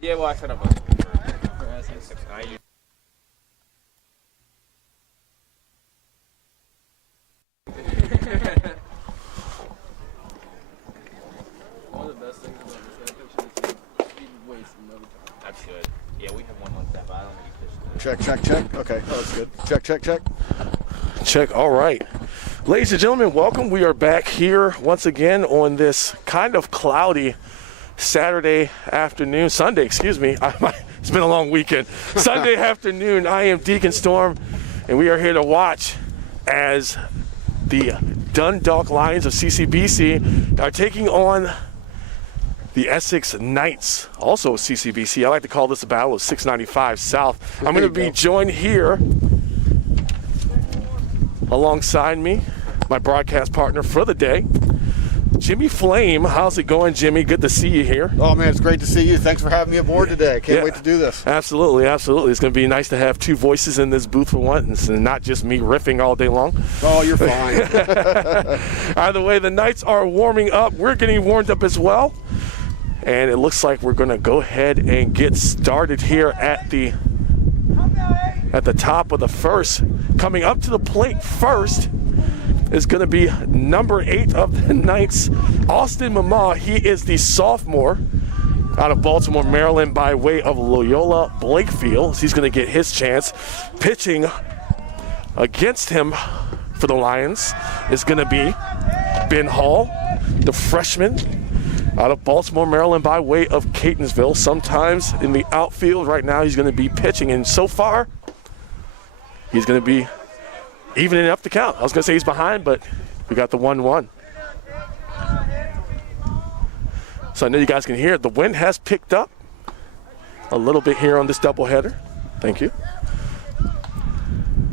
Yeah, well, I set up for Essex. One of the best things about this pitch is speed waste no time. That's good. Yeah, we have one like that, but I don't think he pitched it. Check. Okay, oh, that's good. Check. Check. All right. Ladies and gentlemen, welcome. We are back here once again on this kind of cloudy Sunday, excuse me. It's been a long weekend. Sunday afternoon, I am Deacon Storm, and we are here to watch as the Dundalk Lions of CCBC are taking on the Essex Knights, also CCBC. I like to call this a battle of 695 South. I'm going to be joined here alongside me, my broadcast partner for the day, Jimmy Flame. How's it going, Jimmy? Good to see you here. Oh, man, it's great to see you. Thanks for having me aboard today. Can't wait to do this. Absolutely. It's going to be nice to have two voices in this booth for once and not just me riffing all day long. Oh, you're fine. Either way, the Knights are warming up. We're getting warmed up as well. And it looks like we're going to go ahead and get started here at the top of the first. Coming up to the plate first is going to be number 8 of the Knights, Austin Mama. He is the sophomore out of Baltimore, Maryland, by way of Loyola Blakefield. He's going to get his chance. Pitching against him for the Lions is going to be Ben Hall, the freshman out of Baltimore, Maryland, by way of Catonsville. Sometimes in the outfield. Right now he's going to be pitching, and so far he's going to be evening up the count. I was going to say he's behind, but we got the 1-1. So I know you guys can hear it. The wind has picked up a little bit here on this doubleheader. Thank you.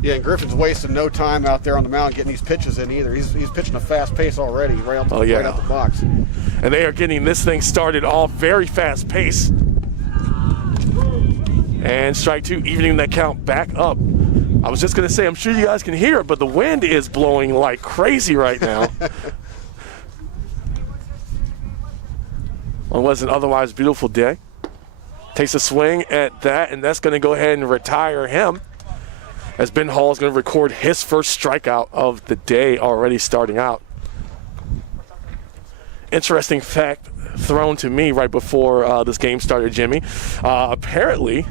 Yeah, and Griffin's wasting no time out there on the mound getting these pitches in either. He's pitching a fast pace already right out the box. And they are getting this thing started off very fast pace. And strike 2, evening that count back up. I was just going to say, I'm sure you guys can hear it, but the wind is blowing like crazy right now. On what is an otherwise beautiful day. Takes a swing at that, and that's going to go ahead and retire him, as Ben Hall is going to record his first strikeout of the day already starting out. Interesting fact thrown to me right before this game started, Jimmy. Apparently,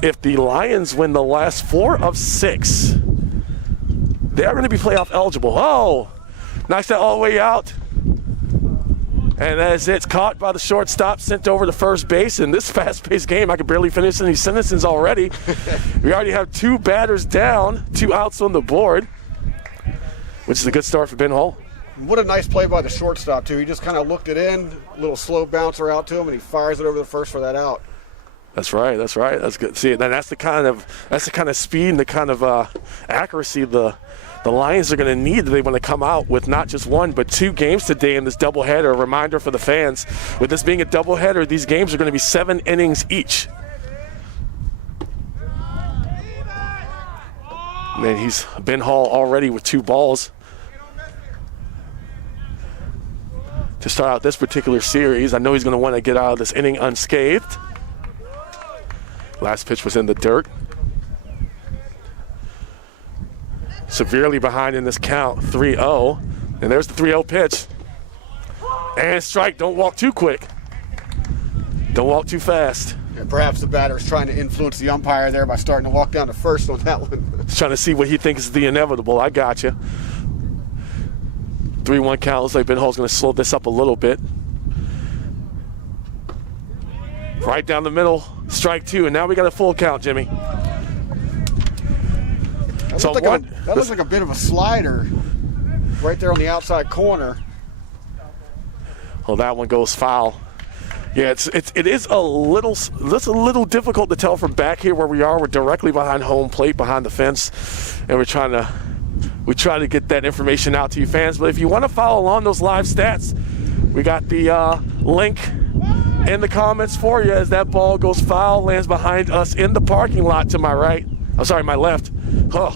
if the Lions win the last 4 of 6, they are going to be playoff eligible. Oh, knocks that all the way out. And as it's caught by the shortstop, sent over to first base. In this fast-paced game, I could barely finish any sentences already. We already have 2 batters down, 2 outs on the board, which is a good start for Ben Hall. What a nice play by the shortstop, too. He just kind of looked it in, a little slow bouncer out to him, and he fires it over the first for that out. That's right. That's good. See, that's the kind of speed and the kind of accuracy the Lions are going to need. They want to come out with not just 1 but 2 games today in this doubleheader. A reminder for the fans: with this being a doubleheader, these games are going to be 7 innings each. Man, he's Ben Hall already with 2 balls to start out this particular series. I know he's going to want to get out of this inning unscathed. Last pitch was in the dirt. Severely behind in this count, 3-0. And there's the 3-0 pitch. And strike. Don't walk too quick. Don't walk too fast. And perhaps the batter is trying to influence the umpire there by starting to walk down to first on that one. He's trying to see what he thinks is the inevitable. I got you. 3-1 count. Looks like Ben Hall's going to slow this up a little bit. Right down the middle, strike 2, and now we got a full count, Jimmy. That looks like a bit of a slider right there on the outside corner. Well, that one goes foul. Yeah, it is a little difficult to tell from back here where we are. We're directly behind home plate, behind the fence, and we try to get that information out to you fans. But if you want to follow along those live stats, we got the link in the comments for you as that ball goes foul, lands behind us in the parking lot to my right. I'm sorry, my left. Oh,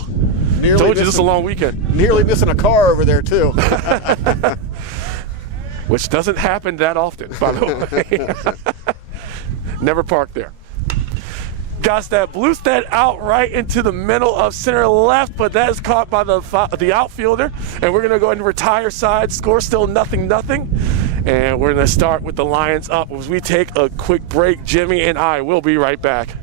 told you this is a long weekend. Nearly missing a car over there, too. Which doesn't happen that often, by the way. Never park there. Got that blue stat out right into the middle of center left, but that is caught by the outfielder. And we're going to go ahead and retire side. Score still 0-0. And we're going to start with the Lions up as we take a quick break. Jimmy and I will be right back.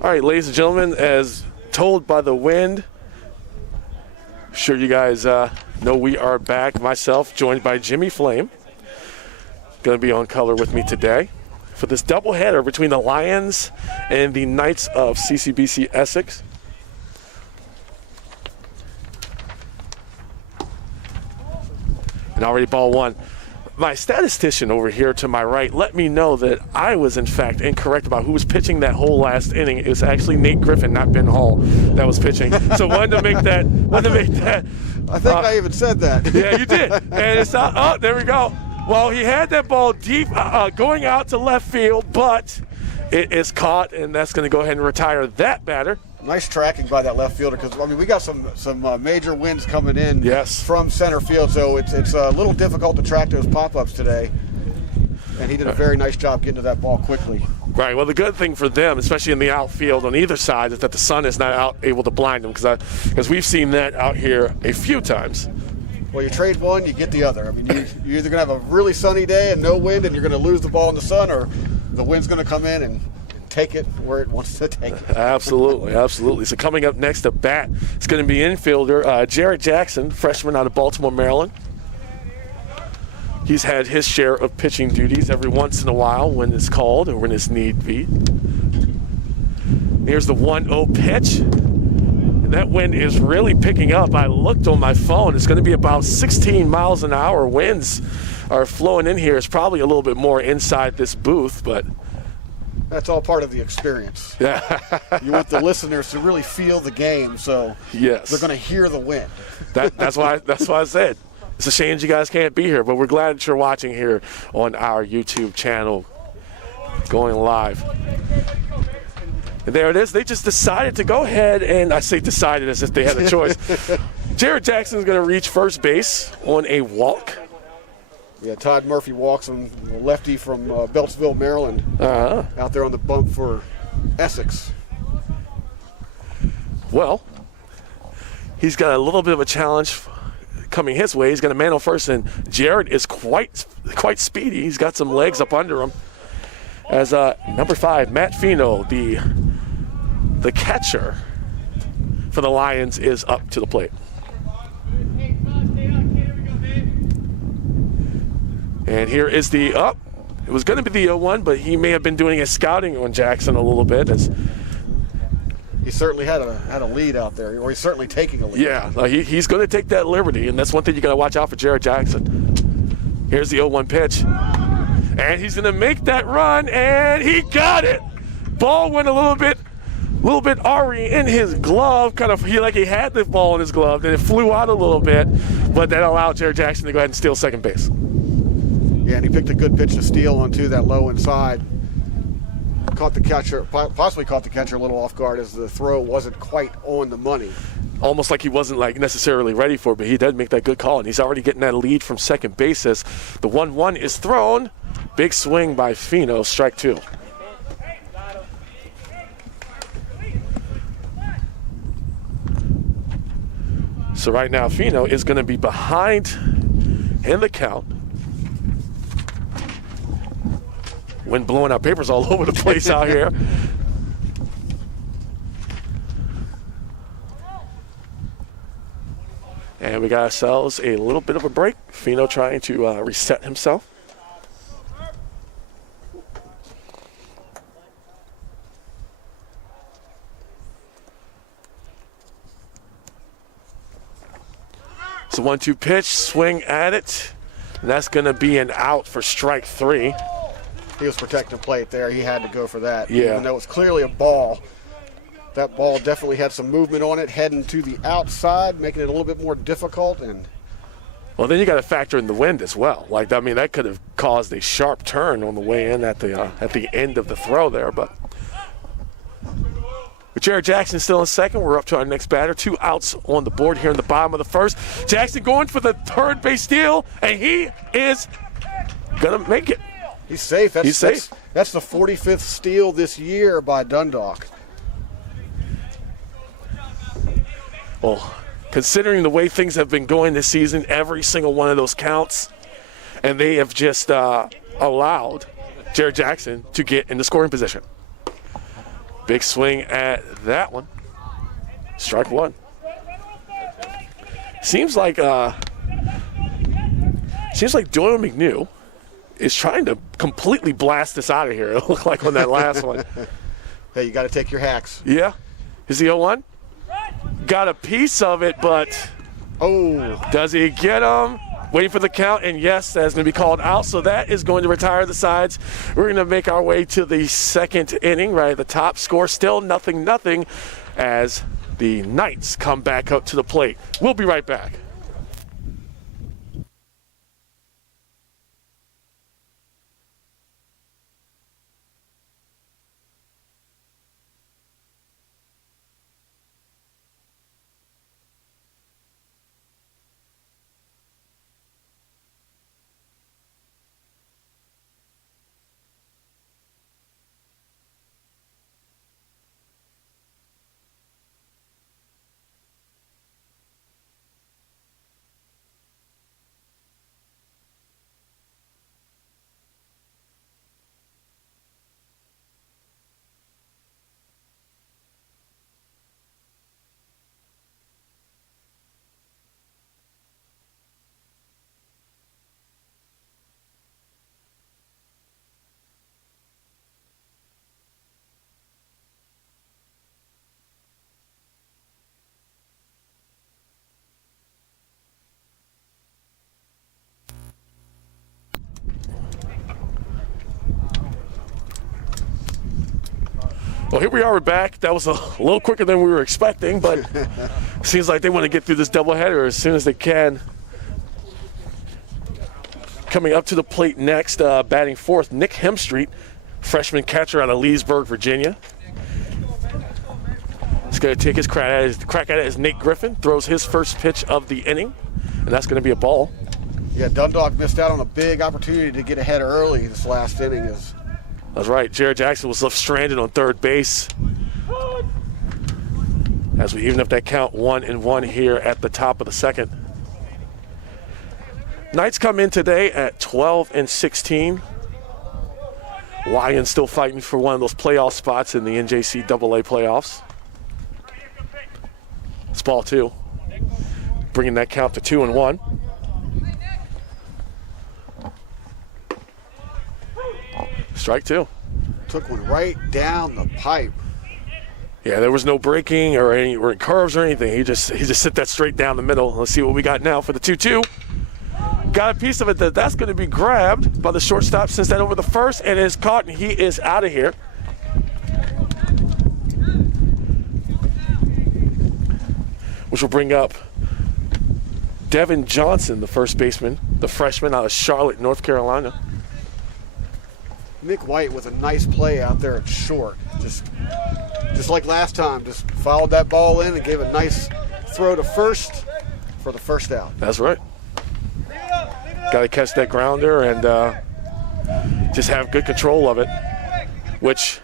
All right, ladies and gentlemen, as told by the wind, sure you guys know we are back. Myself, joined by Jimmy Flame, going to be on color with me today for this doubleheader between the Lions and the Knights of CCBC Essex. And already ball one. My statistician over here to my right let me know that I was, in fact, incorrect about who was pitching that whole last inning. It was actually Nate Griffin, not Ben Hall, that was pitching. So wanted to make that. I think I even said that. Yeah, you did. And it's not. Oh, there we go. Well, he had that ball deep, going out to left field, but it is caught, and that's going to go ahead and retire that batter. Nice tracking by that left fielder, because I mean we got some major winds coming in from center field, so it's a little difficult to track those pop-ups today. And he did a very nice job getting to that ball quickly. Right. Well, the good thing for them, especially in the outfield on either side, is that the sun is not able to blind them, because we've seen that out here a few times. Well, you trade one, you get the other. I mean, you're either going to have a really sunny day and no wind, and you're going to lose the ball in the sun, or the wind's going to come in and take it where it wants to take it. Absolutely, absolutely. So coming up next to bat, it's going to be infielder Jared Jackson, freshman out of Baltimore, Maryland. He's had his share of pitching duties every once in a while when it's called or when it's need be. Here's the 1-0 pitch. And that wind is really picking up. I looked on my phone. It's going to be about 16 miles an hour. Winds are flowing in here. It's probably a little bit more inside this booth, but that's all part of the experience. Yeah. You want the listeners to really feel the game, so yes, they're going to hear the wind. That's why I said it's a shame you guys can't be here, but we're glad that you're watching here on our YouTube channel, going live. And there it is. They just decided to go ahead, and I say decided as if they had a choice. Jared Jackson's going to reach first base on a walk. Yeah, Todd Murphy walks him, the lefty from Beltsville, Maryland, out there on the bump for Essex. Well, he's got a little bit of a challenge coming his way. He's going to man on first, and Jared is quite speedy. He's got some legs up under him. As number 5, Matt Fino, the catcher for the Lions, is up to the plate. And here is the up. It was going to be the 0-1, but he may have been doing his scouting on Jackson a little bit. He certainly had a lead out there, or he's certainly taking a lead. Yeah, he's going to take that liberty, and that's one thing you got to watch out for Jared Jackson. Here's the 0-1 pitch. And he's going to make that run, and he got it. Ball went a little bit Ari in his glove, kind of like he had the ball in his glove, then it flew out a little bit, but that allowed Jared Jackson to go ahead and steal second base. Yeah, and he picked a good pitch to steal onto that low inside. Caught the catcher, possibly caught the catcher a little off guard as the throw wasn't quite on the money. Almost like he wasn't necessarily ready for it, but he did make that good call, and he's already getting that lead from second base as the 1-1 is thrown. Big swing by Fino, strike 2. So right now, Fino is going to be behind in the count. Wind blowing out papers all over the place out here. And we got ourselves a little bit of a break. Fino trying to reset himself. It's a 1-2 pitch, swing at it. And that's going to be an out for strike 3. He was protecting plate there. He had to go for that. Yeah. Even though it was clearly a ball. That ball definitely had some movement on it, heading to the outside, making it a little bit more difficult. And well, then you got to factor in the wind as well. That could have caused a sharp turn on the way in at the end of the throw there. But with Jared Jackson still in second, we're up to our next batter. 2 outs on the board here in the bottom of the first. Jackson going for the third base steal, and he is gonna make it. He's safe. He's safe. That's the 45th steal this year by Dundalk. Well, considering the way things have been going this season, every single one of those counts, and they have just allowed Jared Jackson to get in the scoring position. Big swing at that one. Strike 1. Seems like Doyle McNew is trying to completely blast this out of here. It looked like on that last one. Hey, you got to take your hacks. Yeah. Is he 0-1? Got a piece of it, but does he get him? Waiting for the count, and yes, that's going to be called out, so that is going to retire the sides. We're going to make our way to the second inning, right at the top. Score still 0-0 as the Knights come back up to the plate. We'll be right back. Well, here we are, we're back. That was a little quicker than we were expecting, but seems like they want to get through this doubleheader as soon as they can. Coming up to the plate next, batting fourth, Nick Hemstreet, freshman catcher out of Leesburg, Virginia. He's going to take his crack at it as Nate Griffin throws his first pitch of the inning, and that's going to be a ball. Yeah, Dundalk missed out on a big opportunity to get ahead early this last inning. That's right. Jared Jackson was left stranded on third base. As we even up that count 1-1 here at the top of the second. Knights come in today at 12-16. Lions still fighting for one of those playoff spots in the NJC AA playoffs. It's ball 2. Bringing that count to 2-1. Strike 2. Took one right down the pipe. Yeah, there was no breaking or any curves or anything. He just hit that straight down the middle. Let's see what we got now for the 2-2. Got a piece of it that's going to be grabbed by the shortstop, since that over the first, and is caught, and he is out of here. Which will bring up Devin Johnson, the first baseman, the freshman out of Charlotte, North Carolina. Nick White with a nice play out there at short. Just like last time, just fouled that ball in and gave a nice throw to first for the first out. That's right. Got to catch that grounder and just have good control of it, which,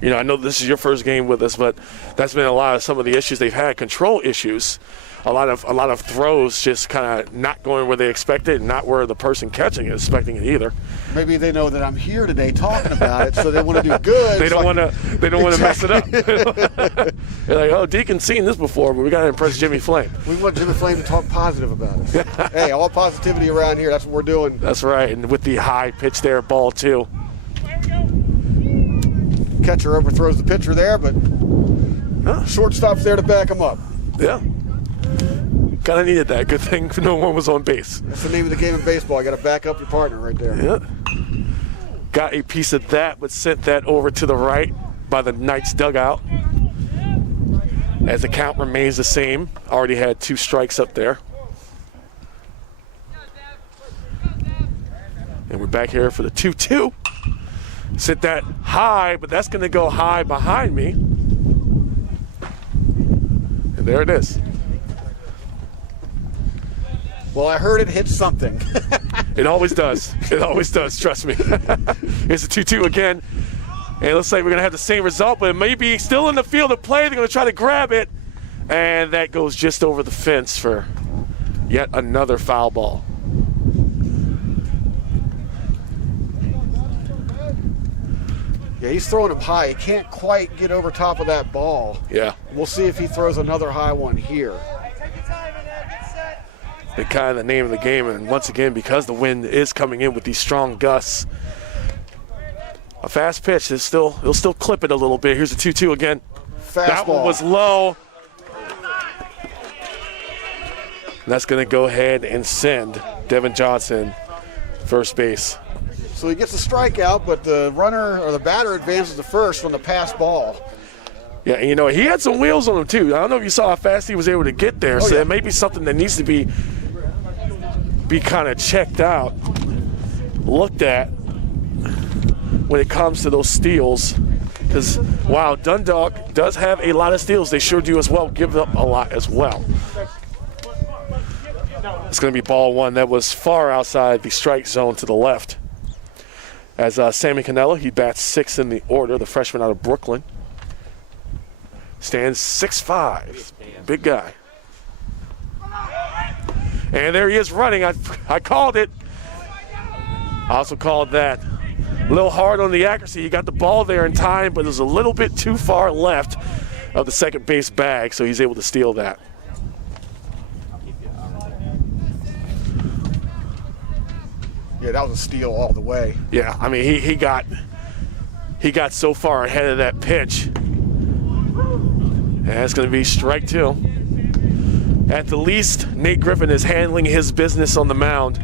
you know, I know this is your first game with us, but that's been a lot of some of the issues they've had, control issues. A lot of throws just kind of not going where they expected, and not where the person catching it is expecting it either. Maybe they know that I'm here today talking about it, so they want to do good. They don't want to mess it up. They're like, oh, Deacon's seen this before, but we got to impress Jimmy Flame. We want Jimmy Flame to talk positive about it. Hey, all positivity around here. That's what we're doing. That's right, and with the high pitch there, ball 2. Catcher overthrows the pitcher there, but shortstop's there to back him up. Yeah. Kind of needed that. Good thing no one was on base. That's the name of the game in baseball. You got to back up your partner right there. Yeah. Got a piece of that, but sent that over to the right by the Knights dugout. As the count remains the same. Already had 2 strikes up there. And we're back here for the 2-2. Sent that high, but that's going to go high behind me. And there it is. Well, I heard it hit something. It always does. It always does, trust me. Here's the 2-2 again. And it looks like we're going to have the same result, but it may be still in the field of play. They're going to try to grab it. And that goes just over the fence for yet another foul ball. Yeah, he's throwing him high. He can't quite get over top of that ball. Yeah. We'll see if he throws another high one here. The kind of the name of the game, and once again, because the wind is coming in with these strong gusts, a fast pitch is he'll still clip it a little bit. Here's the 2-2 again. Fastball. That one was low. And that's going to go ahead and send Devin Johnson first base. So he gets a strikeout, but the runner or the batter advances to first from the pass ball. Yeah, and you know, he had some wheels on him too. I don't know if you saw how fast he was able to get there. So yeah. That may be something that needs to be kind of checked out, looked at when it comes to those steals. Because while Dundalk does have a lot of steals, they sure do as well give up a lot as well. It's going to be ball 1. That was far outside the strike zone to the left. As Sammy Cannella, he bats 6th in the order, the freshman out of Brooklyn. Stands 6'5", big guy. And there he is running. I called it. I also called that. A little hard on the accuracy. He got the ball there in time, but it was a little bit too far left of the second base bag, so he's able to steal that. Yeah, that was a steal all the way. Yeah, I mean, he got so far ahead of that pitch. And it's going to be strike 2. At the least, Nate Griffin is handling his business on the mound.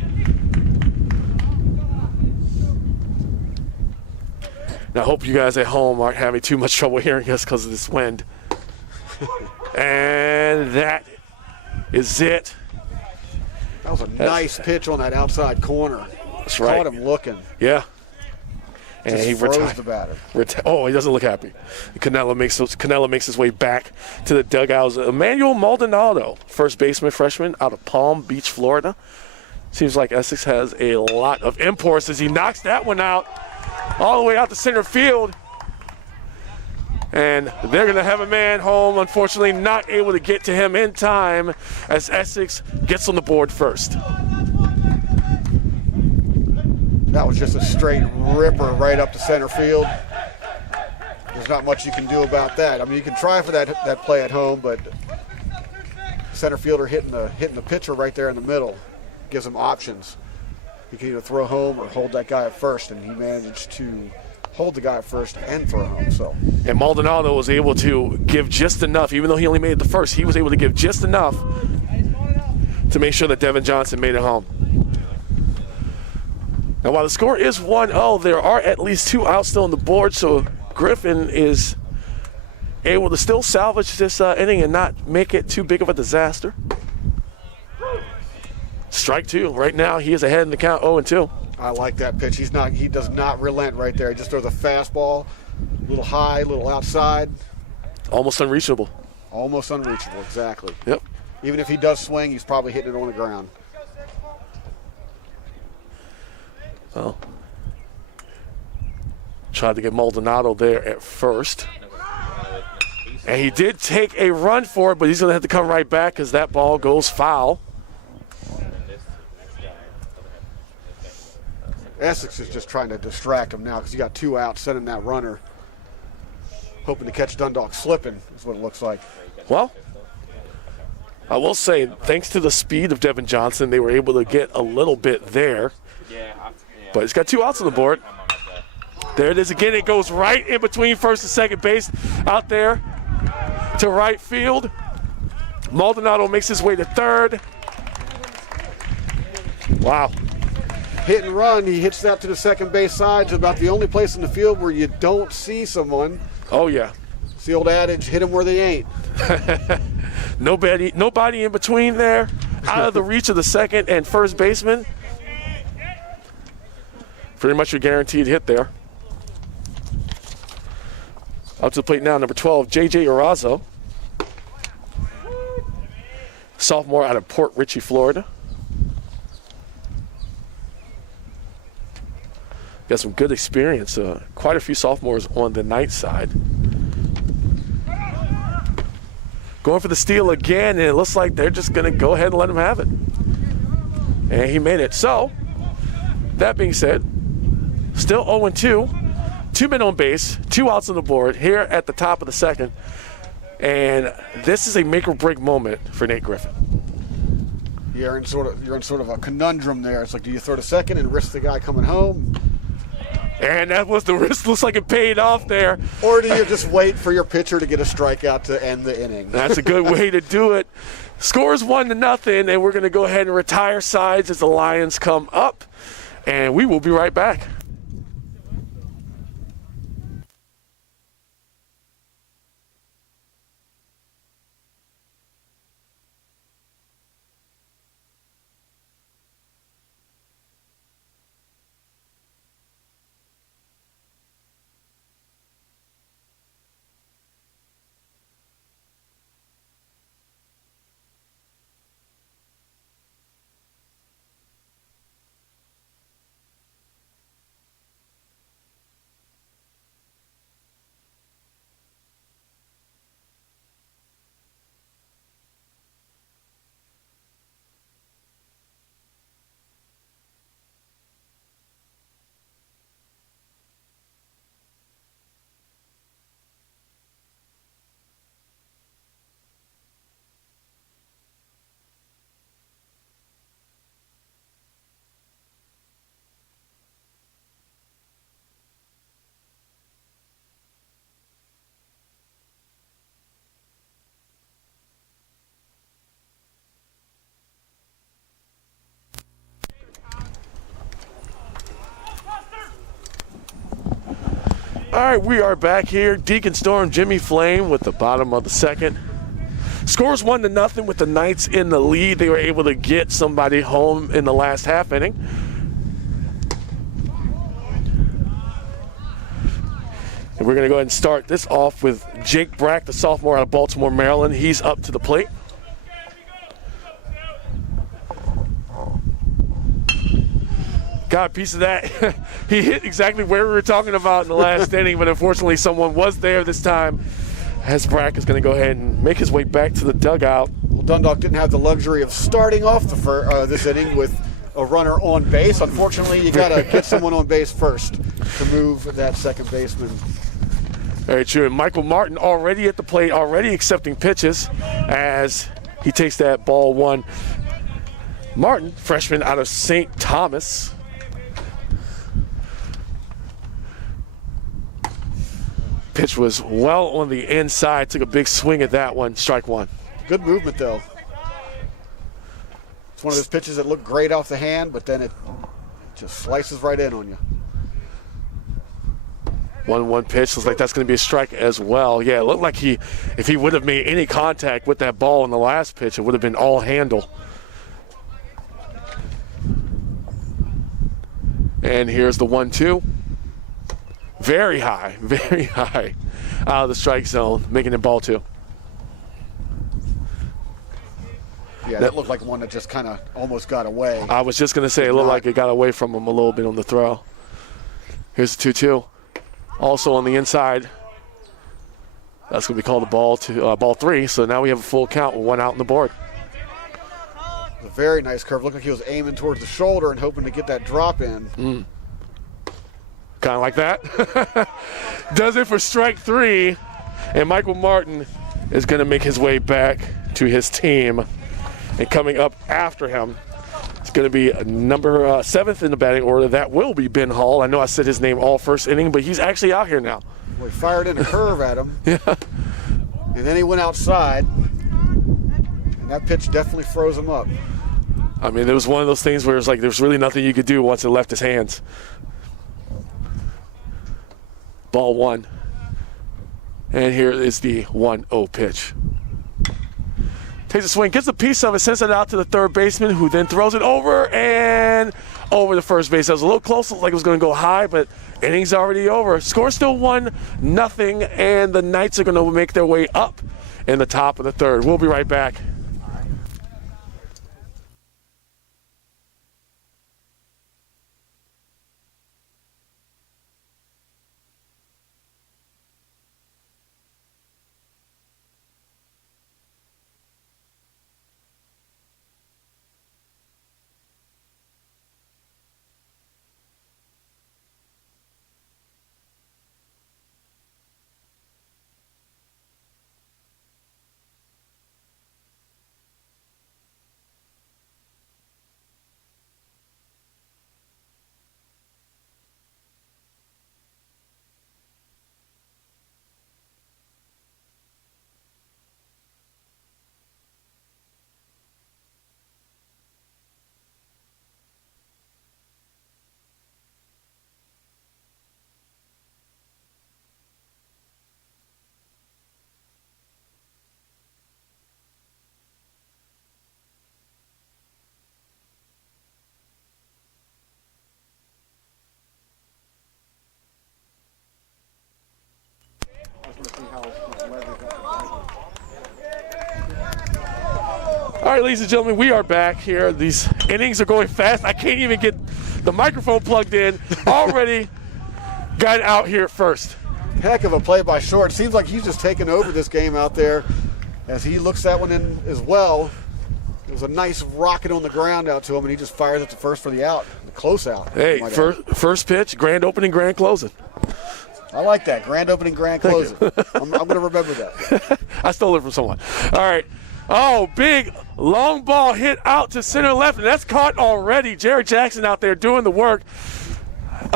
Now, I hope you guys at home aren't having too much trouble hearing us because of this wind. And that is it. That was a nice pitch on that outside corner. That's right. Caught him looking. Yeah. And Just he froze the batter. Oh, he doesn't look happy. Cannella makes his way back to the dugouts. Emmanuel Maldonado, first baseman, freshman out of Palm Beach, Florida. Seems like Essex has a lot of imports as he knocks that one out all the way out to center field. And they're going to have a man home, unfortunately not able to get to him in time as Essex gets on the board first. That was just a straight ripper right up to center field. There's not much you can do about that. I mean, you can try for that play at home, but center fielder hitting the pitcher right there in the middle gives him options. He can either throw home or hold that guy at first, and he managed to hold the guy at first and throw home. So. And Maldonado was able to give just enough, even though he only made it the first, he was able to give just enough to make sure that Devin Johnson made it home. Now, while the score is 1-0, there are at least 2 outs still on the board, so Griffin is able to still salvage this inning and not make it too big of a disaster. Strike 2. Right now, he is ahead in the count, 0-2. I like that pitch. He does not relent right there. He just throws a fastball, a little high, a little outside. Almost unreachable. Almost unreachable, exactly. Yep. Even if he does swing, he's probably hitting it on the ground. Well, tried to get Maldonado there at first. And he did take a run for it, but he's going to have to come right back because that ball goes foul. Essex is just trying to distract him now because he got 2 outs, sending that runner, hoping to catch Dundalk slipping is what it looks like. Well, I will say, thanks to the speed of Devin Johnson, they were able to get a little bit there. But he's got 2 outs on the board. There it is again. It goes right in between first and second base out there to right field. Maldonado makes his way to third. Wow. Hit and run. He hits that to the second base side. It's about the only place in the field where you don't see someone. Oh, yeah. It's the old adage, hit them where they ain't. Nobody in between there. Out of the reach of the second and first baseman. Pretty much a guaranteed hit there. Up to the plate now, number 12, J.J. Orazo. Sophomore out of Port Richey, Florida. Got some good experience. Quite a few sophomores on the night side. Going for the steal again, and it looks like they're just going to go ahead and let him have it. And he made it. So, that being said, still 0-2. 2 men on base, 2 outs on the board here at the top of the second. And this is a make or break moment for Nate Griffin. You're in sort of a conundrum there. It's like, do you throw to second and risk the guy coming home? And that was the risk. Looks like it paid off there. Or do you just wait for your pitcher to get a strikeout to end the inning? That's a good way to do it. Score's 1-0, and we're going to go ahead and retire sides as the Lions come up. And we will be right back. All right, we are back here. Deacon Storm, Jimmy Flame with the bottom of the second. Scores 1-0 with the Knights in the lead. They were able to get somebody home in the last half inning. And we're going to go ahead and start this off with Jake Brack, the sophomore out of Baltimore, Maryland. He's up to the plate. Got a piece of that. He hit exactly where we were talking about in the last inning, but unfortunately someone was there this time. As Brack is going to go ahead and make his way back to the dugout. Well, Dundalk didn't have the luxury of starting off this inning with a runner on base. Unfortunately, you got to get someone on base first to move that second baseman. Very true. And Michael Martin already at the plate, already accepting pitches as he takes that ball one. Martin, freshman out of St. Thomas. Pitch was well on the inside. Took a big swing at that one. Strike one. Good movement, though. It's one of those pitches that look great off the hand, but then it just slices right in on you. 1-1 pitch. Looks like that's going to be a strike as well. Yeah, it looked like if he would have made any contact with that ball in the last pitch, it would have been all handle. And here's the 1-2. Very high out of the strike zone, making it ball 2. Yeah, that looked like one that just kind of almost got away. I was just going to say it looked like it got away from him a little bit on the throw. Here's the 2-2. Also on the inside. That's going to be called ball 3. So now we have a full count with 1 out on the board. A very nice curve. Looked like he was aiming towards the shoulder and hoping to get that drop in. Kind of like that. Does it for strike 3. And Michael Martin is going to make his way back to his team. And coming up after him, it's going to be number 7th in the batting order. That will be Ben Hall. I know I said his name all first inning, but he's actually out here now. We fired in a curve at him. Yeah. And then he went outside. And that pitch definitely froze him up. I mean, it was one of those things where it's like there's really nothing you could do once it left his hands. Ball 1. And here is the 1-0 pitch. Takes a swing, gets a piece of it, sends it out to the third baseman, who then throws it over and over the first base. That was a little close, looked like it was going to go high, but inning's already over. Score still 1-0, and the Knights are going to make their way up in the top of the third. We'll be right back. All right, ladies and gentlemen, we are back here. These innings are going fast. I can't even get the microphone plugged in. Already got out here first. Heck of a play by Short. Seems like he's just taking over this game out there as he looks that one in as well. It was a nice rocket on the ground out to him, and he just fires at the first for the out, the close out. Hey, first pitch, grand opening, grand closing. I like that. Grand opening, grand closing. I'm going to remember that. I stole it from someone. All right. Oh, big long ball hit out to center left, and that's caught already. Jared Jackson out there doing the work. You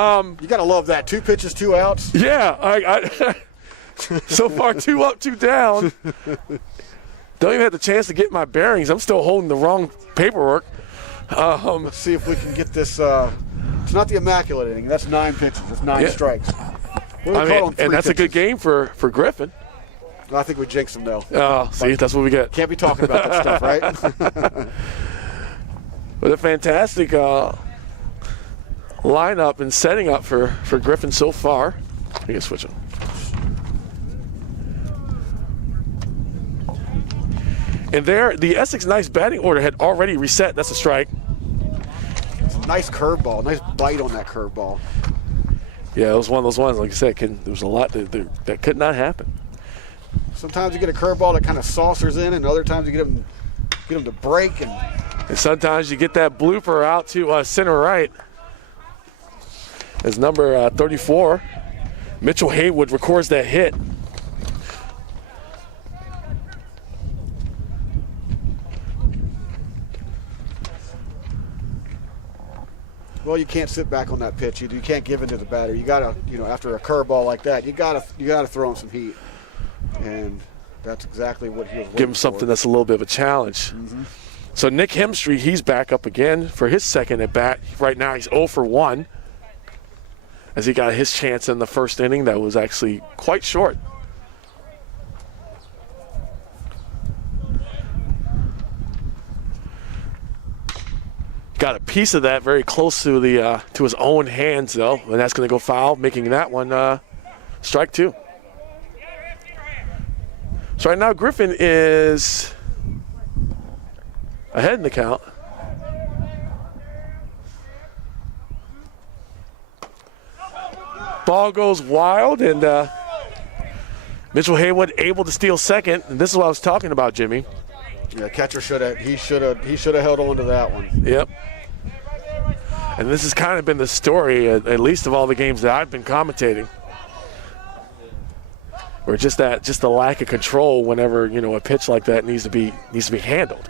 got to love that. 2 pitches, 2 outs. Yeah. I so far, 2 up, 2 down. Don't even have the chance to get my bearings. I'm still holding the wrong paperwork. Let's see if we can get this. It's not the immaculate inning. That's 9 pitches. That's 9 strikes. And that's a good game for Griffin. I think we jinxed him, though. See, that's what we get. Can't be talking about that stuff, right? But a fantastic lineup and setting up for Griffin so far. I can switch it. And there, the Essex Knights batting order had already reset. That's a strike. It's a nice curveball, nice bite on that curveball. Yeah, it was one of those ones, like I said, there was a lot that could not happen. Sometimes you get a curveball that kind of saucers in, and other times you get them to break. And sometimes you get that blooper out to center right. As number 34, Mitchell Haywood records that hit. well, you can't sit back on that pitch. You can't give in to the batter. You gotta, after a curveball like that, you gotta throw him some heat, and that's exactly what he was. Give him something that's a little bit of a challenge. Mm-hmm. So Nick Hemstreet, he's back up again for his second at bat. Right now, he's 0 for 1, as he got his chance in the first inning that was actually quite short. Got a piece of that very close to the to his own hands, though, and that's going to go foul, making that one strike 2. So right now Griffin is ahead in the count. Ball goes wild, and Mitchell Haywood able to steal second. And this is what I was talking about, Jimmy. Yeah, catcher should have held on to that one. Yep. And this has kind of been the story, at least of all the games that I've been commentating, where just the lack of control whenever a pitch like that needs to be handled.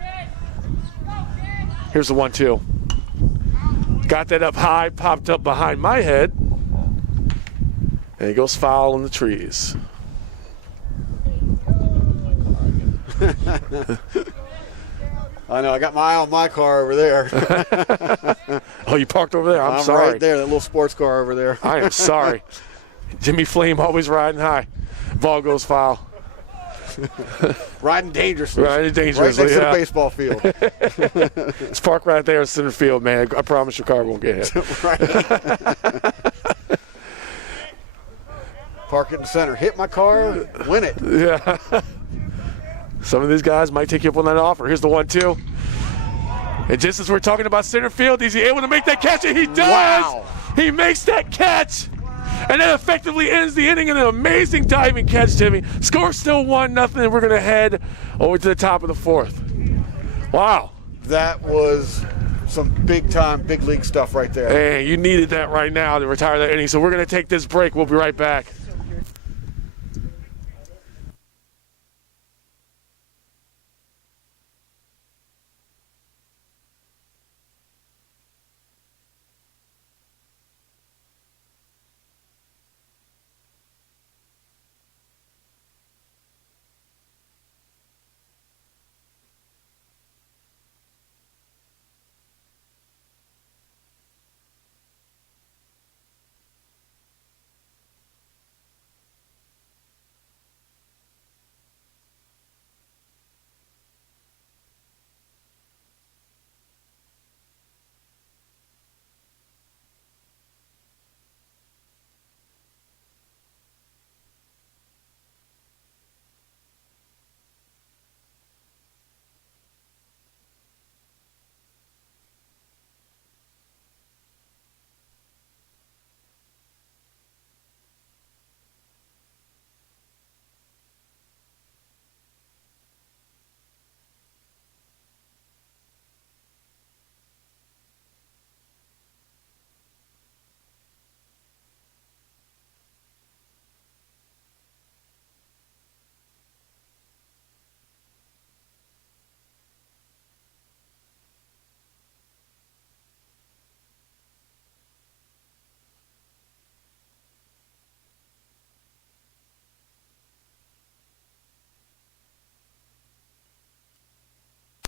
Here's the 1-2. Got that up high, popped up behind my head, and he goes foul in the trees. I know. I got my eye on my car over there. Oh, you parked over there? I'm sorry. Right there, that little sports car over there. I am sorry. Jimmy Flame always riding high. Ball goes foul. Riding dangerously. Riding dangerously, right next to the baseball field. It's parked right there in center field, man. I promise your car won't get hit. Right. Park it in the center. Hit my car, win it. Yeah. Some of these guys might take you up on that offer. Here's the 1-2. And just as we're talking about center field, is he able to make that catch? And he does! Wow. He makes that catch! And that effectively ends the inning in an amazing diving catch, Jimmy. Score still 1-0, and we're going to head over to the top of the 4th. Wow. That was some big-time, big league stuff right there. Hey, you needed that right now to retire that inning. So we're going to take this break. We'll be right back.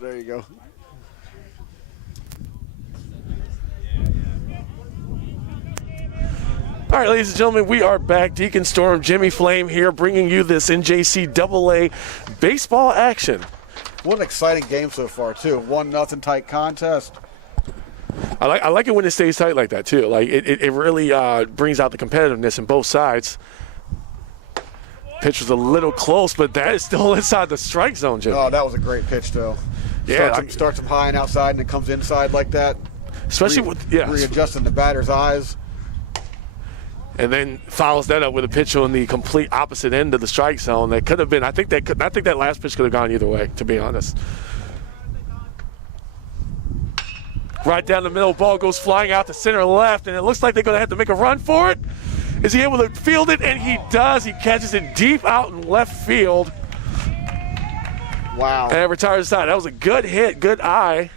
There you go. All right, ladies and gentlemen, we are back. Deacon Storm, Jimmy Flame here, bringing you this NJCAA baseball action. What an exciting game so far, too. 1-0 tight contest. I like it when it stays tight like that, too. Like it really brings out the competitiveness in both sides. Pitch was a little close, but that is still inside the strike zone, Jimmy. Oh, that was a great pitch, though. Yeah, starts him high and outside, and it comes inside like that. Especially with readjusting the batter's eyes. And then follows that up with a pitch on the complete opposite end of the strike zone. That could have been. I think that last pitch could have gone either way, to be honest. Right down the middle, ball goes flying out to center left, and it looks like they're going to have to make a run for it. Is he able to field it? And he does. He catches it deep out in left field. Wow. And retires the side. That was a good hit, good eye.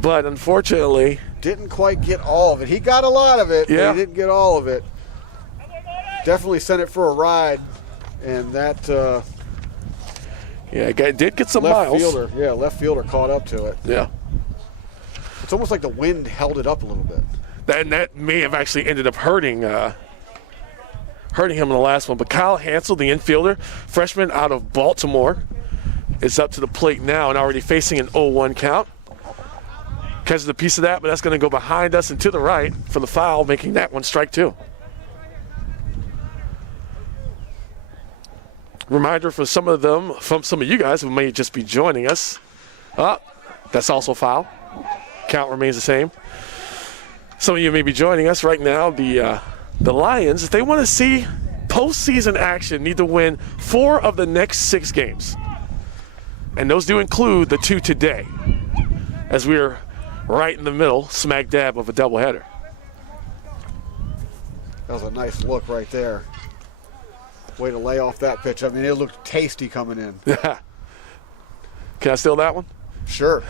But unfortunately, Didn't quite get all of it. He got a lot of it, but he didn't get all of it. Definitely sent it for a ride, and that did get some left miles. Left fielder caught up to it. Yeah. It's almost like the wind held it up a little bit. That may have actually ended up hurting him in the last one. But Kyle Hansel, the infielder, freshman out of Baltimore, is up to the plate now and already facing an 0-1 count. Catches a piece of that, but that's going to go behind us and to the right for the foul, making that one strike 2. Reminder for some of you guys who may just be joining us. That's also foul. Count remains the same. Some of you may be joining us right now. The Lions, if they want to see postseason action, need to win 4 of the next 6 games. And those do include the 2 today, as we're right in the middle, smack dab of a doubleheader. That was a nice look right there. Way to lay off that pitch. I mean, it looked tasty coming in. Yeah. Can I steal that one? Sure.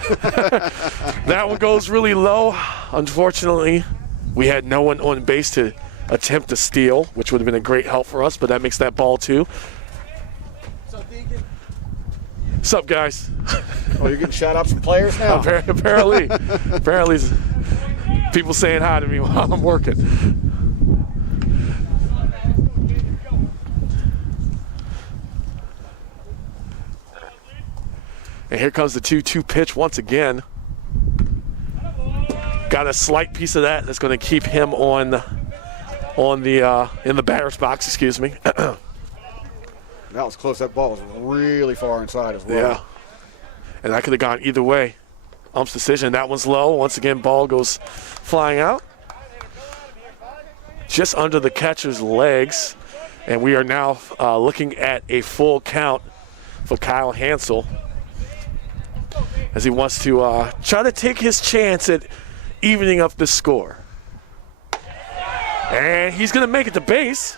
That one goes really low. Unfortunately, we had no one on base to attempt to steal, which would have been a great help for us, but that makes that ball 2. What's up, guys? Oh, you're getting shout out some players now? Apparently, people saying hi to me while I'm working. And here comes the 2-2 pitch once again. Got a slight piece of that that's going to keep him in the batter's box. Excuse me. That was close. That ball was really far inside as well. Yeah, and that could have gone either way. Ump's decision. That one's low. Once again, ball goes flying out, just under the catcher's legs, and we are now looking at a full count for Kyle Hansel, as he wants to try to take his chance at evening up the score. And he's going to make it to base.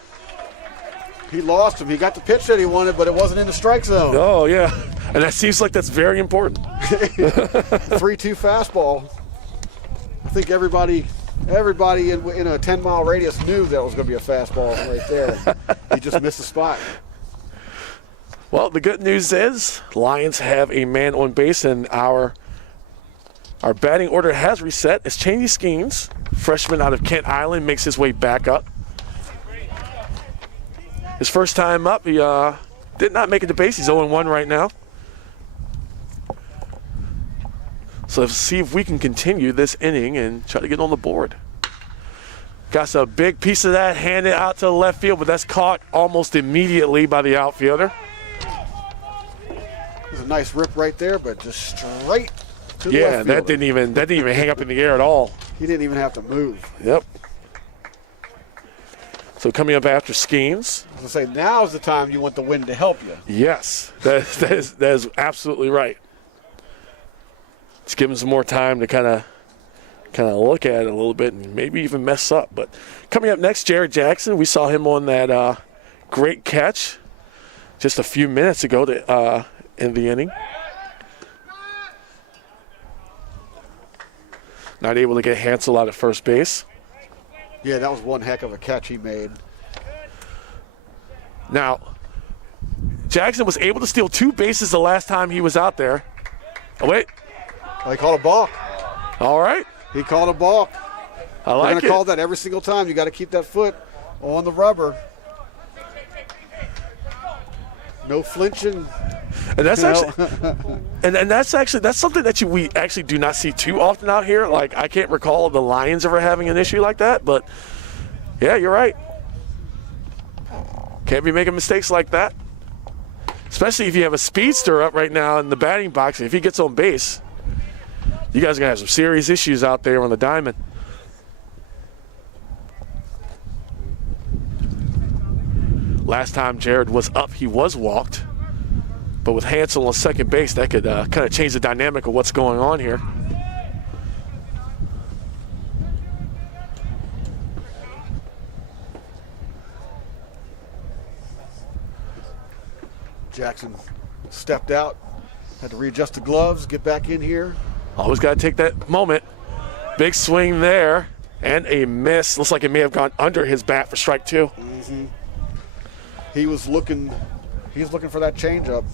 He lost him. He got the pitch that he wanted, but it wasn't in the strike zone. Oh, yeah. And that seems like that's very important. 3-2 fastball. I think everybody in a 10-mile radius knew that was going to be a fastball right there. He just missed the spot. Well, the good news is Lions have a man on base, and our batting order has reset. It's Cheney Skeens, freshman out of Kent Island, makes his way back up. His first time up, he did not make it to base. He's 0-1 right now. So let's see if we can continue this inning and try to get on the board. Got a big piece of that handed out to the left field, but that's caught almost immediately by the outfielder. There's a nice rip right there, but just straight to the left Yeah, fielder. that didn't even hang up in the air at all. He didn't even have to move. Yep. So coming up after Skeens. I was going to say, now's the time you want the wind to help you. Yes, that is absolutely right. Let's give him some more time to kind of look at it a little bit and maybe even mess up. But coming up next, Jared Jackson. We saw him on that great catch just a few minutes ago in the inning. Not able to get Hansel out at first base. Yeah, that was one heck of a catch he made. Now, Jackson was able to steal 2 bases the last time he was out there. Oh, wait. He called a balk. All right. He called a balk. I like it. We're going to call that every single time. You got to keep that foot on the rubber. No flinching. And that's that's something that we actually do not see too often out here. Like, I can't recall the Lions ever having an issue like that, but yeah, you're right. Can't be making mistakes like that. Especially if you have a speedster up right now in the batting box. If he gets on base, you guys are going to have some serious issues out there on the diamond. Last time Jared was up, he was walked. But with Hansel on second base, that could kind of change the dynamic of what's going on here. Jackson stepped out, had to readjust the gloves, get back in here. Always got to take that moment. Big swing there, and a miss. Looks like it may have gone under his bat for strike 2. Mm-hmm. He was looking for that changeup.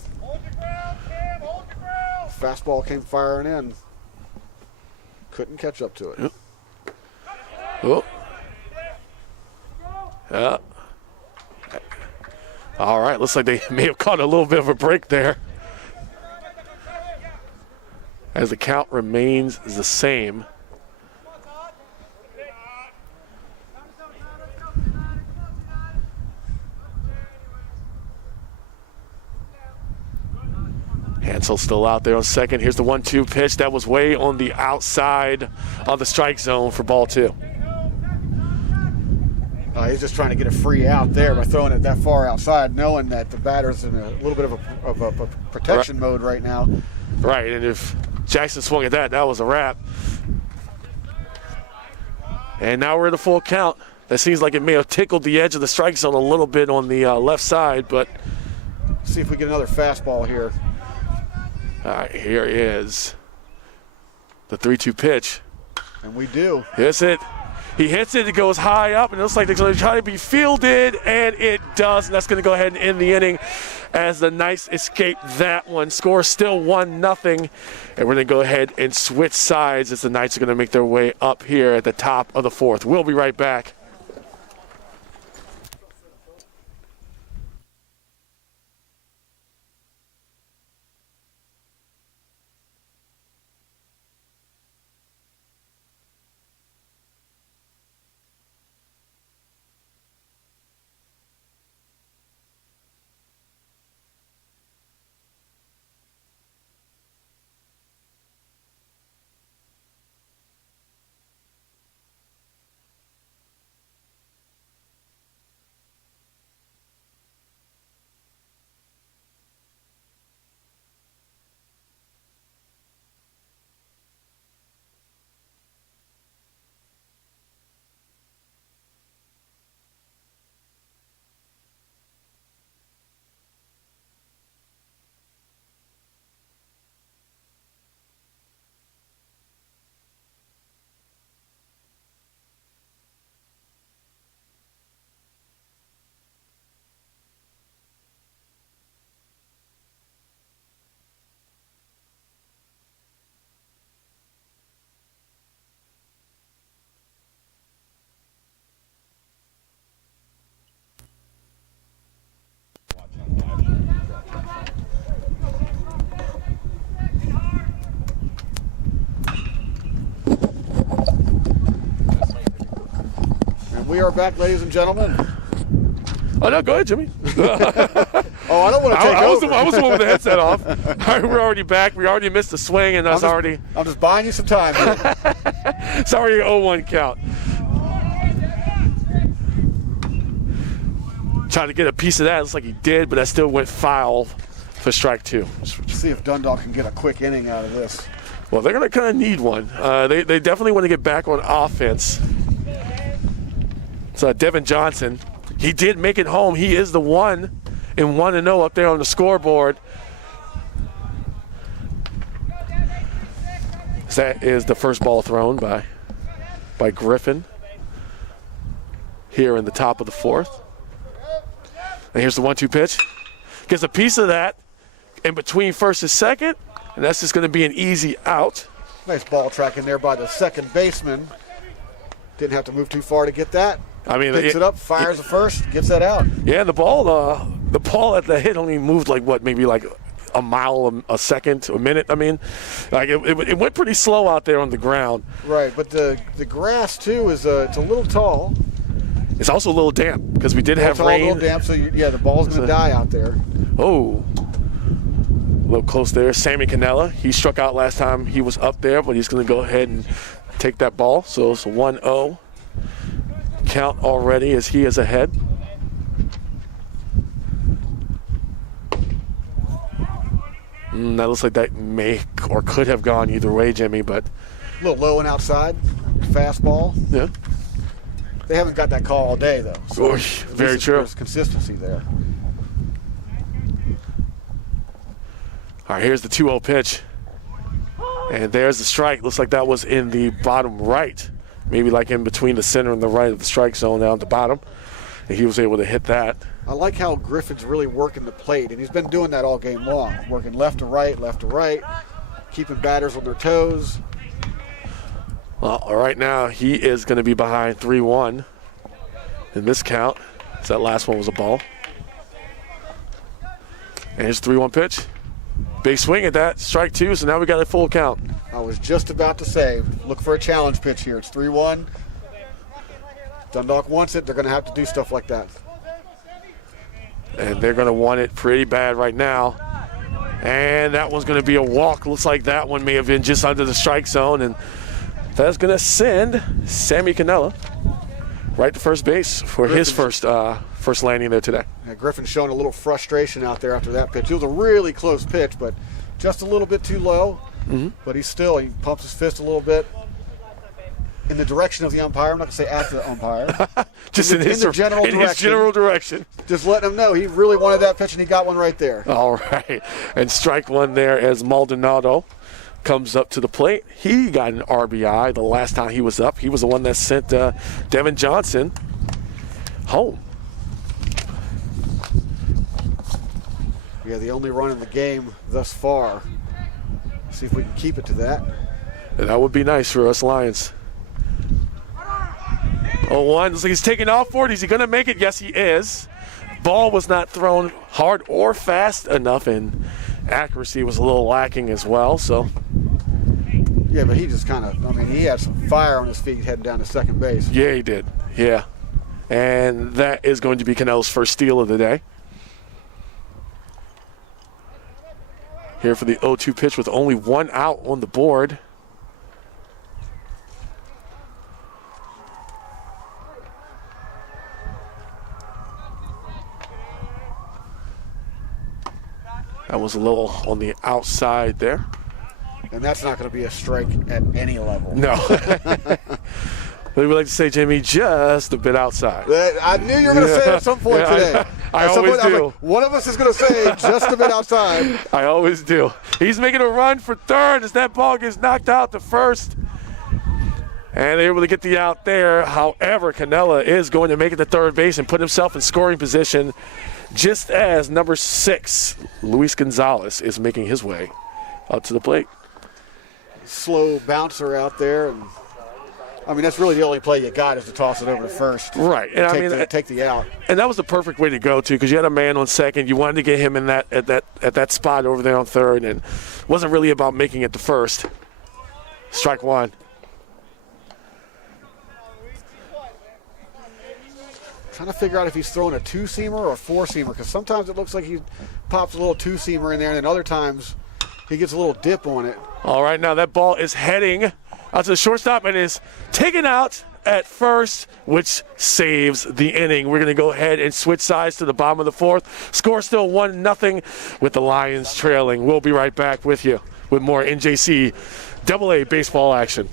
Fastball came firing in. Couldn't catch up to it. Yep. Oh. Yeah. All right, looks like they may have caught a little bit of a break there. As the count remains the same. Hansel still out there on second. Here's the 1-2 pitch. That was way on the outside of the strike zone for ball 2. He's just trying to get a free out there by throwing it that far outside, knowing that the batter's in a little bit of a protection mode right now. Right, and if Jackson swung at that, that was a wrap. And now we're at a full count. That seems like it may have tickled the edge of the strike zone a little bit on the left side, but... See if we get another fastball here. All right, here is the 3-2 pitch. And we do. Hits it. He hits it. It goes high up, and it looks like they're going to try to be fielded, and it does. And that's going to go ahead and end the inning as the Knights escape that one. Score still 1-0. And we're going to go ahead and switch sides as the Knights are going to make their way up here at the top of the 4th. We'll be right back. We are back, ladies and gentlemen. Oh, no, go ahead, Jimmy. Oh, I don't want to take over. I was the one with the headset off. All right, we're already back. We already missed the swing, and I'm just buying you some time here. It's already an 0-1 count. Trying to get a piece of that. Looks like he did, but that still went foul for strike 2. Let's see if Dundalk can get a quick inning out of this. Well, they're going to kind of need one. They definitely want to get back on offense. So Devin Johnson, he did make it home. He is the 1-0 up there on the scoreboard. So that is the first ball thrown by Griffin here in the top of the 4th. And here's the 1-2 pitch. Gets a piece of that in between first and second, and that's just going to be an easy out. Nice ball tracking there by the second baseman. Didn't have to move too far to get that. I mean, picks it up, fires the first, gets that out. Yeah, the ball at the hit only moved maybe a mile a second, a minute. I mean, it went pretty slow out there on the ground. Right, but the grass too is it's a little tall. It's also a little damp because we did have rain. A little damp, so the ball's going to die out there. Oh, a little close there. Sammy Cannella, he struck out last time he was up there, but he's going to go ahead and take that ball. So it's a 1-0 count already as he is ahead. That looks like that may or could have gone either way, Jimmy, but a little low and outside, fastball. Yeah. They haven't got that call all day, though. So very true. There's consistency there. All right, here's the 2-0 pitch. And there's the strike. Looks like that was in the bottom right, maybe like in between the center and the right of the strike zone down at the bottom. And he was able to hit that. I like how Griffin's really working the plate, and he's been doing that all game long, working left to right, keeping batters on their toes. Well, right now he is going to be behind 3-1 in this count. So that last one was a ball. And here's 3-1 pitch. Big swing at that. Strike 2, so now we got a full count. I was just about to say, look for a challenge pitch here. It's 3-1. Dundalk wants it. They're going to have to do stuff like that. And they're going to want it pretty bad right now. And that one's going to be a walk. Looks like that one may have been just under the strike zone. And that's going to send Sammy Cannella right to first base for his first landing there today. Yeah, Griffin's showing a little frustration out there after that pitch. It was a really close pitch, but just a little bit too low. But he pumps his fist a little bit in the direction of the umpire. I'm not going to say at the umpire. Just in his general direction. Just letting him know he really wanted that pitch, and he got one right there. All right. And strike 1 there as Maldonado comes up to the plate. He got an RBI the last time he was up. He was the one that sent Devin Johnson home. Yeah, the only run in the game thus far. See if we can keep it to that. And that would be nice for us Lions. 0-1. Looks like he's taking off for it. Is he going to make it? Yes, he is. Ball was not thrown hard or fast enough, and accuracy was a little lacking as well. So. Yeah, but he just he had some fire on his feet heading down to second base. Yeah, he did. Yeah. And that is going to be Cannella's first steal of the day. Here for the 0-2 pitch with only 1 out on the board. That was a little on the outside there. And that's not going to be a strike at any level. No. We would like to say, Jimmy, just a bit outside. I knew you were going to say it at some point today. I always do. One of us is going to say just a bit outside. I always do. He's making a run for third as that ball gets knocked out to first. And they're able to get the out there. However, Cannella is going to make it to third base and put himself in scoring position just as number 6, Luis Gonzalez, is making his way up to the plate. Slow bouncer out there. And that's really the only play you got is to toss it over to first. Right. And take the out. And that was the perfect way to go, too, because you had a man on second. You wanted to get him in at that spot over there on third, and it wasn't really about making it to first. Strike 1. Trying to figure out if he's throwing a 2-seamer or a 4-seamer, because sometimes it looks like he pops a little 2-seamer in there, and then other times he gets a little dip on it. All right, now that ball is heading out to the shortstop and is taken out at first, which saves the inning. We're going to go ahead and switch sides to the bottom of the 4th. Score still 1-0 with the Lions trailing. We'll be right back with you with more NJC AA baseball action.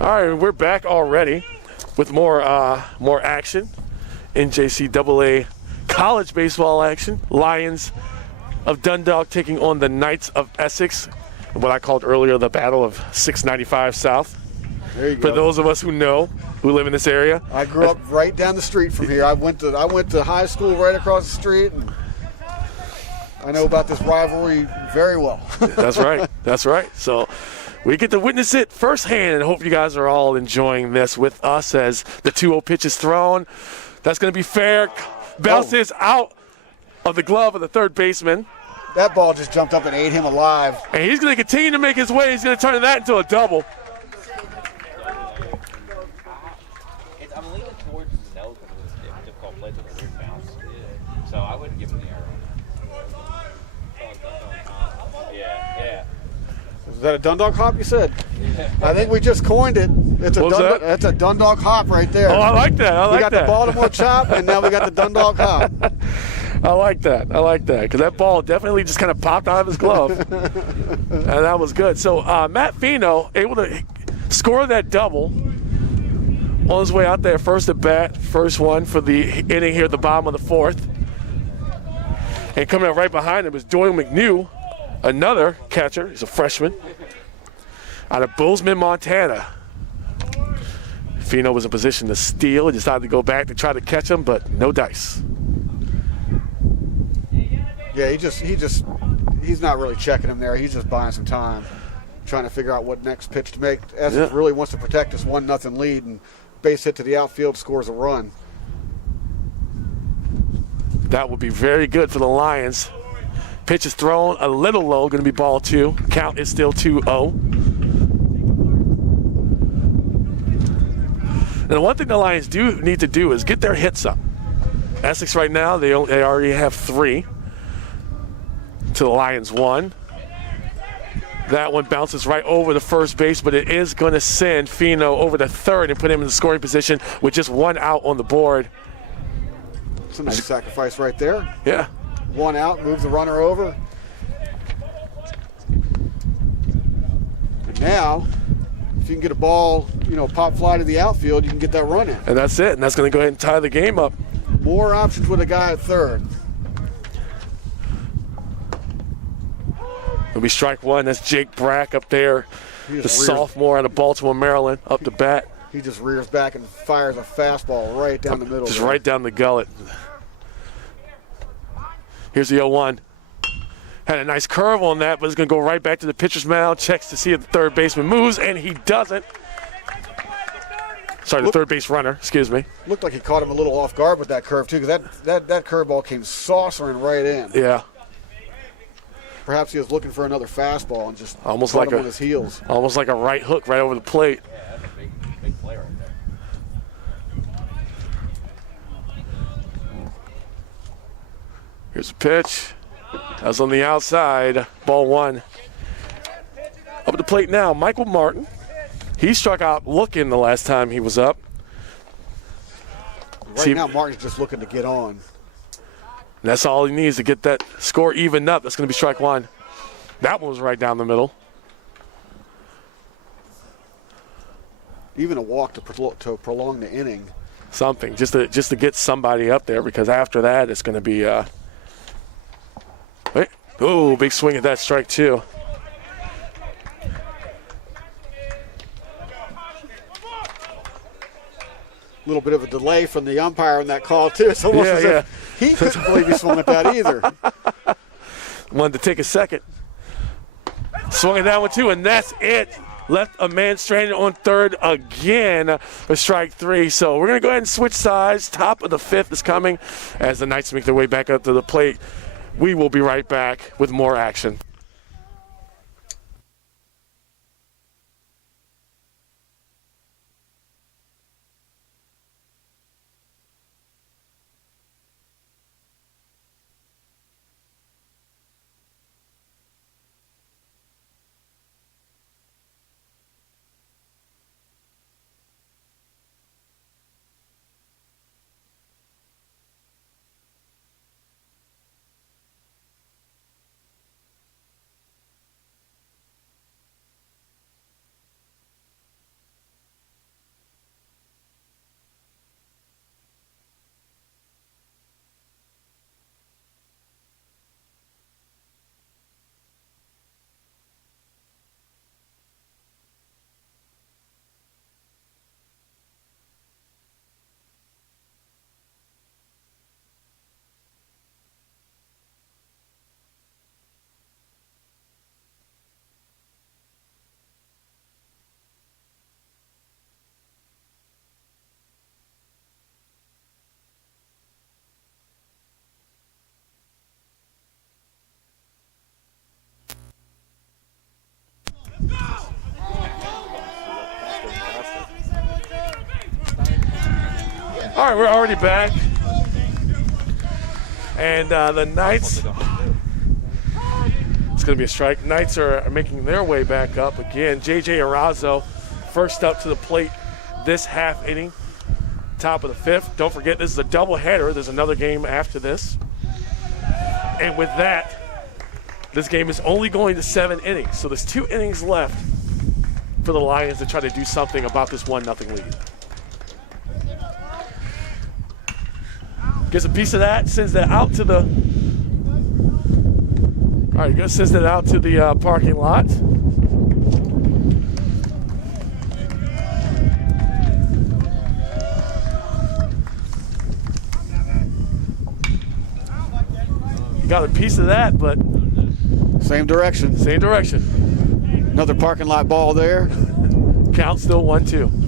All right, we're back already with more action. NJC AA college baseball action. Lions of Dundalk taking on the Knights of Essex, what I called earlier the Battle of 695 South. There you For go. those of us who know, who live in this area. I grew up right down the street from here. I went to high school right across the street, and I know about this rivalry very well. That's right. That's right. So we get to witness it firsthand, and hope you guys are all enjoying this with us as the 2-0 pitch is thrown. That's going to be fair. Bounces out of the glove of the third baseman. That ball just jumped up and ate him alive. And he's going to continue to make his way. He's going to turn that into a double. I'm leaning towards no because it was a difficult play with a weird bounce. So I wouldn't give him the arrow. Yeah. Is that a Dundalk hop, you said? I think we just coined it. It's That's a Dundalk hop right there. Oh, I like that. We got the Baltimore chop, and now we got the Dundalk hop. I like that, because that ball definitely just kind of popped out of his glove. And that was good. So Matt Fino able to score that double on his way out there, first at bat, first one for the inning here at the bottom of the fourth. And coming up right behind him is Doyle McNew, another catcher. He's a freshman out of Bozeman, Montana. Fino was in position to steal. He decided to go back to try to catch him, but no dice. Yeah, he's not really checking him there. He's just buying some time, trying to figure out what next pitch to make. Essex really wants to protect this 1-0 lead, and base hit to the outfield scores a run. That would be very good for the Lions. Pitch is thrown a little low, going to be ball 2. Count is still 2-0. And the one thing the Lions do need to do is get their hits up. Essex right now, they already have 3. To the Lions 1. That one bounces right over the first base, but it is going to send Fino over to third and put him in the scoring position with just 1 out on the board. It's a nice sacrifice right there. Yeah. 1 out, move the runner over. And now, if you can get a ball, pop fly to the outfield, you can get that run in. And that's it. And that's going to go ahead and tie the game up. More options with a guy at third. It'll be strike 1. That's Jake Brack up there, the sophomore out of Baltimore, Maryland, up to bat. He just rears back and fires a fastball right down the middle. Just right down the gullet. Here's the 0-1. Had a nice curve on that, but it's going to go right back to the pitcher's mound. Checks to see if the third baseman moves, and he doesn't. Sorry, the third base runner, excuse me. Looked like he caught him a little off guard with that curve, too, because that curveball came saucering right in. Yeah. Perhaps he was looking for another fastball and just almost caught like him on his heels. Almost like a right hook right over the plate. Yeah, that's a big play right there. Here's a pitch. That's on the outside. Ball 1. Up at the plate now, Michael Martin. He struck out looking the last time he was up. Right now, Martin's just looking to get on. And that's all he needs to get that score evened up. That's going to be strike 1. That one was right down the middle. Even a walk to prolong the inning. Something, just to get somebody up there, because after that it's going to be oh, big swing at that, strike 2. A little bit of a delay from the umpire on that call, too. It's almost as if he couldn't believe he swung at that either. Wanted to take a second. Swung at that one, too, and that's it. Left a man stranded on third again for strike 3. So we're going to go ahead and switch sides. Top of the 5th is coming as the Knights make their way back up to the plate. We will be right back with more action. All right, we're already back. And the Knights, it's going to be a strike. Knights are making their way back up again. J.J. Arazo first up to the plate this half inning, top of the fifth. Don't forget, this is a doubleheader. There's another game after this. And with that, this game is only going to 7 innings. So there's 2 innings left for the Lions to try to do something about this 1-0 lead. Gets a piece of that, sends that out to the. All right, good. Sends that out to the parking lot. You got a piece of that, but same direction. Same direction. Another parking lot ball there. Count still 1-2.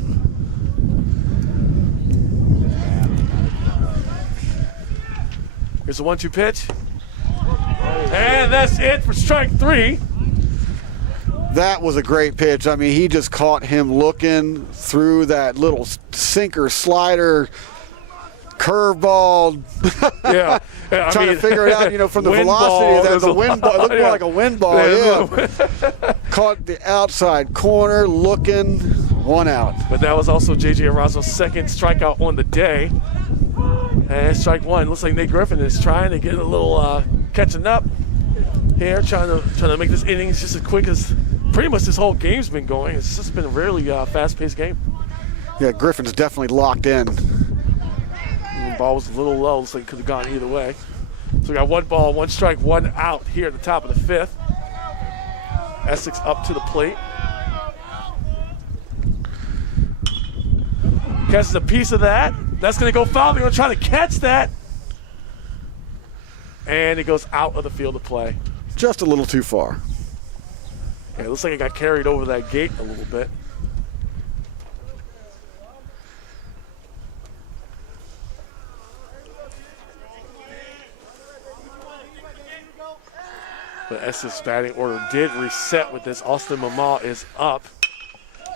Here's the 1-2 pitch. And that's it for strike 3. That was a great pitch. I mean, he just caught him looking through that little sinker slider curveball. Yeah. Trying to figure it out, you know, from the velocity of the wind ball. It looked more like a wind ball. Yeah. Caught the outside corner, looking, 1 out. But that was also J.J. Arazo's second strikeout on the day. And strike 1. Looks like Nate Griffin is trying to get a little catching up here, trying to make this innings just as quick as pretty much this whole game's been going. It's just been a really fast-paced game. Yeah, Griffin's definitely locked in. The ball was a little low. Looks like it could have gone either way. So we got 1 ball, 1 strike, 1 out here at the top of the 5th. Essex up to the plate. Catches a piece of that. That's going to go foul. They're going to try to catch that. And it goes out of the field of play. Just a little too far. Yeah, it looks like it got carried over that gate a little bit. But Essex batting order did reset with this. Austin Mama is up.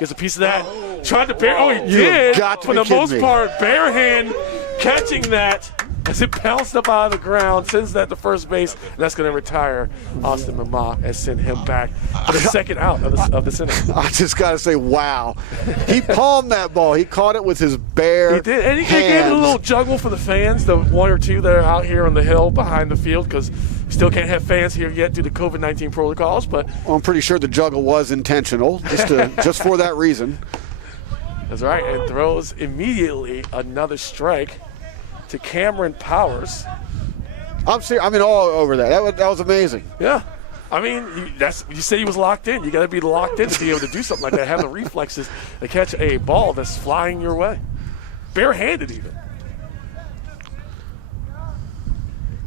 Gets a piece of that. Tried to bear. Oh, he did. For the most part, bare hand catching that as it bounced up out of the ground, sends that to first base. And that's going to retire Austin Mama and send him back for the second out of the inning. I just got to say, wow. He palmed that ball. He caught it with his bare He did. And he gave it a little juggle for the fans, the 1 or 2 that are out here on the hill behind the field, because we still can't have fans here yet due to COVID-19 protocols. But well, I'm pretty sure the juggle was intentional, just for that reason. That's right, and throws immediately another strike to Cameron Powers. I'm serious. I'm in all over that. That was amazing. Yeah. I mean, you say he was locked in. You got to be locked in to be able to do something like that, have the reflexes to catch a ball that's flying your way. Barehanded even.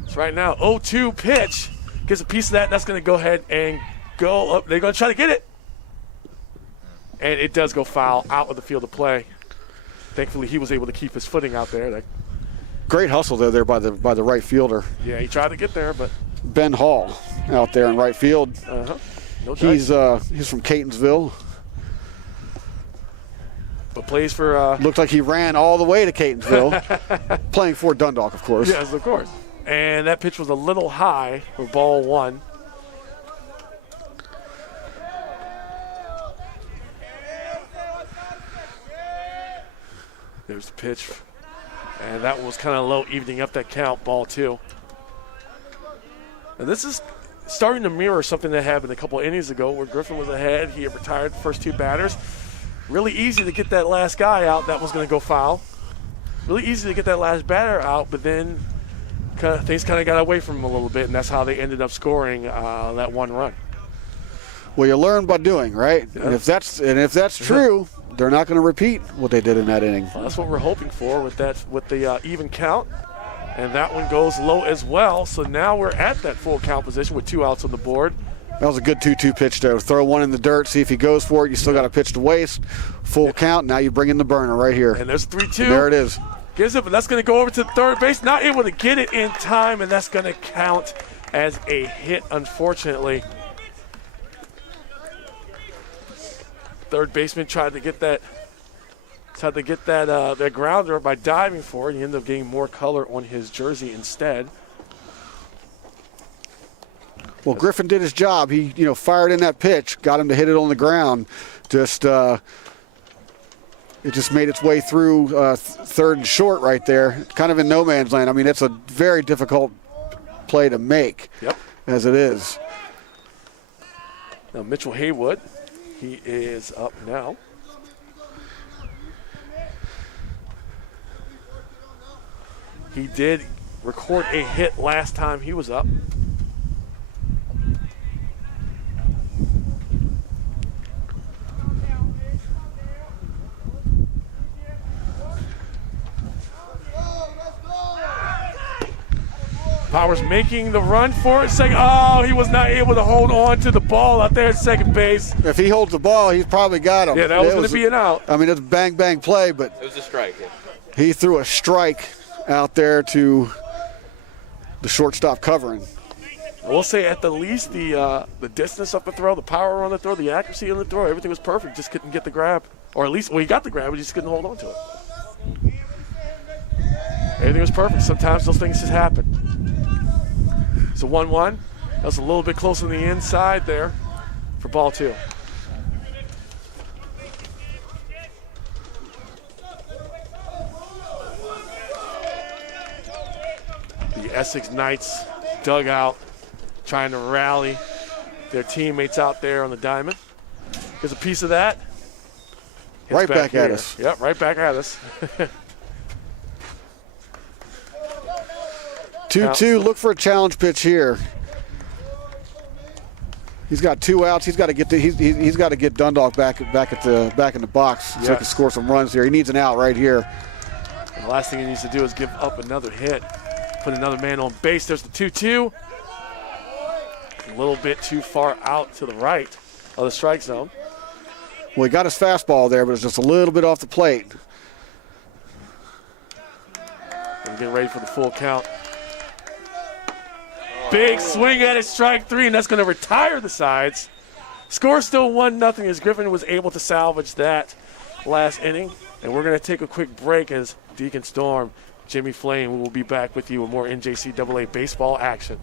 So right now, 0-2 pitch. Gets a piece of that. That's going to go ahead and go up. They're going to try to get it. And it does go foul out of the field of play. Thankfully, he was able to keep his footing out there. Great hustle there by the right fielder. Yeah, he tried to get there, but Ben Hall out there in right field. No he's from Catonsville. But plays for. Looked like he ran all the way to Catonsville, playing for Dundalk, of course. Yes, of course. And that pitch was a little high for ball 1. There's the pitch. And that was kind of low, evening up that count, ball 2. And this is starting to mirror something that happened a couple innings ago where Griffin was ahead. He had retired the first 2 batters. Really easy to get that last guy out. That was going to go foul. Really easy to get that last batter out, but then things kind of got away from him a little bit, and that's how they ended up scoring that 1 run. Well, you learn by doing, right? Yeah. And if that's true, they're not going to repeat what they did in that inning. Well, that's what we're hoping for with the even count. And that one goes low as well. So now we're at that full count position with 2 outs on the board. That was a good 2-2 pitch, though. Throw one in the dirt, see if he goes for it. You still got a pitch to waste. Full count. Now you bring in the burner right here. And there's 3-2. There it is. Gives it, but that's going to go over to third base. Not able to get it in time, and that's going to count as a hit, unfortunately. Third baseman tried to get that Just had to get that grounder by diving for it. He ended up getting more color on his jersey instead. Well, Griffin did his job. He, fired in that pitch, got him to hit it on the ground. It just made its way through third and short right there, kind of in no man's land. I mean, it's a very difficult play to make, as it is. Now Mitchell Haywood, he is up now. He did record a hit last time he was up. Powers making the run for it. He was not able to hold on to the ball out there at second base. If he holds the ball, he's probably got him. Yeah, that was going to be an out. I mean, it's a bang play, but it was a strike. He threw a strike out there to the shortstop covering. I will say at the least the distance of the throw, the power on the throw, the accuracy on the throw, everything was perfect. Just couldn't get the grab. Or at least, he got the grab, but just couldn't hold on to it. Everything was perfect. Sometimes those things just happen. It's a 1-1. That was a little bit closer to the inside there for ball 2. The Essex Knights dugout trying to rally their teammates out there on the diamond. Here's a piece of that. Right back at us. Yep, right back at us. 2-2, look for a challenge pitch here. He's got 2 outs. He's got to get he's got to get Dundalk back in the box so he can score some runs here. He needs an out right here. And the last thing he needs to do is give up another hit, put another man on base. There's the 2-2. A little bit too far out to the right of the strike zone. Well, he got his fastball there, but it's just a little bit off the plate. We're getting ready for the full count. Big swing at it, strike 3, and that's going to retire the sides. Score still 1-0 as Griffin was able to salvage that last inning. And we're going to take a quick break as Deacon Storm, Jimmy Flame, will be back with you with more NJCAA baseball action.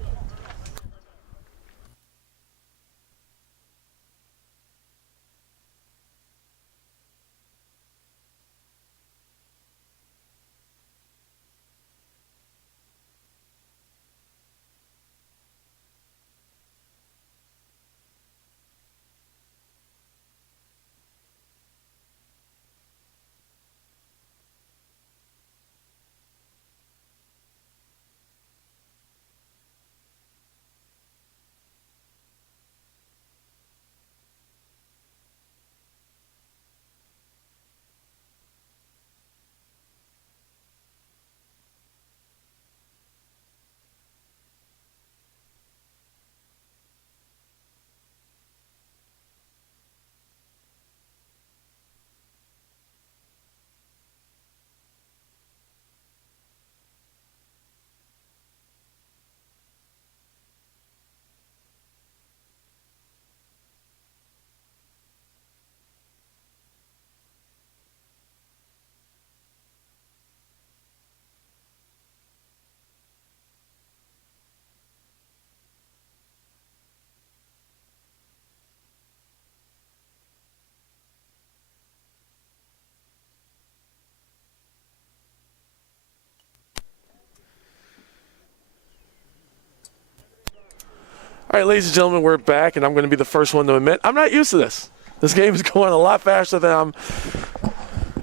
All right, ladies and gentlemen, we're back, and I'm going to be the first one to admit I'm not used to this. This game is going a lot faster than I'm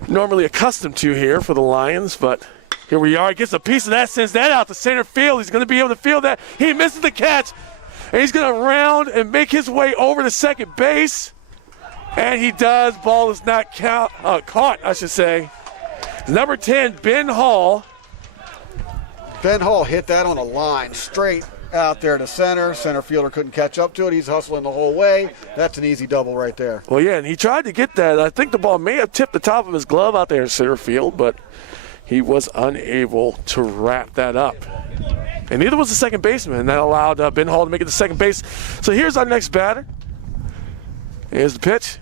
normally accustomed to here for the Lions, but here we are. Gets a piece of that, sends that out to center field. He's going to be able to field that. He misses the catch, and he's going to round and make his way over to second base, and he does. Ball is not caught, I should say. Number 10, Ben Hall. Ben Hall hit that on a line straight out there to center. Center fielder couldn't catch up to it. He's hustling the whole way. That's an easy double right there. Well, yeah, and he tried to get that. I think the ball may have tipped the top of his glove out there in center field, but he was unable to wrap that up. And neither was the second baseman. That allowed Ben Hall to make it to second base. So here's our next batter. Here's the pitch.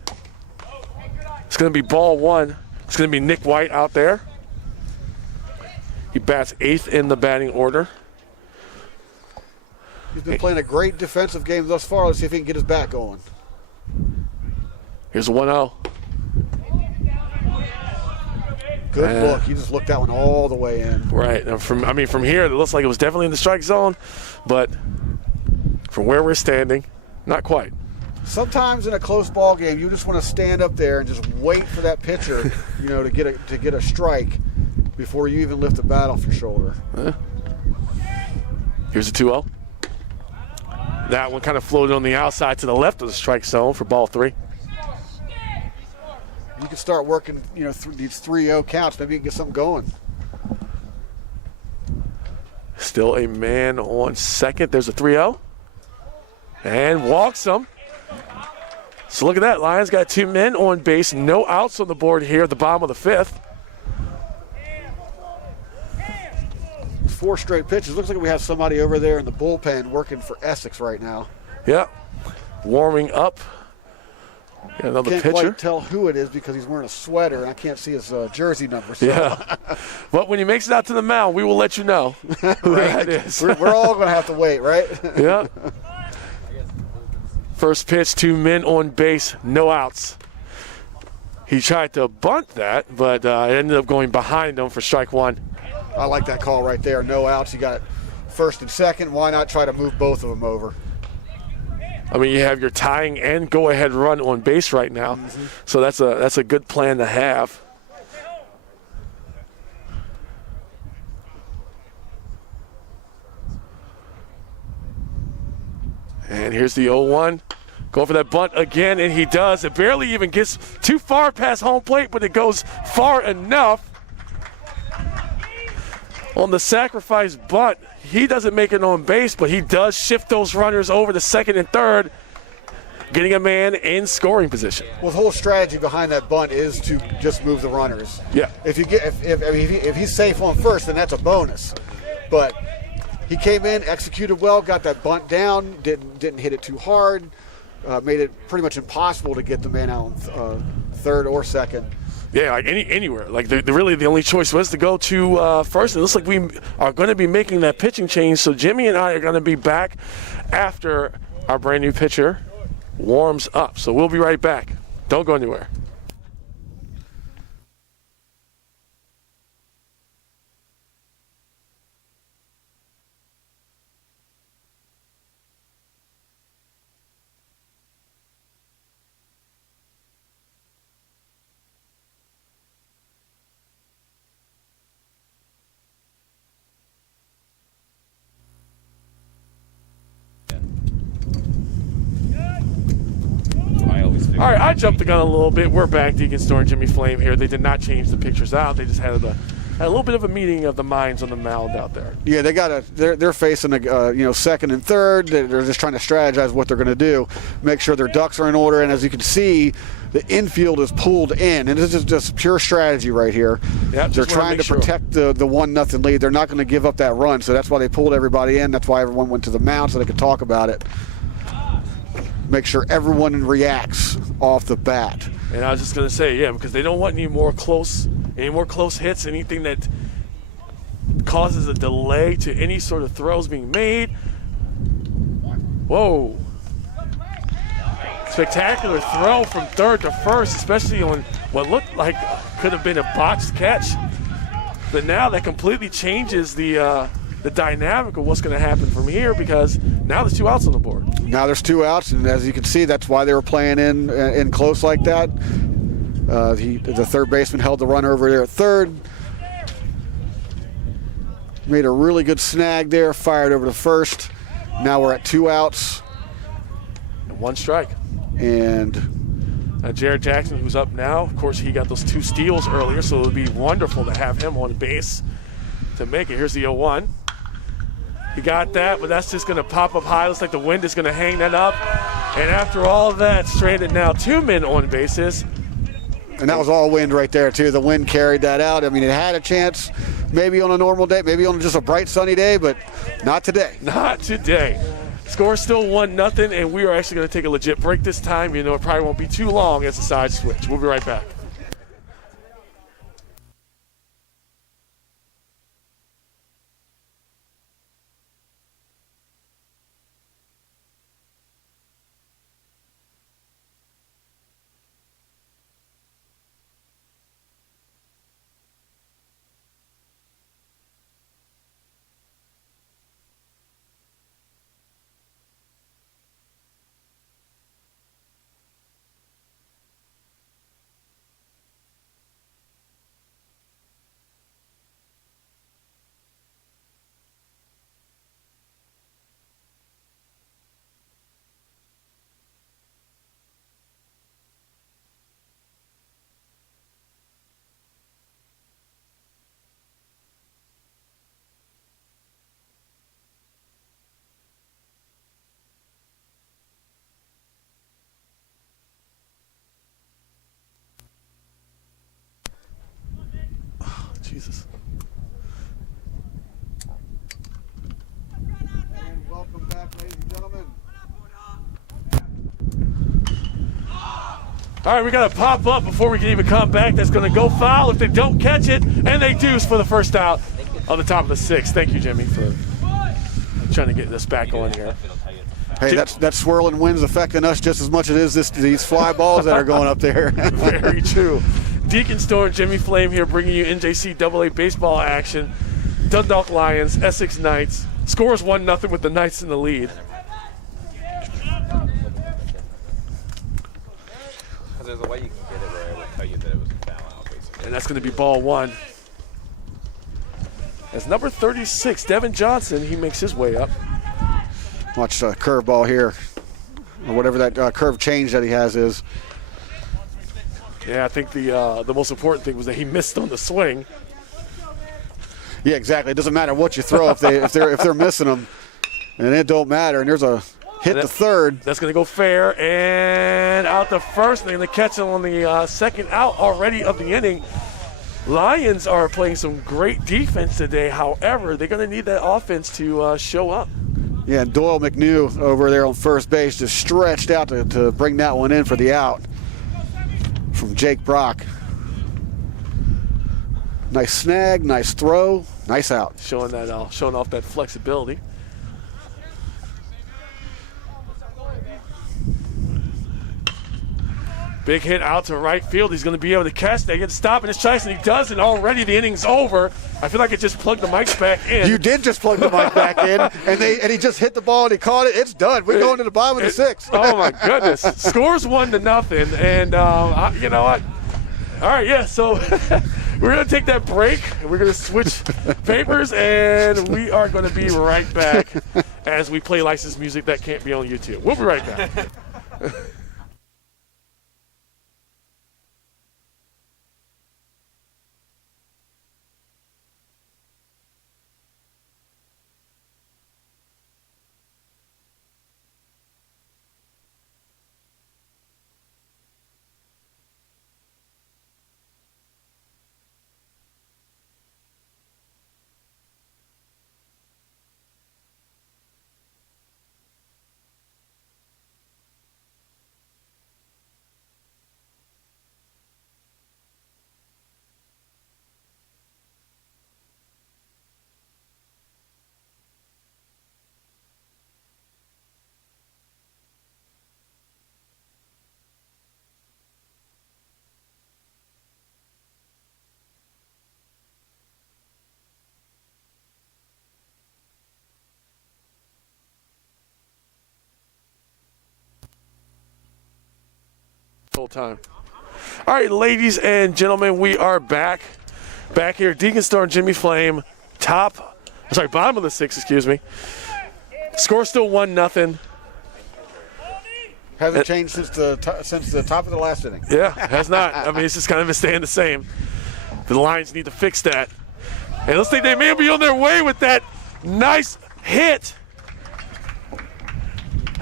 It's going to be ball 1 It's going to be Nick White out there. He bats 8th in the batting order. He's been playing a great defensive game thus far. Let's see if he can get his bat going. Here's a 1-0. Good look. He just looked that one all the way in. Right. Now from here, it looks like it was definitely in the strike zone, but from where we're standing, not quite. Sometimes in a close ball game, you just want to stand up there and just wait for that pitcher, to get a strike before you even lift the bat off your shoulder. Here's a 2-0. That one kind of floated on the outside to the left of the strike zone for ball 3. You can start working, through these 3-0 counts. Maybe you can get something going. Still a man on second. There's a 3-0. And walks him. So look at that. Lions got 2 men on base. No outs on the board here at the bottom of the 5th. 4 straight pitches. Looks like we have somebody over there in the bullpen working for Essex right now. Yeah. Warming up. Got another can't pitcher. Quite tell who it is because he's wearing a sweater and I can't see his jersey number. So. Yeah. But when he makes it out to the mound, we will let you know who that is. We're all going to have to wait, right? Yeah. First pitch, 2 men on base, no outs. He tried to bunt that, but it ended up going behind him for strike 1. I like that call right there. No outs. You got first and second. Why not try to move both of them over? I mean, you have your tying and go-ahead run on base right now, so that's a good plan to have. And here's the 0-1. Going for that bunt again, and he does. It barely even gets too far past home plate, but it goes far enough. On the sacrifice bunt, he doesn't make it on base, but he does shift those runners over to second and third, getting a man in scoring position. Well, the whole strategy behind that bunt is to just move the runners. Yeah. If he's safe on first, then that's a bonus. But he came in, executed well, got that bunt down, didn't hit it too hard, made it pretty much impossible to get the man out on third or second. Yeah, like anywhere. Like really the only choice was to go to first. It looks like we are going to be making that pitching change. So Jimmy and I are going to be back after our brand new pitcher warms up. So we'll be right back. Don't go anywhere. All right, I jumped the gun a little bit. We're back. Deacon Store and Jimmy Flame here. They did not change the pictures out. They just had a little bit of a meeting of the minds on the mound out there. Yeah, they're facing second and third. They're just trying to strategize what they're going to do, make sure their ducks are in order. And as you can see, the infield is pulled in, and this is just pure strategy right here. Yep, they're trying to protect the 1-0 lead. They're not going to give up that run, so that's why they pulled everybody in. That's why everyone went to the mound so they could talk about it. Make sure everyone reacts off the bat. And I was just going to say, yeah, because they don't want any more close hits, anything that causes a delay to any sort of throws being made. Whoa. Spectacular throw from third to first, especially on what looked like could have been a botched catch. But now that completely changes the dynamic of what's going to happen from here, because now there's 2 outs on the board. Now there's 2 outs, and as you can see, that's why they were playing in close like that. The third baseman held the runner over there at third. Made a really good snag there, fired over to first. Now we're at 2 outs. And 1 strike. And Jared Jackson, who's up now, of course, he got those 2 steals earlier, so it would be wonderful to have him on base to make it. Here's the 0-1. He got that, but that's just going to pop up high. Looks like the wind is going to hang that up. And after all of that, stranded now 2 men on bases. And that was all wind right there, too. The wind carried that out. I mean, it had a chance maybe on a normal day, maybe on just a bright sunny day, but not today. Not today. Score still 1-0, and we are actually going to take a legit break this time. It probably won't be too long as a side switch. We'll be right back. Jesus. And welcome back, ladies and gentlemen. All right, we got to pop up before we can even come back. That's going to go foul if they don't catch it, and they do for the first out on the top of the 6th. Thank you, Jimmy, for trying to get this back on here. Hey, that swirling wind's affecting us just as much as it is these fly balls that are going up there. Very true. Deacon Store and Jimmy Flame here bringing you NJCAA baseball action. Dundalk Lions, Essex Knights. Scores 1-0 with the Knights in the lead. There's a way you can get it where it would tell you that it was a foul out, basically. And that's going to be ball 1. As number 36, Devin Johnson, he makes his way up. Watch the curveball here, or whatever that curve change that he has is. Yeah, I think the most important thing was that he missed on the swing. Yeah, exactly. It doesn't matter what you throw if they're missing them, and it don't matter. And there's a hit to third. That's going to go fair and out to first. They're going to catch him on the second out already of the inning. Lions are playing some great defense today. However, they're going to need that offense to show up. Yeah, and Doyle McNew over there on first base just stretched out to bring that one in for the out from Jake Brock. Nice snag, nice throw, nice out. Showing off that flexibility. Big hit out to right field. He's going to be able to catch that. He gets stopped in his chase, and he does, and already the inning's over. I feel like I just plugged the mics back in. You did just plug the mic back in, and he just hit the ball and he caught it. It's done. We're going to the bottom of the 6th. Oh, my goodness. Scores 1-0, and you know what? All right, yeah, so we're going to take that break, and we're going to switch papers, and we are going to be right back as we play licensed music that can't be on YouTube. We'll be right back. Whole time. All right, ladies and gentlemen, we are back here. Deacon Store and Jimmy Flame, bottom of the 6th, excuse me. Score still 1-0. Hasn't changed since the top of the last inning. Yeah, has not. I mean, it's just kind of been staying the same. The Lions need to fix that. And it looks like they may be on their way with that nice hit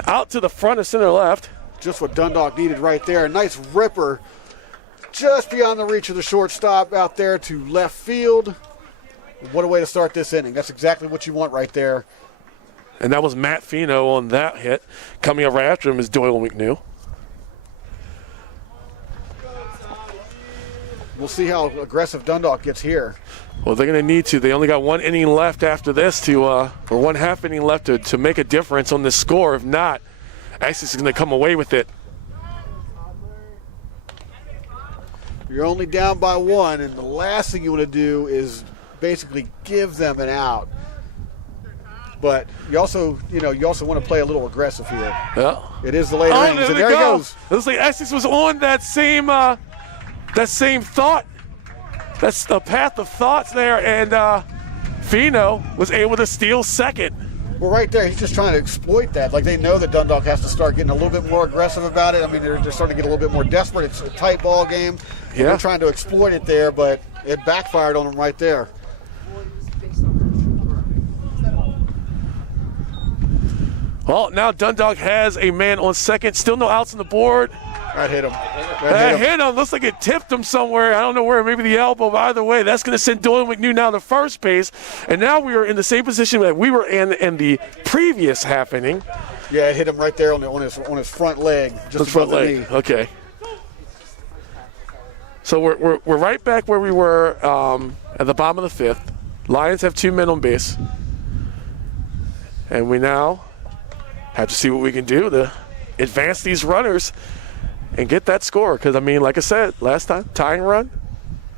out to the front of center left. Just what Dundalk needed right there. A nice ripper just beyond the reach of the shortstop out there to left field. What a way to start this inning. That's exactly what you want right there. And that was Matt Fino on that hit. Coming up right after him is Doyle McNew. We'll see how aggressive Dundalk gets here. Well, they're going to need to. They only got 1 inning left after this or 1/2 inning left to make a difference on this score. If not, Essex is going to come away with it. You're only down by 1, and the last thing you want to do is basically give them an out. But you also want to play a little aggressive here. Yeah. It is the later innings, and there he goes. It looks like Essex was on that same thought. That's the path of thoughts there, and Fino was able to steal second. Well, right there, he's just trying to exploit that. Like, they know that Dundalk has to start getting a little bit more aggressive about it. I mean, they're starting to get a little bit more desperate. It's a tight ball game. Yeah. They're trying to exploit it there, but it backfired on them right there. Well, now Dundalk has a man on second. Still no outs on the board. That hit him. That hit him. Looks like it tipped him somewhere. I don't know where. Maybe the elbow. But either way, that's going to send Dylan McNew now to first base. And now we are in the same position that we were in the previous half inning. Yeah, it hit him right there on his front leg. Just front leg. Knee. Okay. So we're right back where we were at the bottom of the fifth. Lions have 2 men on base. And we now have to see what we can do to advance these runners and get that score. Because, I mean, like I said last time, tying run,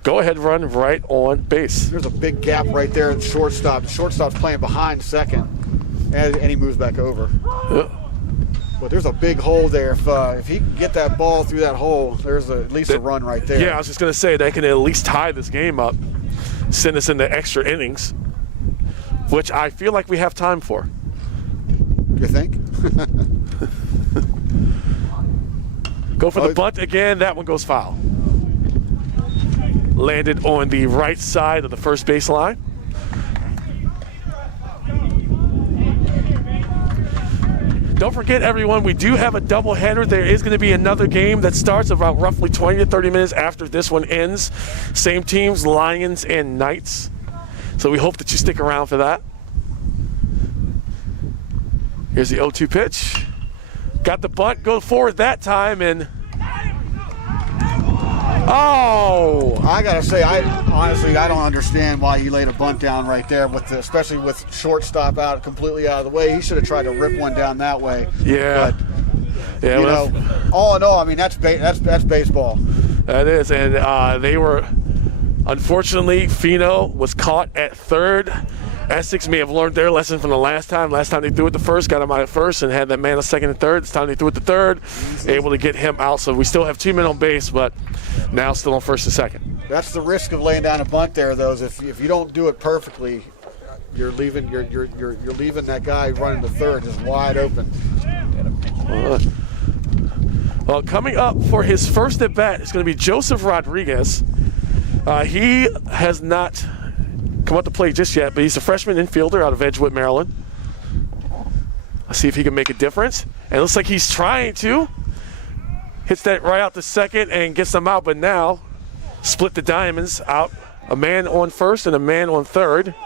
go-ahead run right on base. There's a big gap right there at shortstop. The shortstop's playing behind second, and he moves back over. Yeah. But there's a big hole there. If he can get that ball through that hole, there's at least a run right there. Yeah, I was just going to say, they can at least tie this game up, send us into extra innings, which I feel like we have time for. You think? Go for the bunt again. That one goes foul. Landed on the right side of the first base line. Don't forget, everyone, we do have a doubleheader. There is going to be another game that starts about roughly 20 to 30 minutes after this one ends. Same teams, Lions and Knights. So we hope that you stick around for that. Here's the 0-2 pitch. Got the bunt, go forward that time, and oh! I gotta say, honestly, I don't understand why he laid a bunt down right there, especially with shortstop out completely out of the way. He should have tried to rip one down that way. Yeah. But, you know, all in all, I mean, that's baseball. That is, and they were, unfortunately, Fino was caught at third. Essex may have learned their lesson from the last time. Last time they threw it to first, got him out at first, and had that man on second and third. This time they threw it to third, able to get him out. So we still have 2 men on base, but now still on first and second. That's the risk of laying down a bunt there, though. Is if you don't do it perfectly, you're leaving that guy running to third just wide open. Well, coming up for his first at bat is going to be Joseph Rodriguez. He has not come up to play just yet, but he's a freshman infielder out of Edgewood, Maryland. Let's see if he can make a difference. And it looks like he's trying to. Hits that right out to second and gets them out, but now split the diamonds out. A man on first and a man on third.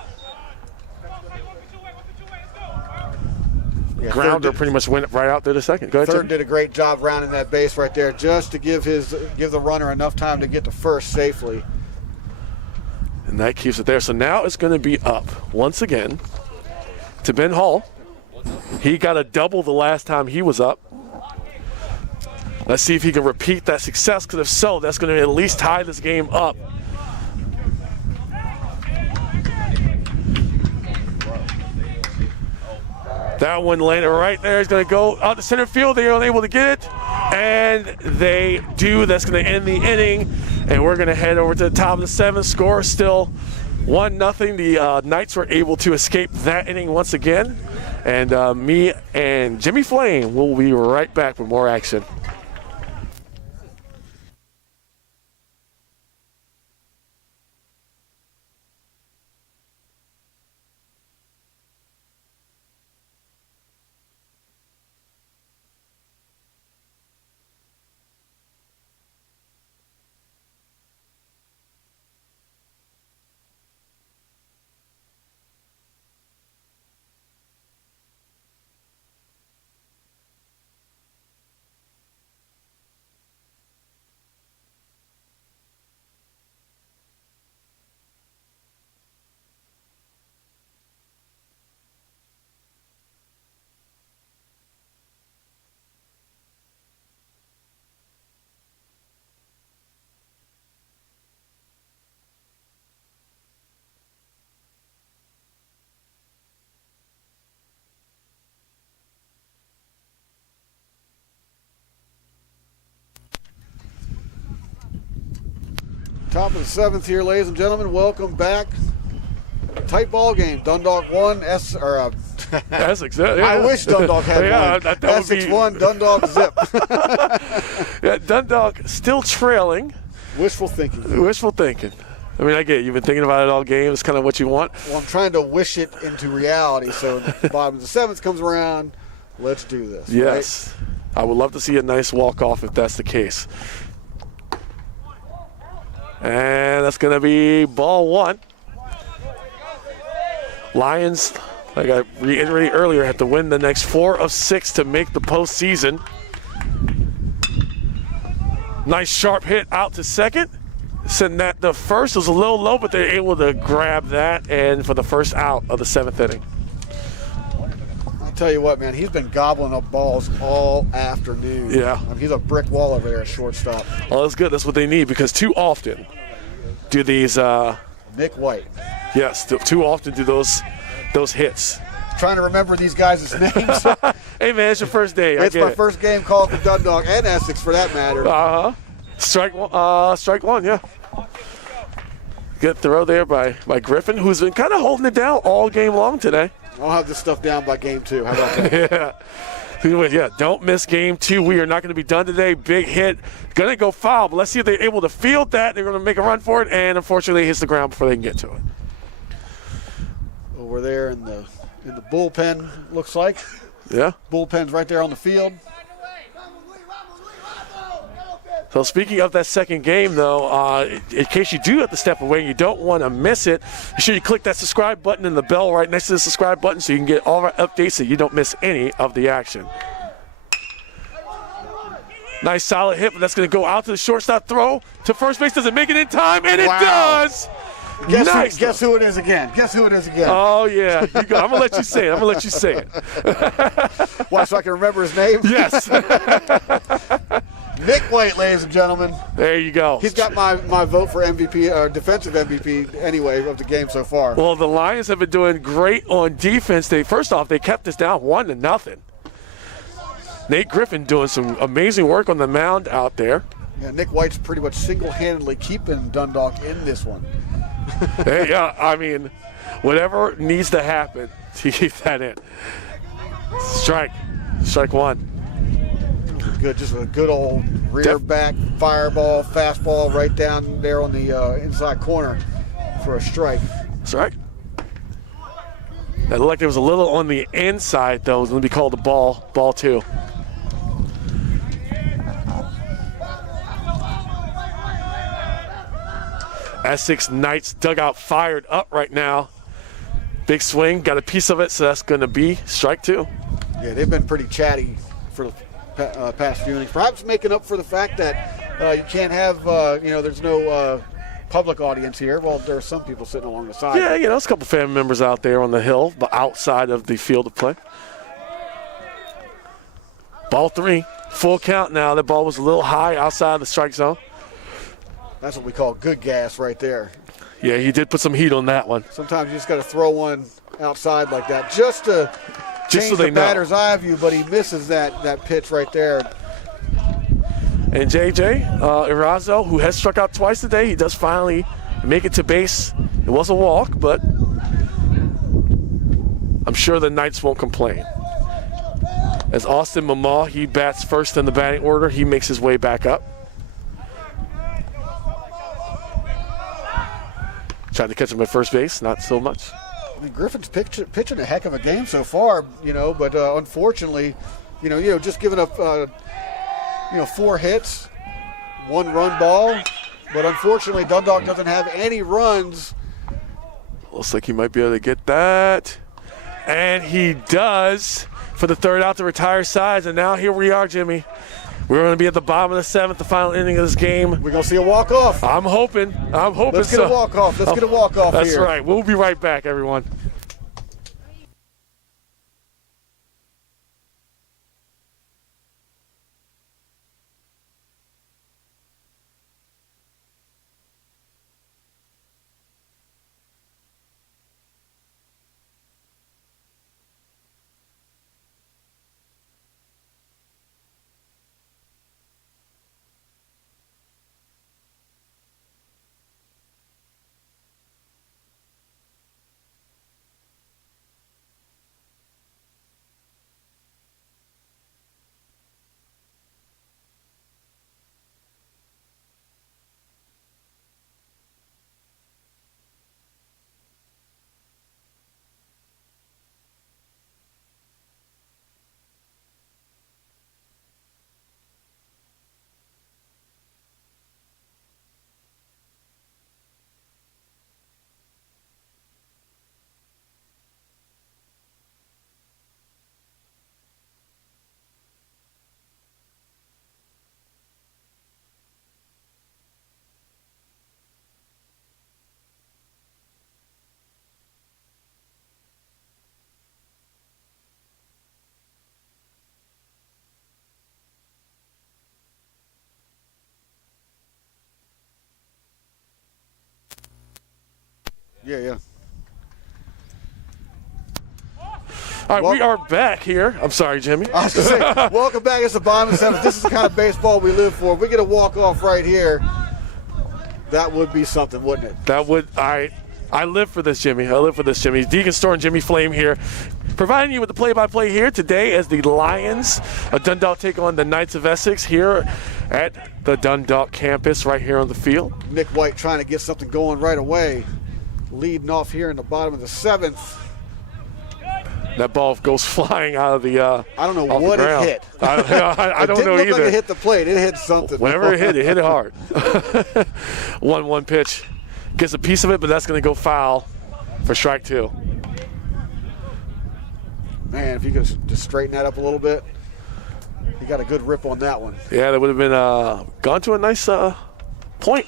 Yeah, Grounder pretty much went right out there to second. Go ahead, Third Jim. did a great job rounding that base right there just to give the runner enough time to get to first safely. And that keeps it there. So now it's going to be up once again to Ben Hall. He got a double the last time he was up. Let's see if he can repeat that success, because if so, that's going to at least tie this game up. That one landed right there. He's going to go out to center field. They are unable to get it, and they do. That's going to end the inning, and we're going to head over to the top of the seventh. Score still 1-0. The Knights were able to escape that inning once again, and me and Jimmy Flame will be right back with more action. Top of the seventh here, ladies and gentlemen. Welcome back. Tight ball game. Dundalk 1, Essex, yeah. I wish Dundalk had one. Essex 1, Dundalk 0. Yeah, Dundalk still trailing. Wishful thinking. Wishful thinking. I mean, I get it. You've been thinking about it all game. It's kind of what you want. Well, I'm trying to wish it into reality. So the bottom of the seventh comes around. Let's do this. Yes. Right? I would love to see a nice walk-off if that's the case. And that's going to be ball 1. Lions, like I reiterated earlier, have to win the next 4 of 6 to make the postseason. Nice sharp hit out to second. Sitting that the first was a little low, but they're able to grab that and for the first out of the 7th inning. I'll tell you what, man, he's been gobbling up balls all afternoon. Yeah. I mean, he's a brick wall over there at shortstop. Well, that's good. That's what they need because too often do these. Nick White. Yes, too often do those hits. Trying to remember these guys' names. Hey, man, it's your first day. It's my first game called for Dundalk and Essex, for that matter. Strike one, yeah. Good throw there by Griffin, who's been kind of holding it down all game long today. I'll have this stuff down by game 2. How about that? Yeah, don't miss game 2. We are not going to be done today. Big hit. Going to go foul, but let's see if they're able to field that. They're going to make a run for it, and unfortunately it hits the ground before they can get to it. Over there in the bullpen, looks like. Yeah. Bullpen's right there on the field. So speaking of that second game, though, in case you do have to step away and you don't want to miss it, be sure you click that subscribe button and the bell right next to the subscribe button so you can get all our updates so you don't miss any of the action. Nice solid hit, but that's going to go out to the shortstop throw to first base. Does it make it in time? And it does! Guess who it is again? Oh, yeah. I'm going to let you say it. Why, so I can remember his name? Yes. Nick White, ladies and gentlemen. There you go. He's got my vote for MVP, or defensive MVP anyway, of the game so far. Well, the Lions have been doing great on defense. First off, they kept us down 1-0. Nate Griffin doing some amazing work on the mound out there. Yeah, Nick White's pretty much single-handedly keeping Dundalk in this one. Hey, yeah, I mean, whatever needs to happen to keep that in. Strike 1. Good, just a good old rear back fireball, fastball right down there on the inside corner for a strike. Strike. It looked like it was a little on the inside, though. It was going to be called a ball 2. Essex Knights dugout fired up right now. Big swing, got a piece of it, so that's going to be strike 2. Yeah, they've been pretty chatty for the past few innings. Perhaps making up for the fact that you can't have, there's no public audience here. Well, there are some people sitting along the side. Yeah, there's a couple family members out there on the hill, but outside of the field of play. Ball 3, full count now. That ball was a little high outside the strike zone. That's what we call good gas right there. Yeah, he did put some heat on that one. Sometimes you just got to throw one outside like that just to change so the batter's eye view, but he misses that pitch right there. And JJ Erazo, who has struck out twice today, he does finally make it to base. It was a walk, but I'm sure the Knights won't complain. As Austin Mamaw, he bats first in the batting order. He makes his way back up. Tried to catch him at first base, not so much. I mean, Griffin's pitching a heck of a game so far, but unfortunately, just giving up, 4 hits, 1 run ball. But unfortunately, Dundalk doesn't have any runs. Looks like he might be able to get that. And he does for the third out to retire sides. And now here we are, Jimmy. We're going to be at the bottom of the 7th, the final inning of this game. We're going to see a walk-off. I'm hoping. Let's get a walk-off. Let's get a walk-off here. That's right. We'll be right back, everyone. Yeah. All right, we are back here. I'm sorry, Jimmy. I was going to say, welcome back. It's the bottom of the 7th. This is the kind of baseball we live for. If we get a walk-off right here, that would be something, wouldn't it? That would. I live for this, Jimmy. I live for this, Jimmy. Deacon Store and Jimmy Flame here, providing you with the play-by-play here today as the Lions of Dundalk take on the Knights of Essex here at the Dundalk campus right here on the field. Nick White trying to get something going right away, leading off here in the bottom of the 7th. That ball goes flying out of the I don't know what it hit. I don't know either. It didn't look like it hit the plate. It hit something. Whenever it hit it hard. 1-1 pitch. Gets a piece of it, but that's going to go foul for strike 2. Man, if you could just straighten that up a little bit. He got a good rip on that one. Yeah, that would have been gone to a nice point.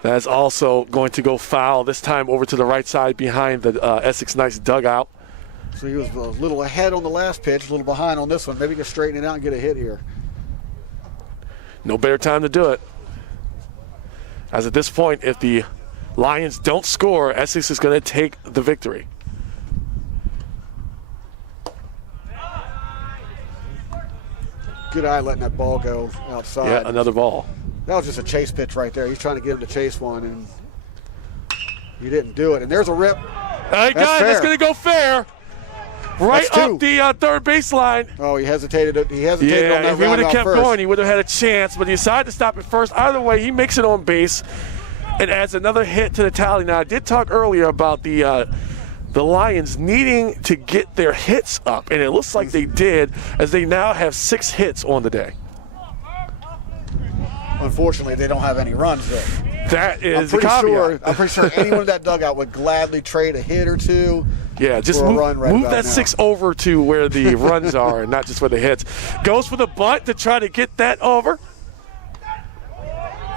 That's also going to go foul, this time over to the right side behind the Essex Knights dugout. So he was a little ahead on the last pitch, a little behind on this one. Maybe he can straighten it out and get a hit here. No better time to do it. As at this point, if the Lions don't score, Essex is going to take the victory. Good eye letting that ball go outside. Yeah, another ball. That was just a chase pitch right there. He's trying to get him to chase one, and he didn't do it. And there's a rip. That's going to go fair. Right up the third baseline. Oh, he hesitated. He hesitated on that if he would have kept first. going, he would have had a chance, but he decided to stop it first. Either way, he makes it on base and adds another hit to the tally. Now, I did talk earlier about the Lions needing to get their hits up, and it looks like they did, as they now have 6 hits on the day. Unfortunately, they don't have any runs, though. That is the caveat. I'm pretty sure anyone in that dugout would gladly trade a hit or two. Yeah, just for move, a run right move about that now. 6 over to where the runs are and not just where the hits. Goes for the bunt to try to get that over.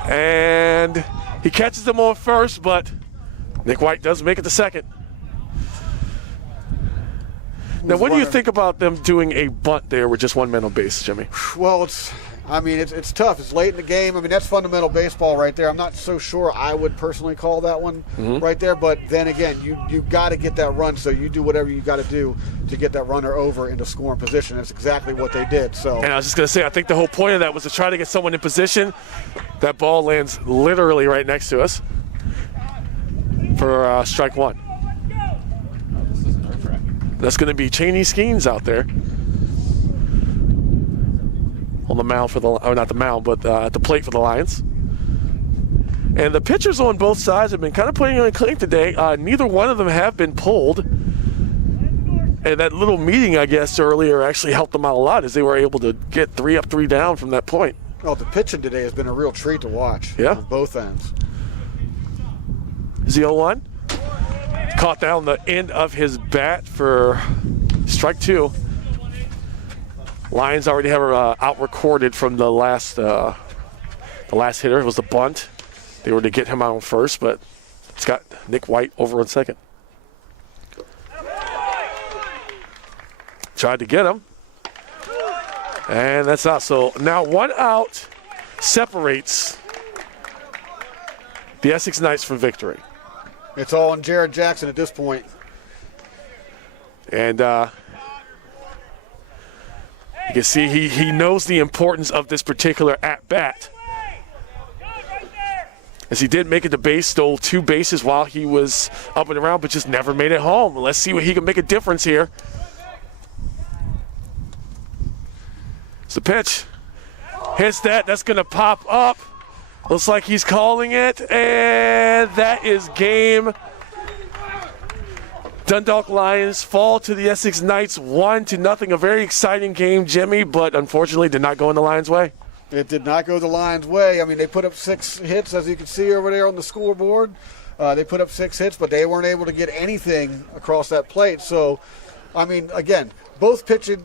And he catches them on first, but Nick White does make it to second. Now, what do you think about them doing a bunt there with just 1 man on base, Jimmy? Well, it's tough. It's late in the game. I mean, that's fundamental baseball right there. I'm not so sure I would personally call that one right there. But then again, you got to get that run, so you do whatever you got to do to get that runner over into scoring position. That's exactly what they did. So. And I was just going to say, I think the whole point of that was to try to get someone in position. That ball lands literally right next to us for strike 1. That's going to be Cheney Skeens out there on the mound for the, or not the mound, but at the plate for the Lions. And the pitchers on both sides have been kind of putting on a clean today. Neither one of them have been pulled. And that little meeting, I guess, earlier actually helped them out a lot as they were able to get 3 up, 3 down from that point. Well, the pitching today has been a real treat to watch. Yeah. On both ends. Is the 0-1? Caught down the end of his bat for strike 2. Lions already have her out recorded from the last hitter. It was the bunt. They were to get him out on first, but it's got Nick White over on second. Tried to get him, and that's out. So now 1 out separates the Essex Knights from victory. It's all on Jared Jackson at this point. And you can see he knows the importance of this particular at-bat. As he did make it to base, stole 2 bases while he was up and around, but just never made it home. Let's see what he can make a difference here. It's the pitch. Hits that. That's going to pop up. Looks like he's calling it, and that is game. Dundalk Lions fall to the Essex Knights 1-0. A very exciting game, Jimmy, but unfortunately did not go in the Lions' way. It did not go the Lions' way. I mean, they put up 6 hits, as you can see over there on the scoreboard. They put up 6 hits, but they weren't able to get anything across that plate. So, I mean, again, both pitchers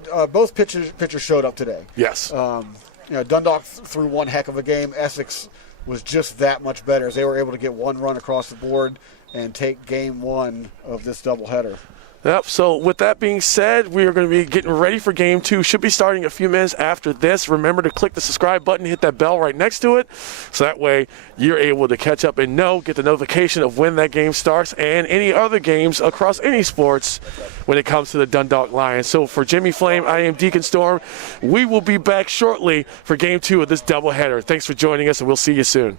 showed up today. Yes. Dundalk threw one heck of a game. Essex was just that much better as they were able to get 1 run across the board and take game one of this doubleheader. Yep, so with that being said, we are going to be getting ready for game two. Should be starting a few minutes after this. Remember to click the subscribe button, hit that bell right next to it, so that way you're able to catch up and get the notification of when that game starts and any other games across any sports when it comes to the Dundalk Lions. So for Jimmy Flame, I am Deacon Storm. We will be back shortly for game two of this doubleheader. Thanks for joining us, and we'll see you soon.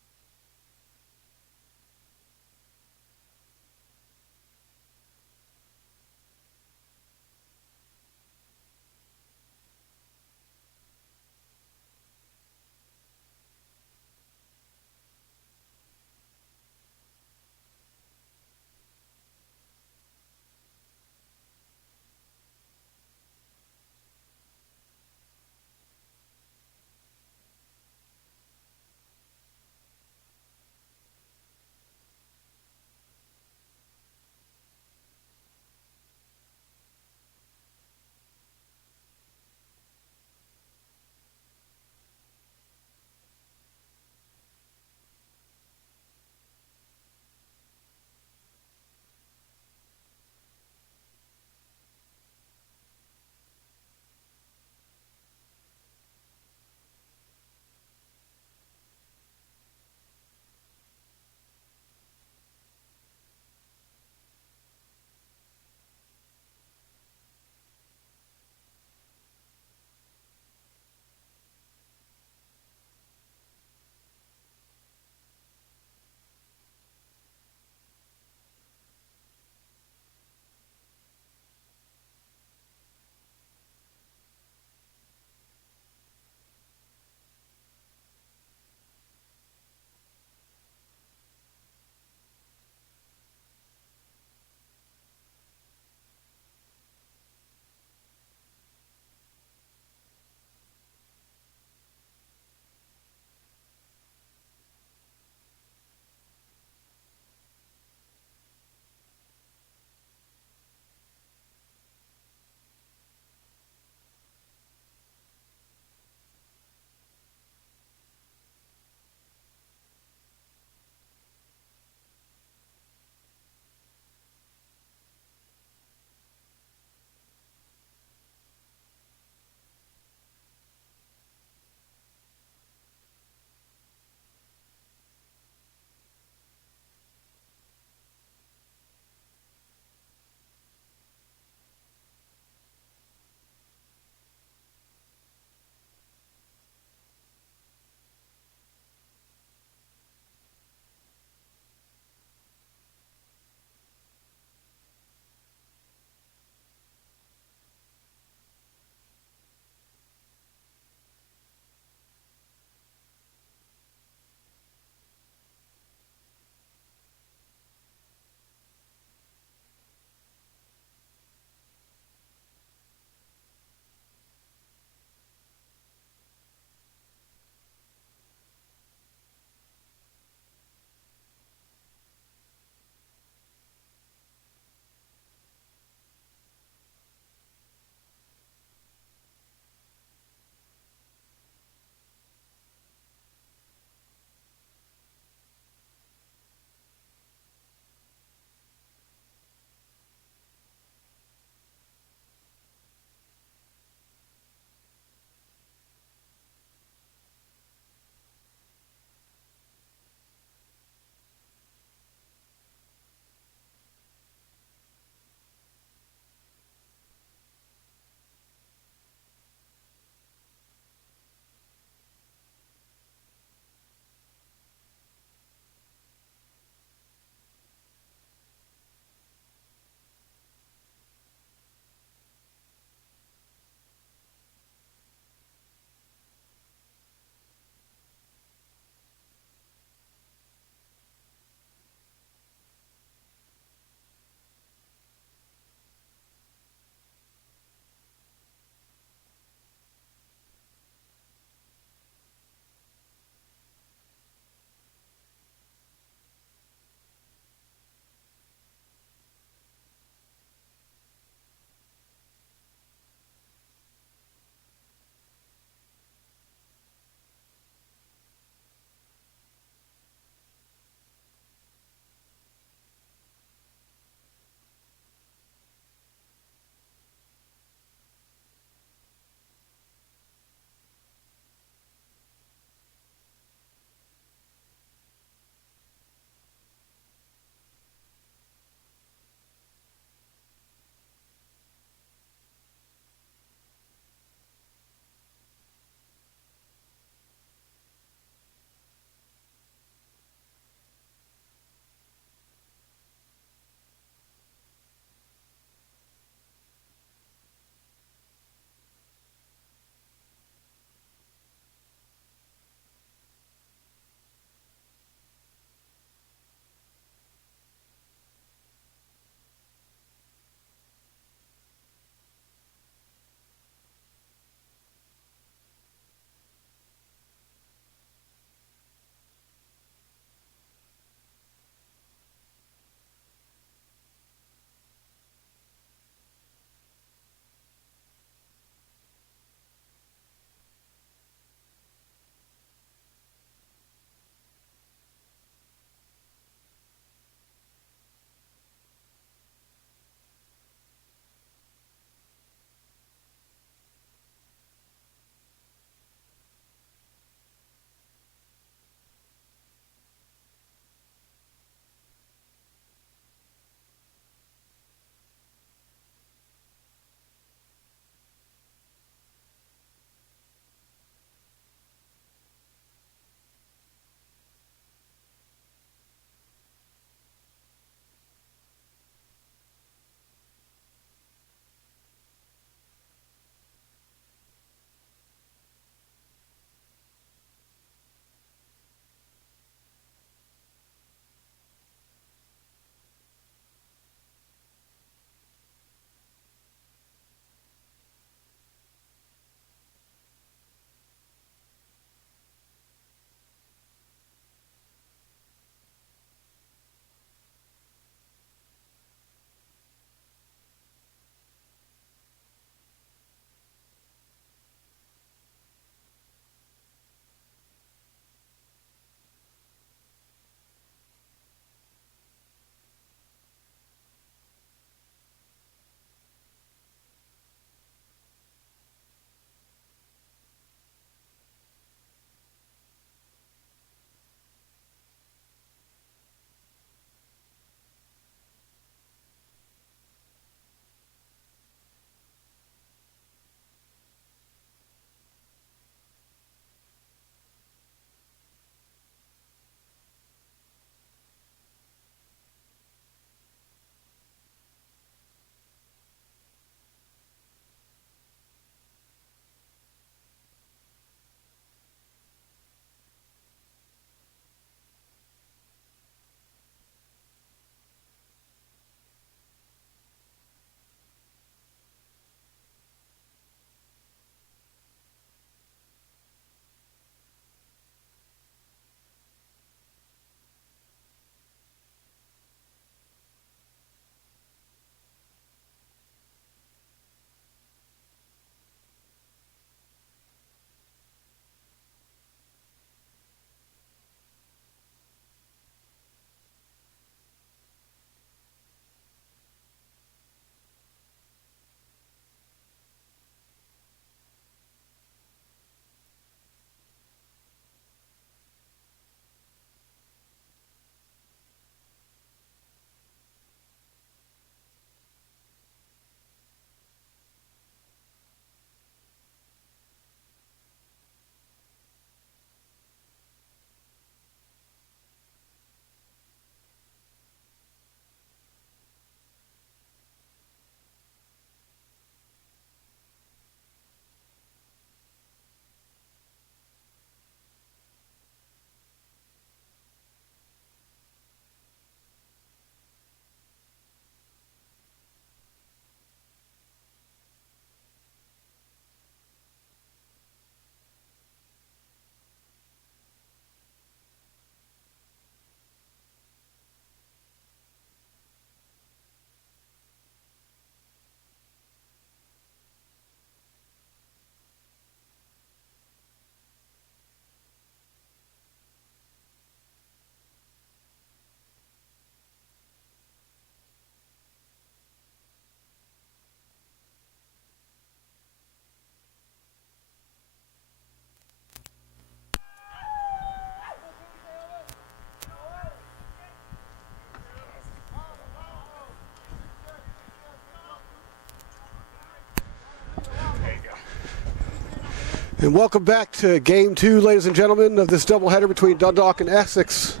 And welcome back to Game 2, ladies and gentlemen, of this doubleheader between Dundalk and Essex.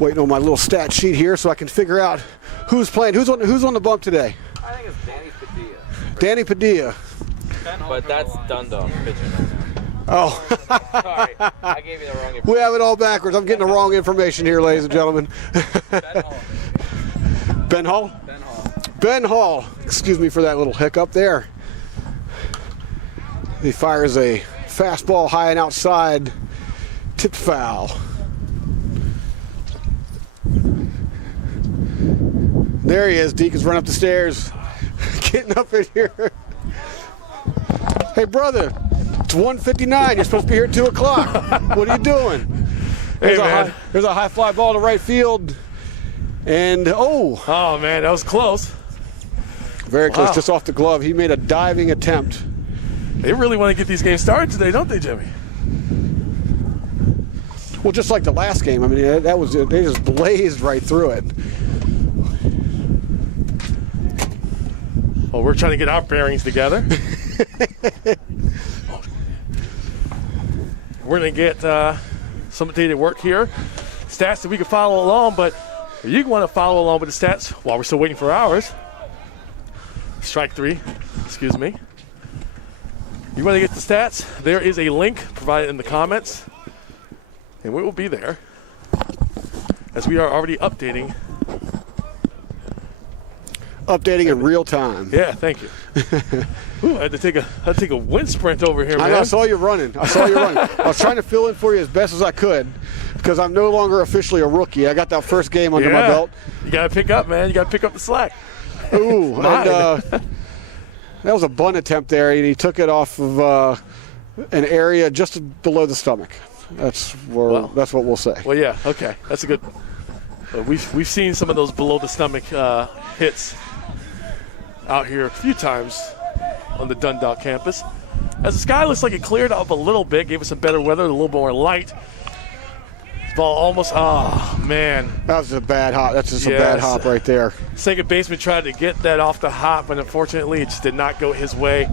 Waiting on my little stat sheet here so I can figure out who's playing. Who's on the bump today? I think it's Danny Padilla. Danny Padilla. But that's Dundalk pitching. Oh. Sorry, I gave you the wrong information. We have it all backwards. I'm getting the wrong information here, ladies and gentlemen. Ben Hall? Ben Hall. Ben Hall. Excuse me for that little hiccup there. He fires a fastball high and outside, tipped foul. There he is. Deacon's run up the stairs, getting up in here. Hey, brother, it's 1:59. You're supposed to be here at 2 o'clock. What are you doing? Hey, man. There's a high fly ball to right field. And, oh, man, that was close. Very close, just off the glove. He made a diving attempt. They really want to get these games started today, don't they, Jimmy? Well, just like the last game. I mean, that was they just blazed right through it. Well, we're trying to get our bearings together. We're going to get some updated work here. Stats that we can follow along, but if you want to follow along with the stats while we're still waiting for ours. Strike 3, excuse me. You want to get the stats? There is a link provided in the comments, and we will be there as we are already updating. Updating in real time. Yeah, thank you. Ooh, I had to take a wind sprint over here, man. I saw you running. I was trying to fill in for you as best as I could because I'm no longer officially a rookie. I got that first game under my belt. You got to pick up, man. You got to pick up the slack. Ooh, and that was a bunt attempt there, and he took it off of an area just below the stomach. That's what we'll say. Well, yeah, okay, that's a good. We've seen some of those below the stomach hits out here a few times on the Dundalk campus. As the sky looks like it cleared up a little bit, gave us some better weather, a little more light. This ball almost, man. That was a bad hop. That's just a bad hop right there. Second baseman tried to get that off the hop, but unfortunately it just did not go his way.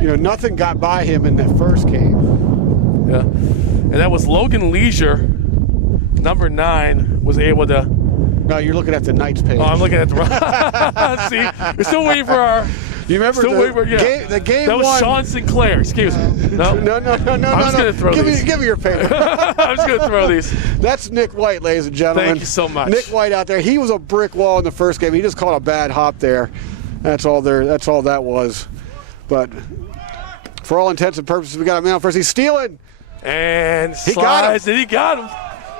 You know, nothing got by him in that first game. Yeah. And that was Logan Leisure, number 9, was able to. No, you're looking at the Knights page. Oh, I'm looking at the See, we're still waiting for our. You remember the game that was one. Sean Sinclair. Excuse me. No. I'm just going to throw these. Give me your paper. I'm just going to throw these. That's Nick White, ladies and gentlemen. Thank you so much. Nick White out there. He was a brick wall in the first game. He just caught a bad hop there. That's all that was. But for all intents and purposes, we got a man on first. He's stealing. And slides, and he got him.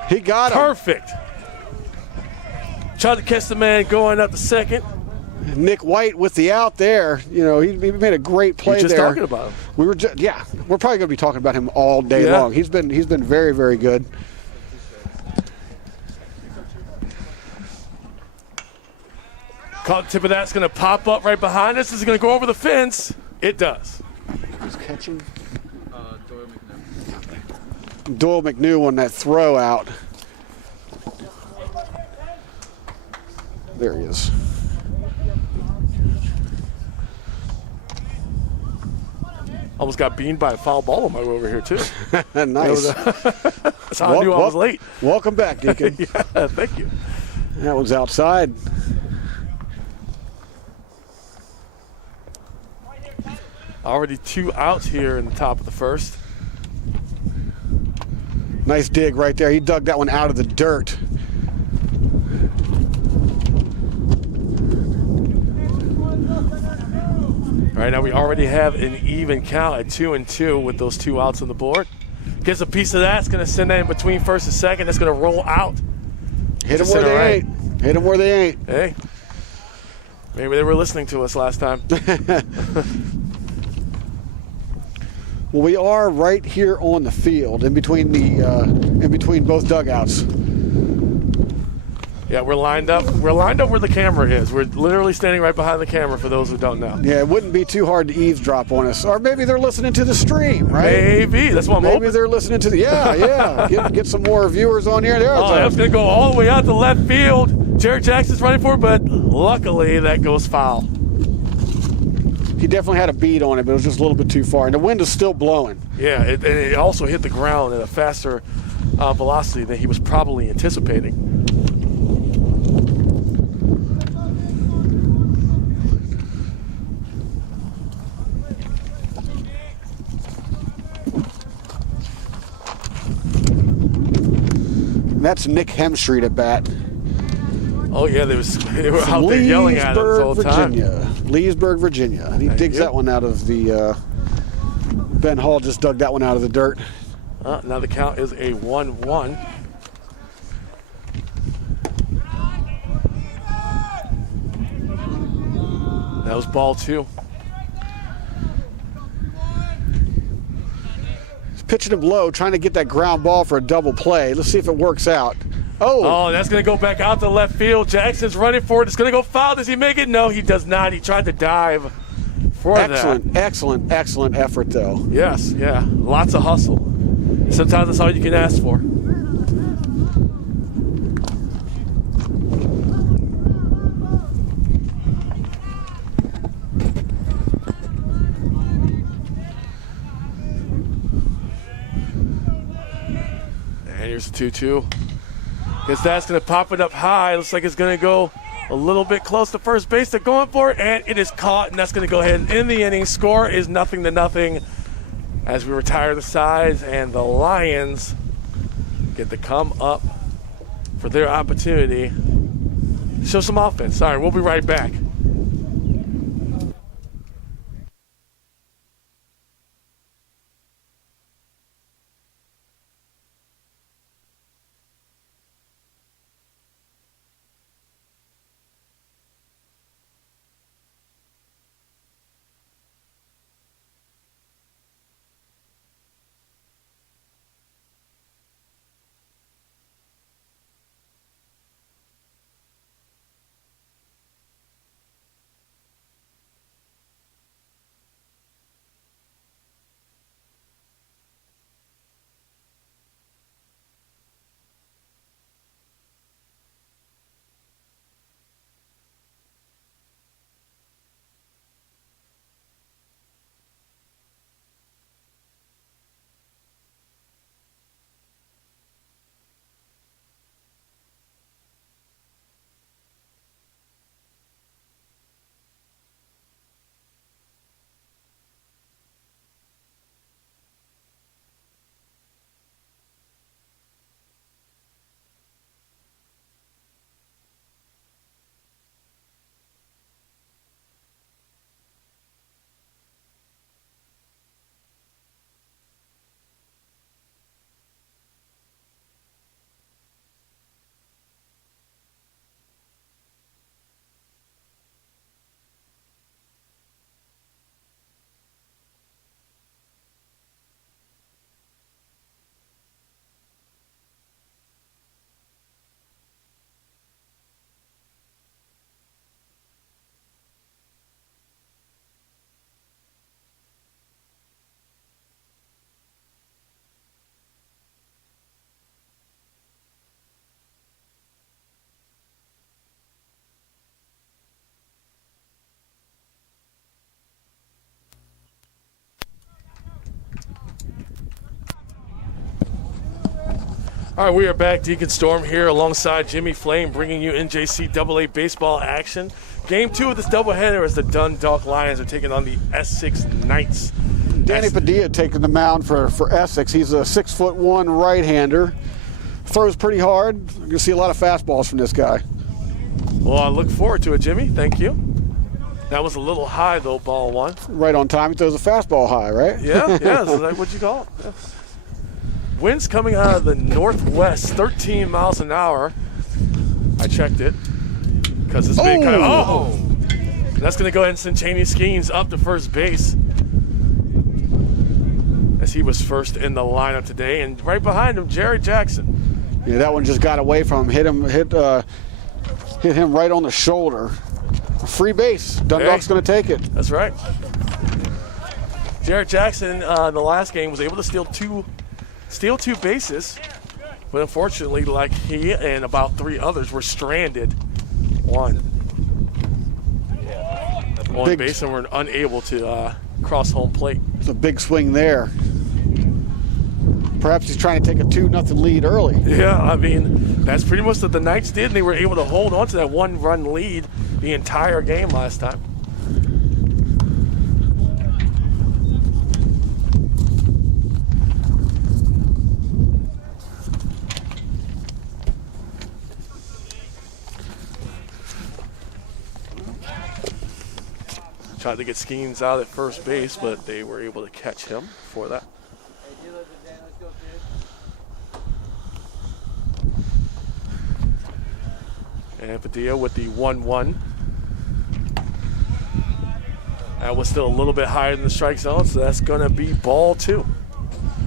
He got him. Perfect. Tried to catch the man going up to second. Nick White with the out there. You know, he made a great play there. Just talking about him. We're probably going to be talking about him all day long. He's been very, very good. Caught the tip of that's going to pop up right behind us. Is it going to go over the fence? It does. Who's catching? Doyle McNew on that throw out. There he is. Almost got beamed by a foul ball on my way over here, too. Nice. That's how I knew I was late. Welcome back, Deacon. Yeah, thank you. That one's outside. Already 2 outs here in the top of the first. Nice dig right there. He dug that one out of the dirt. All right, now we already have an even count at 2-2 with those 2 outs on the board. Gets a piece of that. It's going to send that in between first and second. It's going to roll out. Hit them where they ain't. Hit them where they ain't. Hey, maybe they were listening to us last time. Well, we are right here on the field, in between both dugouts. Yeah, we're lined up. We're lined up where the camera is. We're literally standing right behind the camera for those who don't know. Yeah, it wouldn't be too hard to eavesdrop on us. Or maybe they're listening to the stream, right? Maybe. That's what I'm hoping. Maybe they're listening to the, get some more viewers on here. That's going to go all the way out to left field. Jared Jackson's running for it, but luckily that goes foul. He definitely had a bead on it, but it was just a little bit too far. And the wind is still blowing. Yeah, it also hit the ground at a faster velocity than he was probably anticipating. And that's Nick Hemstreet at bat. Oh, yeah, they were out there yelling at us all the time. Leesburg, Virginia. He digs that one out of the Ben Hall just dug that one out of the dirt. Now the count is a 1-1. That was ball 2. He's pitching him low, trying to get that ground ball for a double play. Let's see if it works out. Oh, that's going to go back out to left field. Jackson's running for it. It's going to go foul. Does he make it? No, he does not. He tried to dive for that. Excellent effort, though. Yes, yeah. Lots of hustle. Sometimes that's all you can ask for. And here's the 2-2. Guess that's going to pop it up high. Looks like it's going to go a little bit close to first base. They're going for it, and it is caught, and that's going to go ahead and end the inning. Score is 0-0 as we retire the sides, and the Lions get to come up for their opportunity to show some offense. All right, we'll be right back. All right, we are back. Deacon Storm here alongside Jimmy Flame, bringing you NJCAA baseball action. Game 2 of this doubleheader as the Dundalk Lions are taking on the Essex Knights. Danny Padilla taking the mound for Essex. He's a 6'1" right-hander. Throws pretty hard. You're going to see a lot of fastballs from this guy. Well, I look forward to it, Jimmy. Thank you. That was a little high, though, ball 1. Right on time. He throws a fastball high, right? Yeah, is that what you call it? Yeah. Winds coming out of the northwest, 13 miles an hour. I checked it because it's big. That's going to go ahead and send Cheney Skeens up to first base as he was first in the lineup today. And right behind him, Jared Jackson. Yeah, that one just got away from him. Hit him right on the shoulder. Free base. Dundalk's going to take it. That's right. Jared Jackson in the last game was able to steal two bases, but unfortunately, like he and about 3 others were stranded. 1. on base and were unable to cross home plate. It's a big swing there. Perhaps he's trying to take a 2-0 lead early. Yeah, I mean, that's pretty much what the Knights did. They were able to hold on to that 1-run lead the entire game last time. Tried to get Skeens out at first base, but they were able to catch him for that. And Padilla with the 1-1. That was still a little bit higher than the strike zone, so that's going to be ball 2.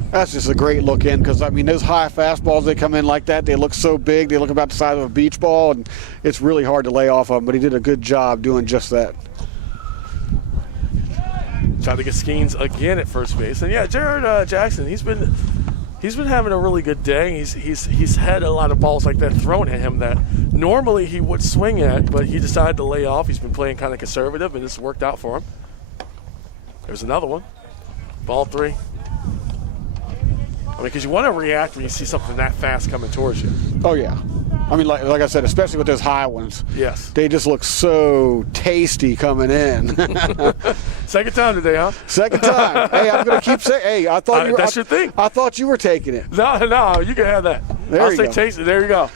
That's just a great look in because, I mean, those high fastballs, they come in like that. They look so big. They look about the size of a beach ball, and it's really hard to lay off of them, but he did a good job doing just that. Tried to get Skeens again at first base. And, yeah, Jared Jackson, he's been having a really good day. He's had a lot of balls like that thrown at him that normally he would swing at, but he decided to lay off. He's been playing kind of conservative, and it's worked out for him. There's another one. Ball 3. I mean, because you want to react when you see something that fast coming towards you. Oh, yeah. I mean, like I said, especially with those high ones. Yes. They just look so tasty coming in. Second time today, huh? Second time. Hey, I'm going to keep saying, hey, I thought that's your thing. I thought you were taking it. No, you can have that. I'll say tasty. There you go.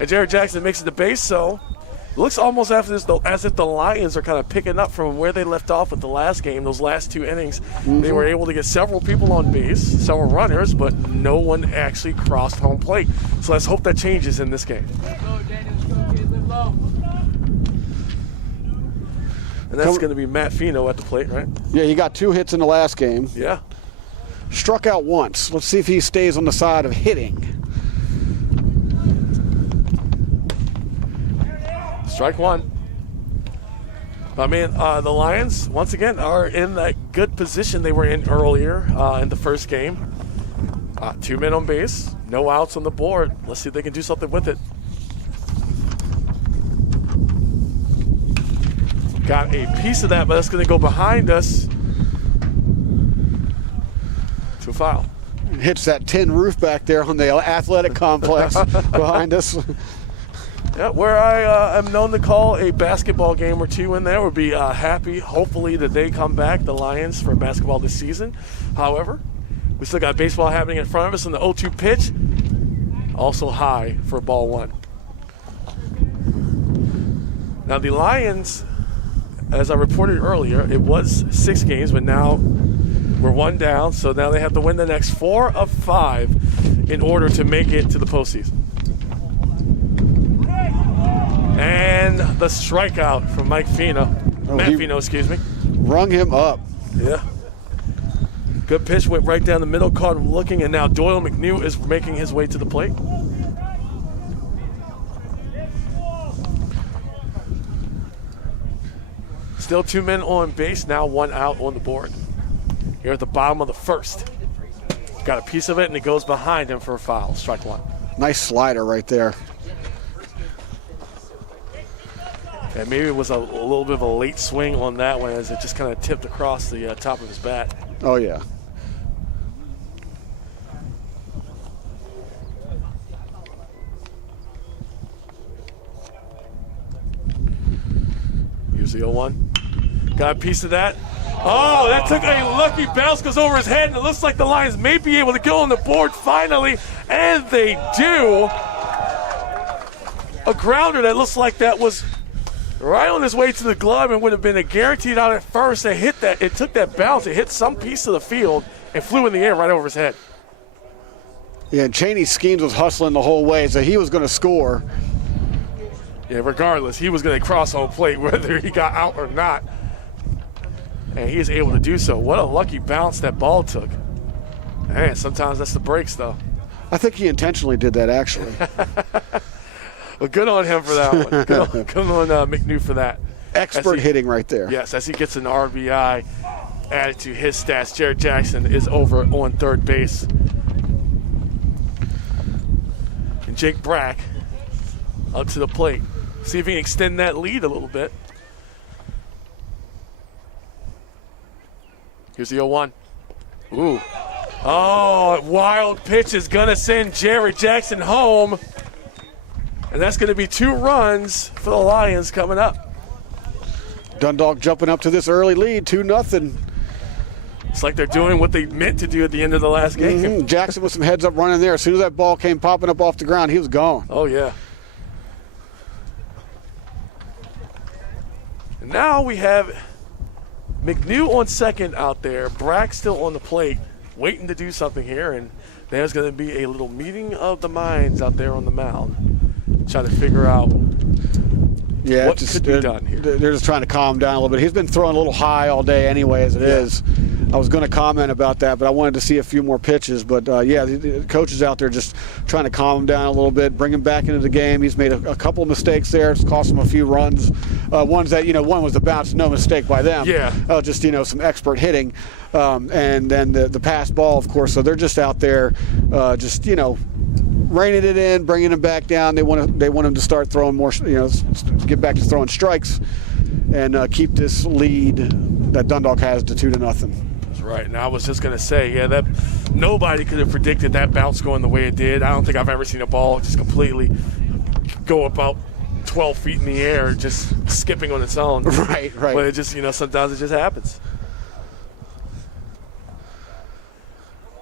And Jared Jackson makes it to base, so it looks almost after this as if the Lions are kind of picking up from where they left off with the last game, those last 2 innings. Mm-hmm. They were able to get several people on base, several runners, but no one actually crossed home plate. So let's hope that changes in this game. And that's going to be Matt Fino at the plate, right? Yeah, he got 2 hits in the last game. Yeah. Struck out once. Let's see if he stays on the side of hitting. Strike 1. I mean, the Lions, once again, are in that good position they were in earlier in the first game. 2 men on base, no outs on the board. Let's see if they can do something with it. Got a piece of that, but that's going to go behind us to a foul. Hits that tin roof back there on the athletic complex behind us. Yeah, where I am known to call a basketball game or 2 in there. Would be happy, hopefully, that they come back, the Lions, for basketball this season. However, we still got baseball happening in front of us, and the 0-2 pitch also high for ball 1. Now, the Lions, as I reported earlier, it was 6 games, but now we're 1 down, so now they have to win the next 4 of 5 in order to make it to the postseason. And the strikeout from Matt Fino, excuse me. Rung him up. Yeah. Good pitch, went right down the middle, caught him looking, and now Doyle McNew is making his way to the plate. Still 2 men on base, now 1 out on the board. Here at the bottom of the first. Got a piece of it, and it goes behind him for a foul. Strike 1. Nice slider right there. And maybe it was a little bit of a late swing on that one as it just kind of tipped across the top of his bat. Oh, yeah. Here's the 0-1. Got a piece of that. Oh, that took a lucky bounce, goes over his head, and it looks like the Lions may be able to go on the board finally, and they do. A grounder that looks like that was right on his way to the glove and would have been a guaranteed out at first. It hit that. It took that bounce. It hit some piece of the field and flew in the air right over his head. Yeah, Cheney Skeens was hustling the whole way, so he was going to score. Yeah, regardless, he was going to cross home plate whether he got out or not. And he is able to do so. What a lucky bounce that ball took. Man, sometimes that's the breaks, though. I think he intentionally did that, actually. Well, good on him for that one. Good on McNew for that. Expert hitting right there. Yes, as he gets an RBI added to his stats. Jared Jackson is over on third base. And Jake Brack up to the plate. See if he can extend that lead a little bit. Here's the 0-1. Ooh. Oh, wild pitch is going to send Jerry Jackson home. And that's going to be 2 runs for the Lions coming up. Dundalk jumping up to this early lead, 2-0. It's like they're doing what they meant to do at the end of the last game. Mm-hmm. Jackson with some heads up running there. As soon as that ball came popping up off the ground, he was gone. Oh, yeah. And now we have McNew on second out there. Brack still on the plate, waiting to do something here. And there's going to be a little meeting of the minds out there on the mound, trying to figure out what could be done here. They're just trying to calm him down a little bit. He's been throwing a little high all day anyway, as it is. I was going to comment about that, but I wanted to see a few more pitches. But, the coach is out there just trying to calm him down a little bit, bring him back into the game. He's made a couple of mistakes there. It's cost him a few runs. Ones that, one was the bounce, no mistake by them. Yeah. Just, some expert hitting. And then the pass ball, of course. So they're just out there reining it in, bringing him back down. They want him to start throwing more, get back to throwing strikes and keep this lead that Dundalk has to 2-0. Right, and I was just going to say, that nobody could have predicted that bounce going the way it did. I don't think I've ever seen a ball just completely go about 12 feet in the air, just skipping on its own. Right. But it just, sometimes it just happens.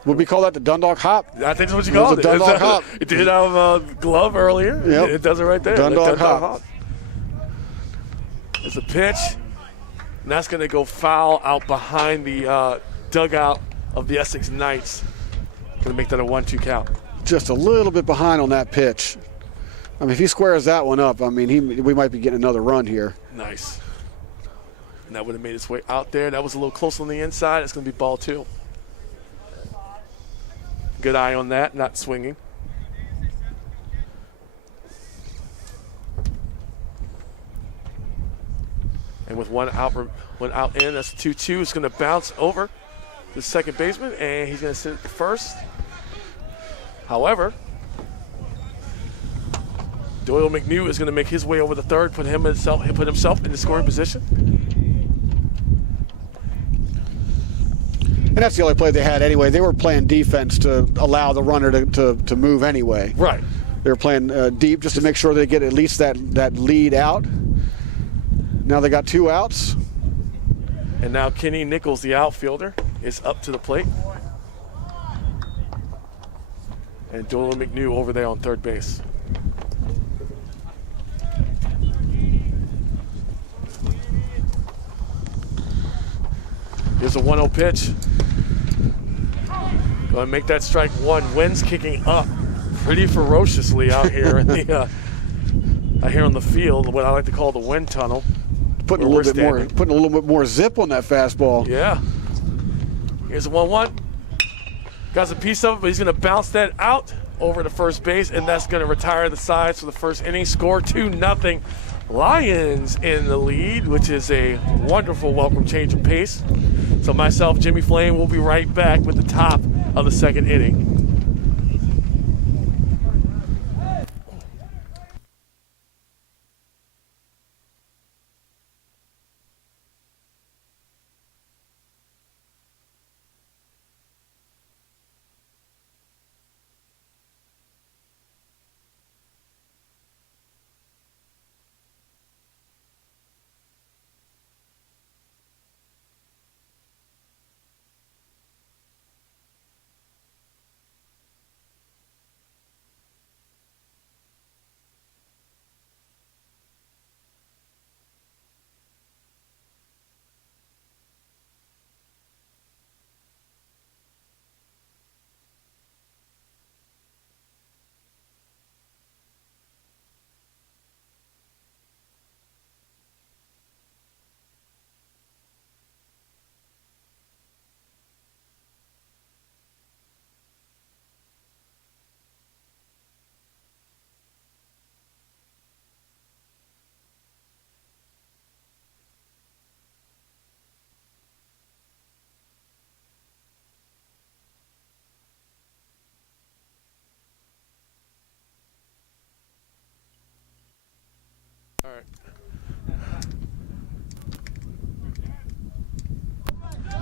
Would we call that the Dundalk hop? I think that's what you called it. Dundalk hop. It did have a glove earlier. Yep. It does it right there. Dundalk hop. It's a pitch. And that's going to go foul out behind the dugout of the Essex Knights. Going to make that a 1-2 count. Just a little bit behind on that pitch. I mean, if he squares that one up, we might be getting another run here. Nice. And that would have made its way out there. That was a little close on the inside. It's going to be ball 2. Good eye on that, not swinging. And with one out in, that's 2-2. It's going to bounce over the second baseman, and he's going to sit at the first. However, Doyle McNew is going to make his way over the third, put himself in the scoring position. And that's the only play they had anyway. They were playing defense to allow the runner to move anyway. Right. They were playing deep just to make sure they get at least that lead out. Now they got 2 outs. And now Kenny Nichols, the outfielder, is up to the plate. And Doyle McNew over there on third base. Here's a 1-0 pitch. Going to make that strike 1. Wind's kicking up pretty ferociously out here in the out here on the field, what I like to call the wind tunnel. Putting a little bit more zip on that fastball. Yeah. Here's a 1-1. Got a piece of it, but he's going to bounce that out over to first base, and that's going to retire the sides for the first inning. Score 2-0. Lions in the lead, which is a wonderful welcome change of pace. So myself, Jimmy Flame, will be right back with the top of the second inning.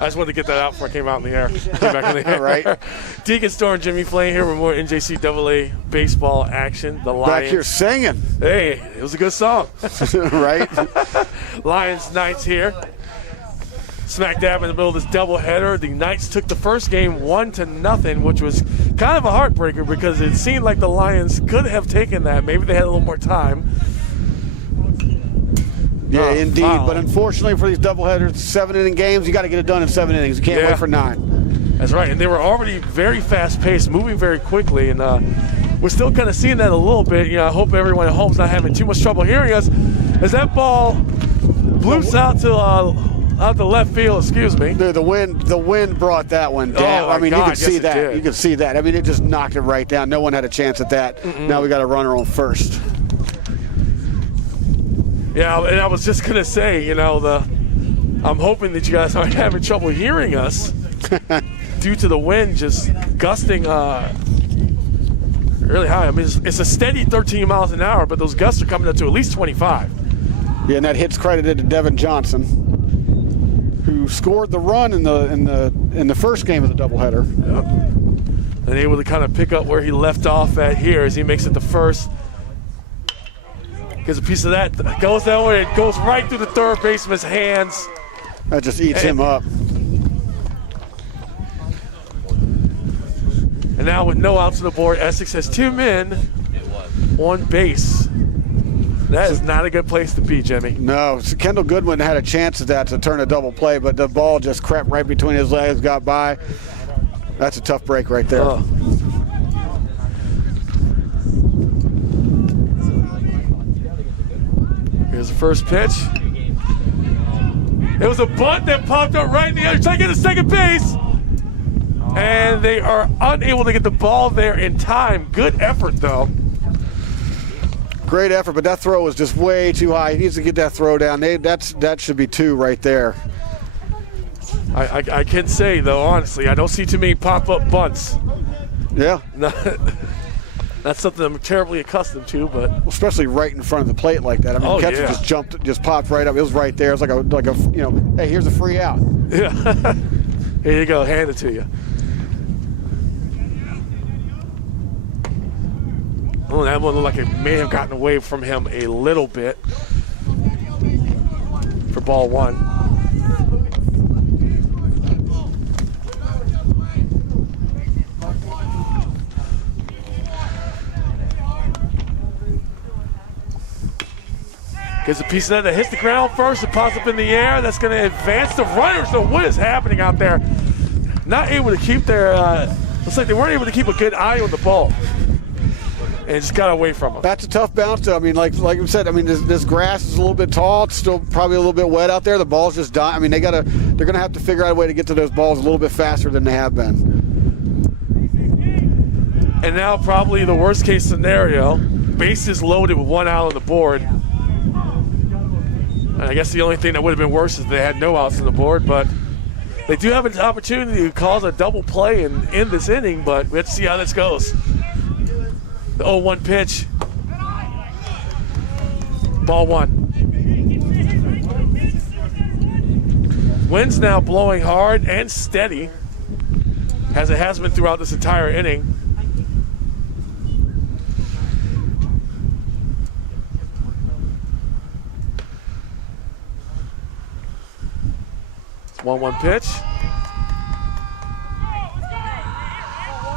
I just wanted to get that out before I came out in the air. Came back in the air. Right. Deacon Storm, Jimmy Flane here with more NJCAA baseball action. The Lions. Back here singing. Hey, it was a good song. Right. Lions Knights here. Smack dab in the middle of this doubleheader. The Knights took the first game 1-0, which was kind of a heartbreaker because it seemed like the Lions could have taken that. Maybe they had a little more time. Yeah, indeed. Wow. But unfortunately for these doubleheaders, 7-inning games, you got to get it done in 7 innings. You can't wait for 9. That's right. And they were already very fast-paced, moving very quickly. And we're still kind of seeing that a little bit. I hope everyone at home's not having too much trouble hearing us. As that ball bloops out to left field, excuse me. Dude, the wind brought that one down. Oh, you God, could see that. did. You could see that. It just knocked it right down. No one had a chance at that. Now we got a runner on first. Yeah, and I was just going to say, I'm hoping that you guys aren't having trouble hearing us due to the wind just gusting really high. I mean, it's a steady 13 miles an hour, but those gusts are coming up to at least 25. Yeah, and that hit's credited to Devin Johnson, who scored the run in the first game of the doubleheader. Yep. And able to kind of pick up where he left off at here as he makes it the first. Gets a piece of that, goes that way, it goes right through the third baseman's hands. That just eats him up. And now with no outs on the board, Essex has 2 men on base. That is not a good place to be, Jimmy. No, so Kendall Goodwin had a chance at that to turn a double play, but the ball just crept right between his legs, got by. That's a tough break right there. Here's the first pitch. It was a bunt that popped up right in the other, trying to get to second base. And they are unable to get the ball there in time. Good effort, though. Great effort, but that throw was just way too high. He needs to get that throw down. That should be 2 right there. I can say, though, honestly, I don't see too many pop-up bunts. Yeah. That's something I'm terribly accustomed to, but especially right in front of the plate like that. I mean, the catcher just popped right up. It was right there. It was like a hey, here's a free out. Yeah. Here you go. Hand it to you. Oh, that one looked like it may have gotten away from him a little bit for ball 1. Gets a piece of that hits the ground first. It pops up in the air. That's going to advance the runner. So what is happening out there? Not able to keep their looks like they weren't able to keep a good eye on the ball. And it just got away from them. That's a tough bounce, though. I mean, like we said, I mean, this grass is a little bit tall. It's still probably a little bit wet out there. The ball's just dying. I mean, they're going to have to figure out a way to get to those balls a little bit faster than they have been. And now probably the worst case scenario, bases loaded with 1 out on the board. And I guess the only thing that would have been worse is they had no outs on the board, but they do have an opportunity to cause a double play and end this inning, but let's see how this goes. The 0-1 pitch. Ball 1. Wind's now blowing hard and steady, as it has been throughout this entire inning. It's 1-1 pitch.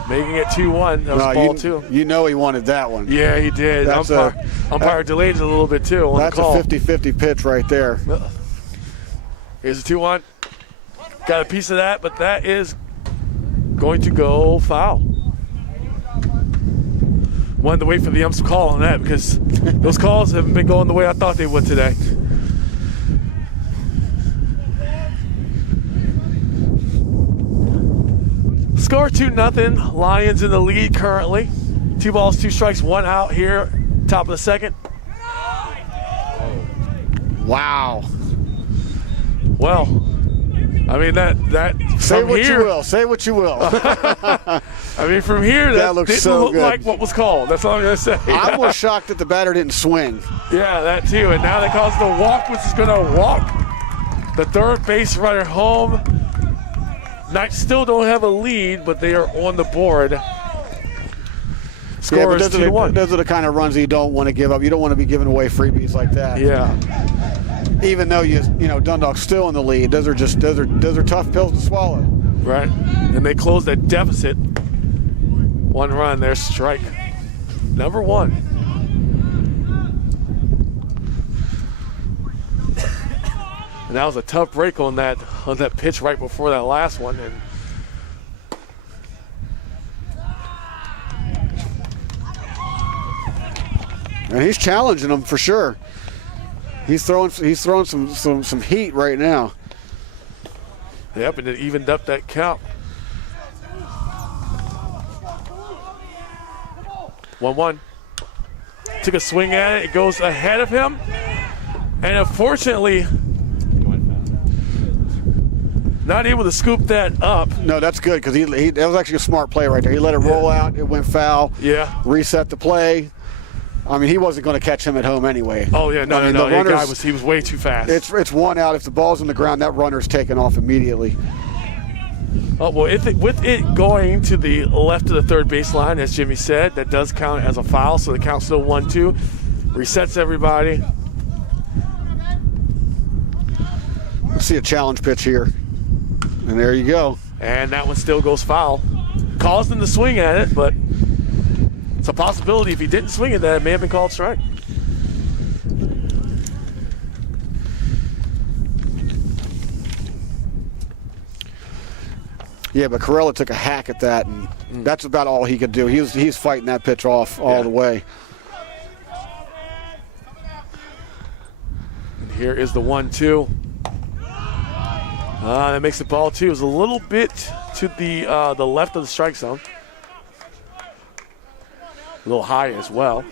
Making it 2-1. That was ball 2. You know he wanted that one. Yeah, he did. Umpire delayed it a little bit, too. That's a 50-50 pitch right there. Here's a 2-1. Got a piece of that, but that is going to go foul. Wanted to wait for the ump's call on that because those calls haven't been going the way I thought they would today. Score 2-0. Lions in the lead currently. 2 balls, 2 strikes, 1 out here. Top of the second. Wow. Well, I mean that. Say what you will. Say what you will. I mean, from here, that looks didn't so look good. like what was called. That's all I'm gonna say. I'm more shocked that the batter didn't swing. Yeah, that too. And now they cause the walk, which is gonna walk the third base runner home. Knights still don't have a lead, but they are on the board. Score is 2-1. Those are the kind of runs that you don't want to give up. You don't want to be giving away freebies like that. Yeah. Even though Dundalk's still in the lead, those are tough pills to swallow. Right. And they close that deficit. 1 run, there's strike number 1. And that was a tough break on that pitch right before that last one. And he's challenging them for sure. He's throwing some heat right now. Yep, and it evened up that count. 1-1. Took a swing at it. It goes ahead of him. And unfortunately, not able to scoop that up. No, that's good because that was actually a smart play right there. He let it roll out. It went foul. Yeah. Reset the play. I mean, he wasn't going to catch him at home anyway. Oh, yeah, no. The guy he was way too fast. It's 1 out. If the ball's on the ground, that runner's taken off immediately. Oh, well, with it going to the left of the third baseline, as Jimmy said, that does count as a foul, so the count's still 1-2. Resets everybody. Let's see a challenge pitch here. And there you go. And that one still goes foul. Caused him to swing at it, but it's a possibility if he didn't swing at that, it may have been called strike. Yeah, but Corella took a hack at that, and that's about all he could do. He's fighting that pitch off all the way. And here is the 1-2. That makes the ball 2. It was a little bit to the left of the strike zone. A little high as well.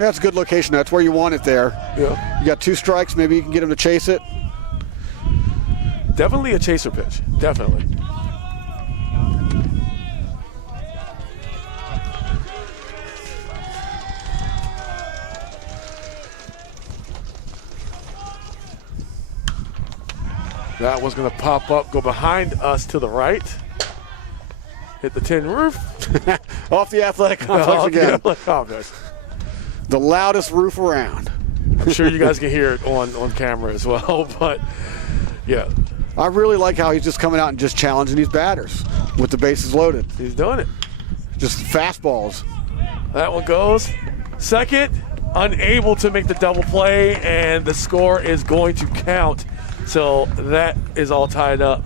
Yeah, it's a good location. That's where you want it there. Yeah. You got 2 strikes. Maybe you can get him to chase it. Definitely a chaser pitch. Definitely. That was going to pop up, go behind us to the right. Hit the tin roof. Off the athletic complex again. The athletic complex. The loudest roof around. I'm sure you guys can hear it on camera as well, but yeah. I really like how he's just coming out and just challenging these batters with the bases loaded. He's doing it. Just fastballs. That one goes. Second, unable to make the double play, and the score is going to count. So that is all tied up,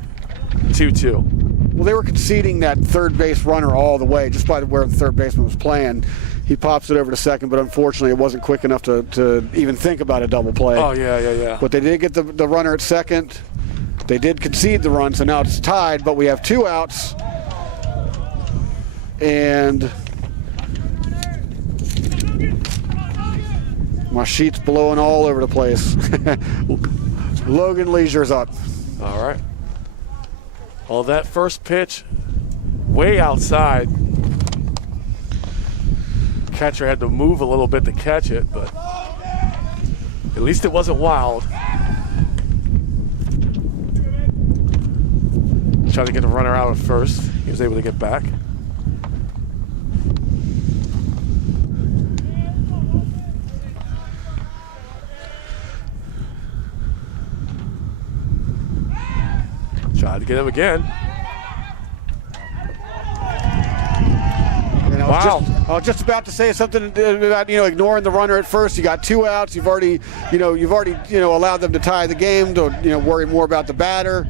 2-2. Well, they were conceding that third base runner all the way, just by where the third baseman was playing. He pops it over to second, but unfortunately it wasn't quick enough to even think about a double play. Oh, yeah. But they did get the runner at second. They did concede the run, so now it's tied, but we have 2 outs. And my sheet's blowing all over the place. Logan Leisure's up. All right. Well, that first pitch, way outside. Catcher had to move a little bit to catch it, but at least it wasn't wild. Trying to get the runner out at first. He was able to get back. Tried to get him again. Wow. I was just about to say something about ignoring the runner at first. You got 2 outs. You've already allowed them to tie the game. To worry more about the batter.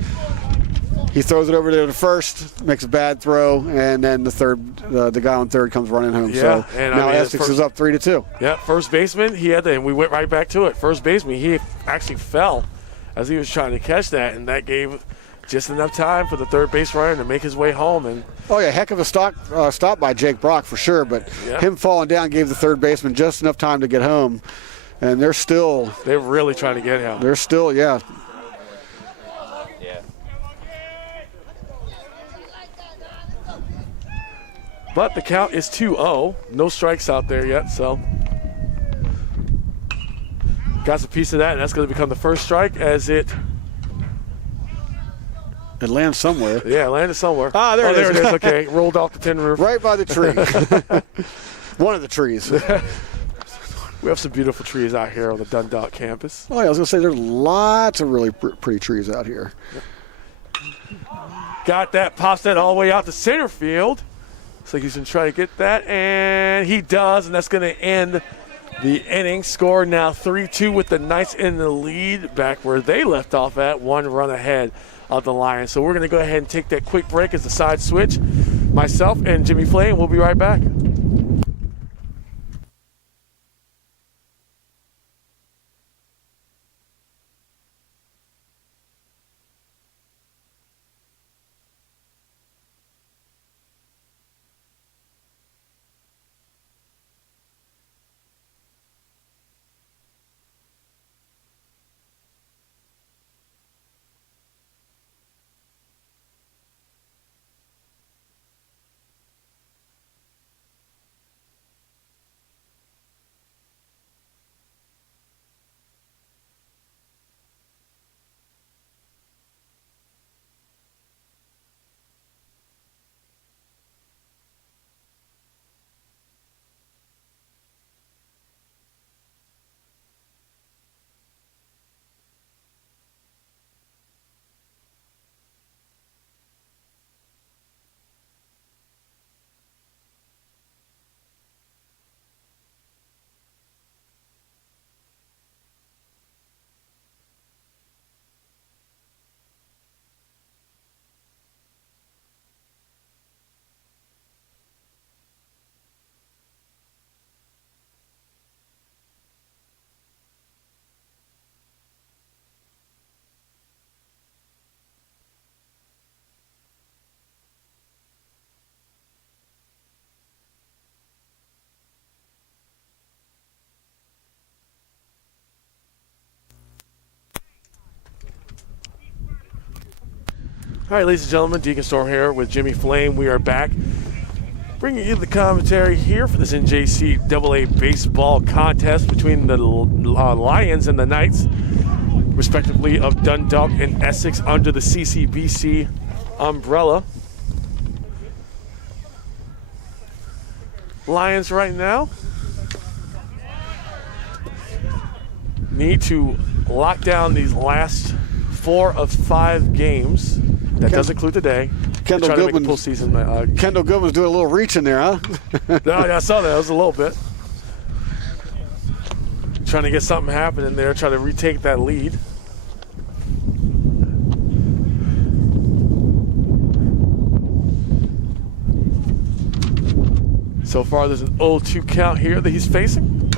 He throws it over to the first, makes a bad throw, and then the guy on third comes running home. Yeah, so now Essex is up 3-2. Yeah, first baseman, and we went right back to it. First baseman, he actually fell as he was trying to catch that, and that gave just enough time for the third base runner to make his way home. And oh yeah, heck of a stop by Jake Brock for sure, but him falling down gave the third baseman just enough time to get home, and they're really trying to get him. They're still, yeah. But the count is 2-0. No strikes out there yet, so got a piece of that, and that's going to become the first strike as it It lands somewhere. Yeah, it landed somewhere. Ah, there it is. There it is. Okay, rolled off the tin roof. Right by the tree. One of the trees. We have some beautiful trees out here on the Dundalk campus. Oh, yeah, I was going to say there's lots of really pretty trees out here. Got that, pops that all the way out to center field. Looks like he's going to try to get that, and he does, and that's going to end the inning. Score now 3-2 with the Knights in the lead, back where they left off at, 1 run ahead of the Lions. So we're going to go ahead and take that quick break as the side switch. Myself and Jimmy Flay, and we'll be right back. All right, ladies and gentlemen, Deacon Storm here with Jimmy Flame. We are back bringing you the commentary here for this NJCAA baseball contest between the Lions and the Knights, respectively, of Dundalk and Essex under the CCBC umbrella. Lions right now need to lock down these last 4 of 5 games. That does include today. Kendall Goodman's doing a little reaching there, huh? No, yeah, I saw that. It was a little bit. Trying to get something happening there, try to retake that lead. So far, there's an 0-2 count here that he's facing.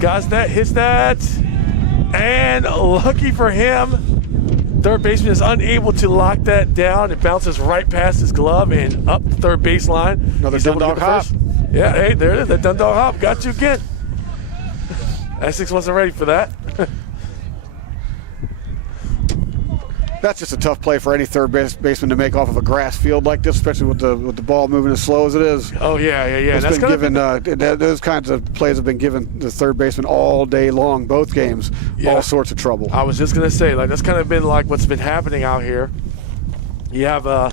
Got that, hits that, and lucky for him, third baseman is unable to lock that down. It bounces right past his glove and up the third baseline. Another Dundalk hop. Yeah, hey, there it is. That Dundalk hop got you again. Essex wasn't ready for that. That's just a tough play for any third baseman to make off of a grass field like this, especially with the ball moving as slow as it is. Oh yeah. It's been given. Those kinds of plays have been given the third baseman all day long, both games, all sorts of trouble. I was just gonna say, like, that's kind of been like what's been happening out here. You have a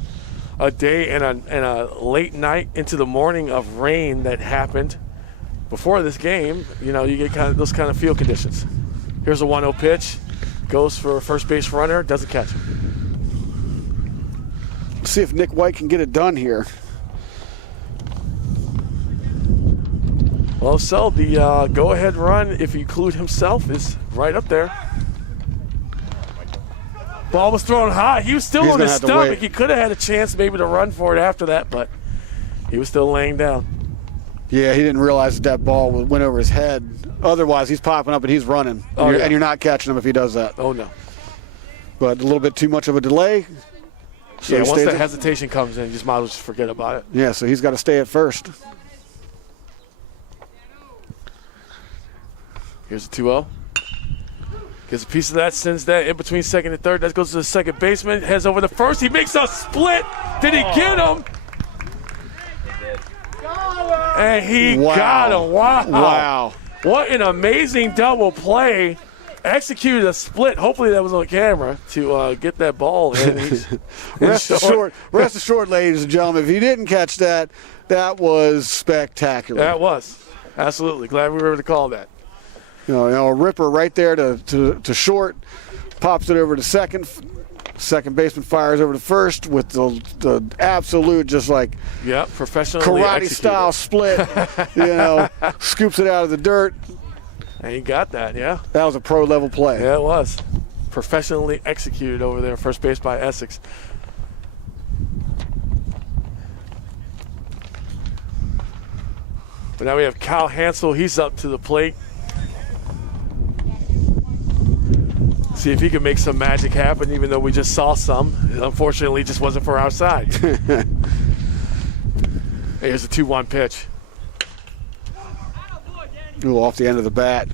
day and a late night into the morning of rain that happened before this game. You know, you get those kind of field conditions. Here's a 1-0 pitch. Goes for a first base runner, doesn't catch him. Let's see if Nick White can get it done here. Well, so the go-ahead run, if you include himself, is right up there. Ball was thrown high. He was still on his stomach. He could have had a chance maybe to run for it after that, but he was still laying down. Yeah, he didn't realize that ball went over his head. Otherwise, he's popping up and he's running. And you're not catching him if he does that. Oh, no. But a little bit too much of a delay. So once that hesitation comes in, you just might as well just forget about it. Yeah, so he's got to stay at first. Here's a 2-0. Gets a piece of that, sends that in between second and third. That goes to the second baseman, heads over to first. He makes a split. Did he get him? And he got him. Wow. Wow. What an amazing double play executed a split. Hopefully that was on camera to get that ball. Rest assured, ladies and gentlemen, if you didn't catch that, that was spectacular. That was. Absolutely. Glad we were able to call that. You know, a ripper right there to short, pops it over to second. Second baseman fires over to first with the absolute just like professionally karate style split. Scoops it out of the dirt. And he got that, yeah. That was a pro level play. Yeah, it was. Professionally executed over there, first base by Essex. But now we have Kyle Hansel. He's up to the plate. See if he can make some magic happen, even though we just saw some. Unfortunately, it just wasn't for our side. Here's a 2-1 pitch. Ooh, off the end of the bat.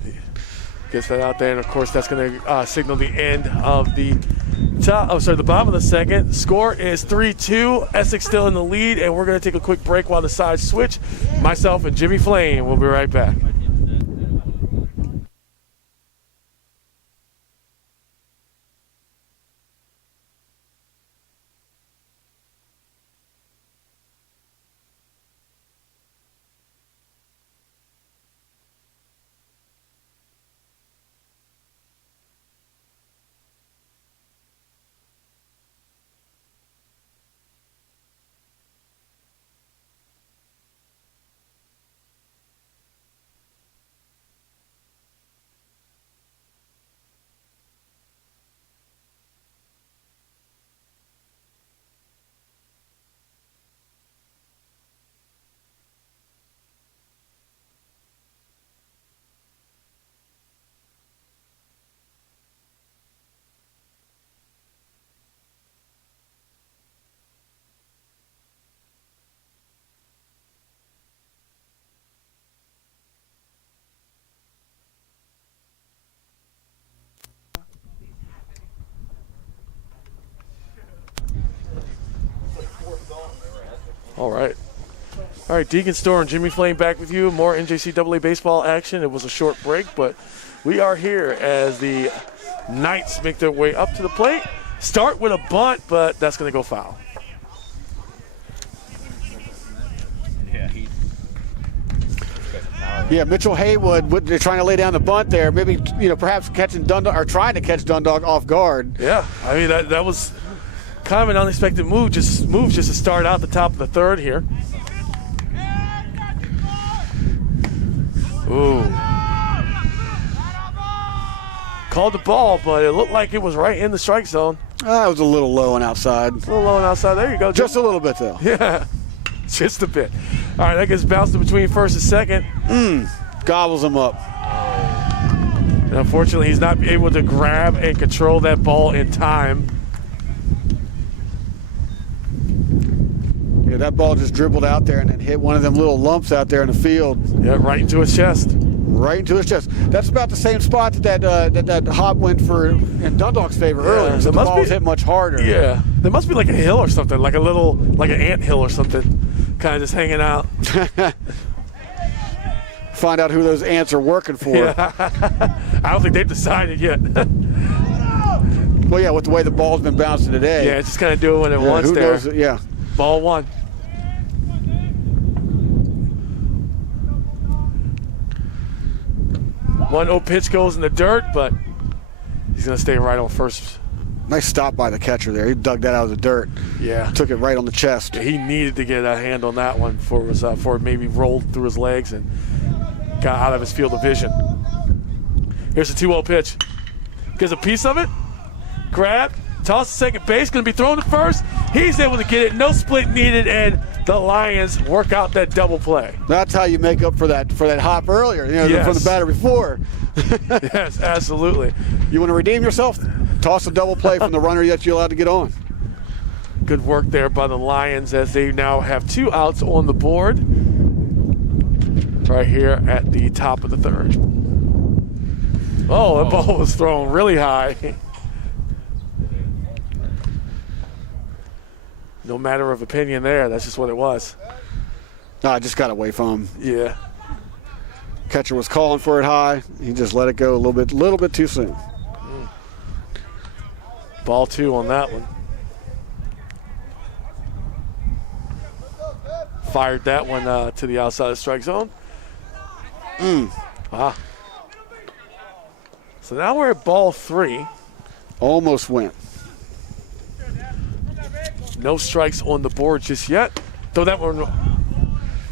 Gets that out there, and of course that's going to signal the end of the the bottom of the second. Score is 3-2. Essex still in the lead, and we're going to take a quick break while the sides switch. Myself and Jimmy Flame will be right back. All right, Deacon Store and Jimmy Flame back with you. More NJCAA baseball action. It was a short break, but we are here as the Knights make their way up to the plate. Start with a bunt, but that's going to go foul. Yeah, Mitchell Haywood, they're trying to lay down the bunt there. Maybe, perhaps catching Dundalk or trying to catch Dundalk off guard. Yeah, I mean, that was kind of an unexpected move just to start out the top of the third here. Ooh. Called the ball, but it looked like it was right in the strike zone. It was a little low and outside. A little low and outside. There you go. Just a little bit, though. Yeah, just a bit. All right, that gets bounced in between first and second. Gobbles him up. And unfortunately, he's not able to grab and control that ball in time. Yeah, that ball just dribbled out there and then hit one of them little lumps out there in the field. Yeah, right into his chest. Right into his chest. That's about the same spot that hop went for in Dundalk's favor earlier. So the ball was hit much harder. Yeah, there must be like a hill or something, like an ant hill or something, kind of just hanging out. Find out who those ants are working for. Yeah. I don't think they've decided yet. Well, yeah, with the way the ball's been bouncing today. Yeah, it's just kind of doing what it wants who there. Knows, yeah. Ball one. One 0 pitch goes in the dirt, but he's going to stay right on first. Nice stop by the catcher there. He dug that out of the dirt. Yeah. Took it right on the chest. Yeah, he needed to get a hand on that one before it maybe rolled through his legs and got out of his field of vision. Here's a 2-0 pitch. Gets a piece of it. Grab. Toss to second base. Going to be thrown to first. He's able to get it. No split needed, and the Lions work out that double play. That's how you make up for that hop earlier, yes. From the batter before. Yes, absolutely. You want to redeem yourself? Toss a double play from the runner that you're allowed to get on. Good work there by the Lions as they now have 2 outs on the board right here at the top of the third. Oh, that ball was thrown really high. No matter of opinion there. That's just what it was. No, I just got away from him. Yeah. Catcher was calling for it high. He just let it go a little bit too soon. Ball 2 on that one. Fired that one to the outside of the strike zone. So now we're at ball 3. Almost went. No strikes on the board just yet. Throw that one.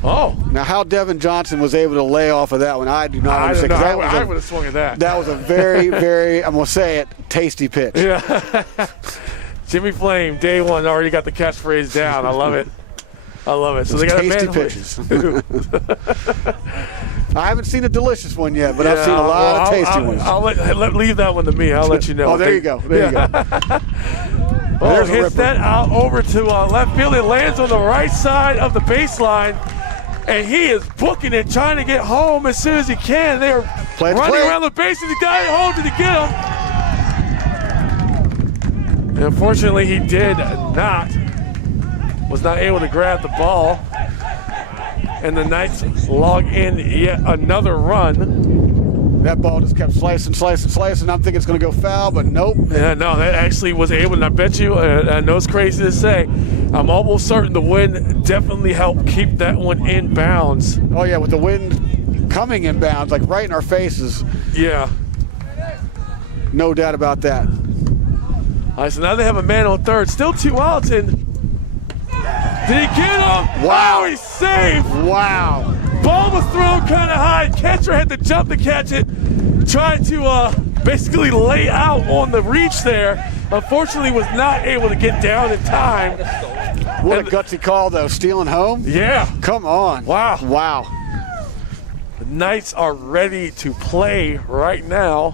Oh. Now, how Devin Johnson was able to lay off of that one, I do not understand. I would have swung at that. That was a very, very, I'm going to say it, tasty pitch. Yeah. Jimmy Flame, day 1, already got the catchphrase down. I love it. So they got tasty pitches. I haven't seen a delicious one yet, but I've seen a lot of tasty ones. I'll leave that one to me. I'll let you know. Oh, there you go. There you go. Hits that out over to left field. It lands on the right side of the baseline, and he is booking it, trying to get home as soon as he can. They are running around the bases. He got it home. Did he get him? And unfortunately, he did not. Was not able to grab the ball. And the Knights log in yet another run. That ball just kept slicing. I'm thinking it's going to go foul, but nope. Yeah, no, that actually was able, and I bet you, I know it's crazy to say, I'm almost certain the wind definitely helped keep that one in bounds. Oh, yeah, with the wind coming in bounds, like right in our faces. Yeah. No doubt about that. All right, so now they have a man on third. Still 2 outs, and did he get him? Wow. Oh, he's safe. Wow. Ball was thrown kind of high. Catcher had to jump to catch it. Tried to basically lay out on the reach there. Unfortunately, was not able to get down in time. What a gutsy call, though. Stealing home? Yeah. Come on. Wow. Wow. The Knights are ready to play right now.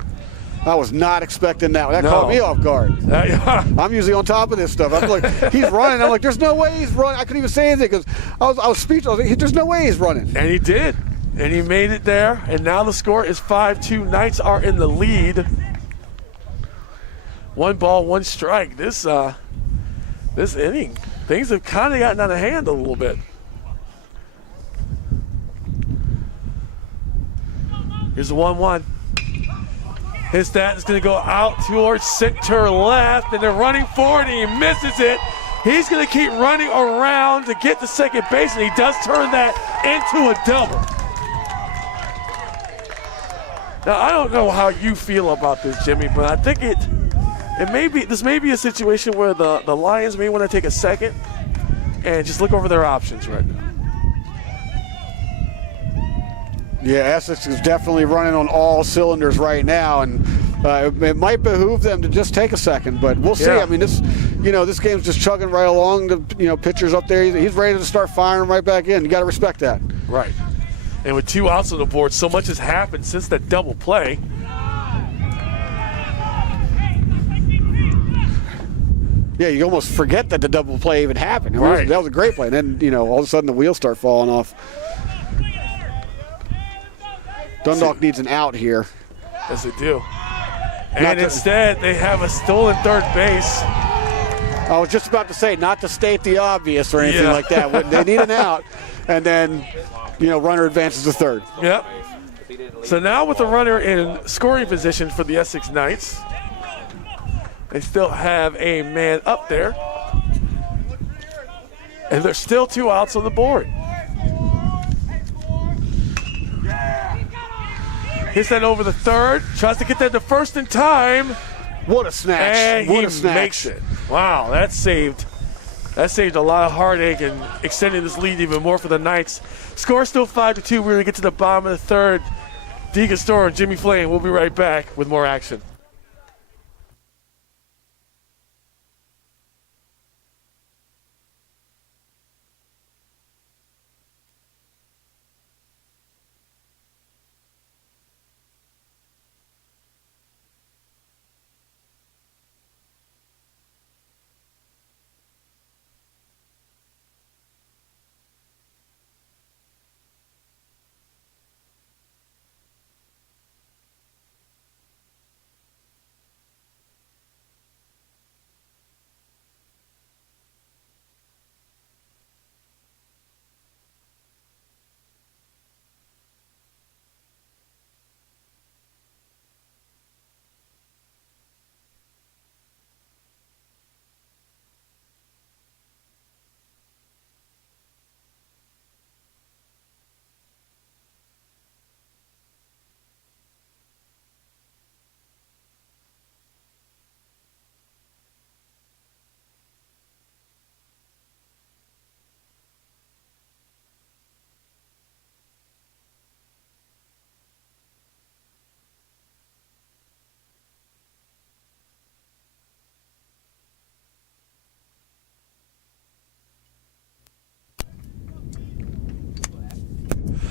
I was not expecting that. That caught me off guard. I'm usually on top of this stuff. I'm like, he's running. I'm like, there's no way he's running. I couldn't even say anything because I was speechless. I was like, there's no way he's running. And he did. And he made it there. And now the score is 5-2. Knights are in the lead. 1 ball, 1 strike. This inning, things have kind of gotten out of hand a little bit. Here's the 1-1. His stat is going to go out towards center left, and they're running forward, and he misses it. He's going to keep running around to get to second base, and he does turn that into a double. Now, I don't know how you feel about this, Jimmy, but I think this may be a situation where the Lions may want to take a second and just look over their options right now. Yeah, Essex is definitely running on all cylinders right now, and it might behoove them to just take a second, but we'll see. I mean, this game's just chugging right along. The pitcher's up there. He's ready to start firing right back in. You got to respect that. Right. And with 2 outs on the board, so much has happened since that double play. Yeah, you almost forget that the double play even happened. Right. That was a great play. And then, all of a sudden the wheels start falling off. Dundalk needs an out here. Yes, they do. And instead, they have a stolen third base. I was just about to say, not to state the obvious or anything like that. They need an out, and then, runner advances to third. Yep. So now with the runner in scoring position for the Essex Knights, they still have a man up there. And there's still 2 outs on the board. Hits that over the third. Tries to get that to first in time. What a snatch. And what he a snatch. Makes it. Wow, that saved a lot of heartache and extended this lead even more for the Knights. Score still 5-2. We're going to get to the bottom of the third. Deacon Store and Jimmy Flame. We'll be right back with more action.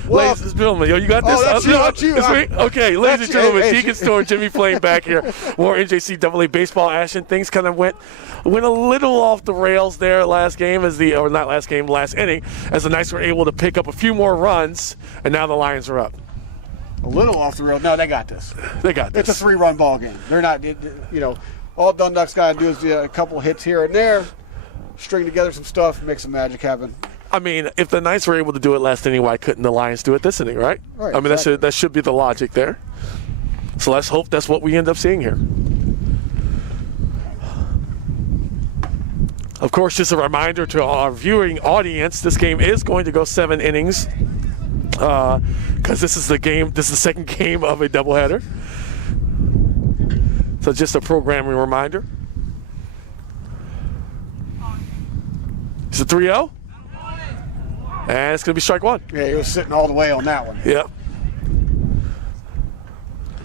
Ladies and gentlemen, yo, you got this? That's you, that's you. Okay, ladies and gentlemen, hey, Deacon Store, Jimmy Flame back here. More NJCAA baseball action. Things kind of went a little off the rails there last inning, as the Knights were able to pick up a few more runs, and now the Lions are up. A little off the rails. No, they got this. They got this. It's a 3-run ball game. They're not, all Dundalk's got to do is a couple hits here and there, string together some stuff, make some magic happen. I mean, if the Knights were able to do it last inning, why couldn't the Lions do it this inning, right? Right. I mean, exactly. that should be the logic there. So let's hope that's what we end up seeing here. Of course, just a reminder to our viewing audience, this game is going to go 7 innings because this is the second game of a doubleheader. So just a programming reminder. It's a 3-0. And it's going to be strike one. Yeah, he was sitting all the way on that one. Yep.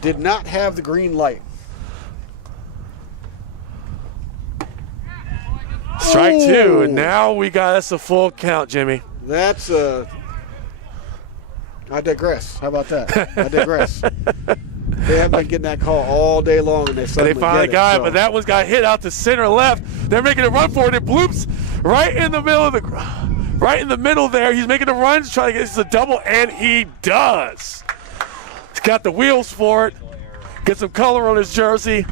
Did not have the green light. Strike two, and now we got us a full count, Jimmy. That's I digress. How about that? I digress. They have been getting that call all day long, and they finally got it, but that one's got hit out to center left. They're making a run for it. It bloops right in the middle there. He's making a run to try to get this a double, and he does. He's got the wheels for it. Get some color on his jersey,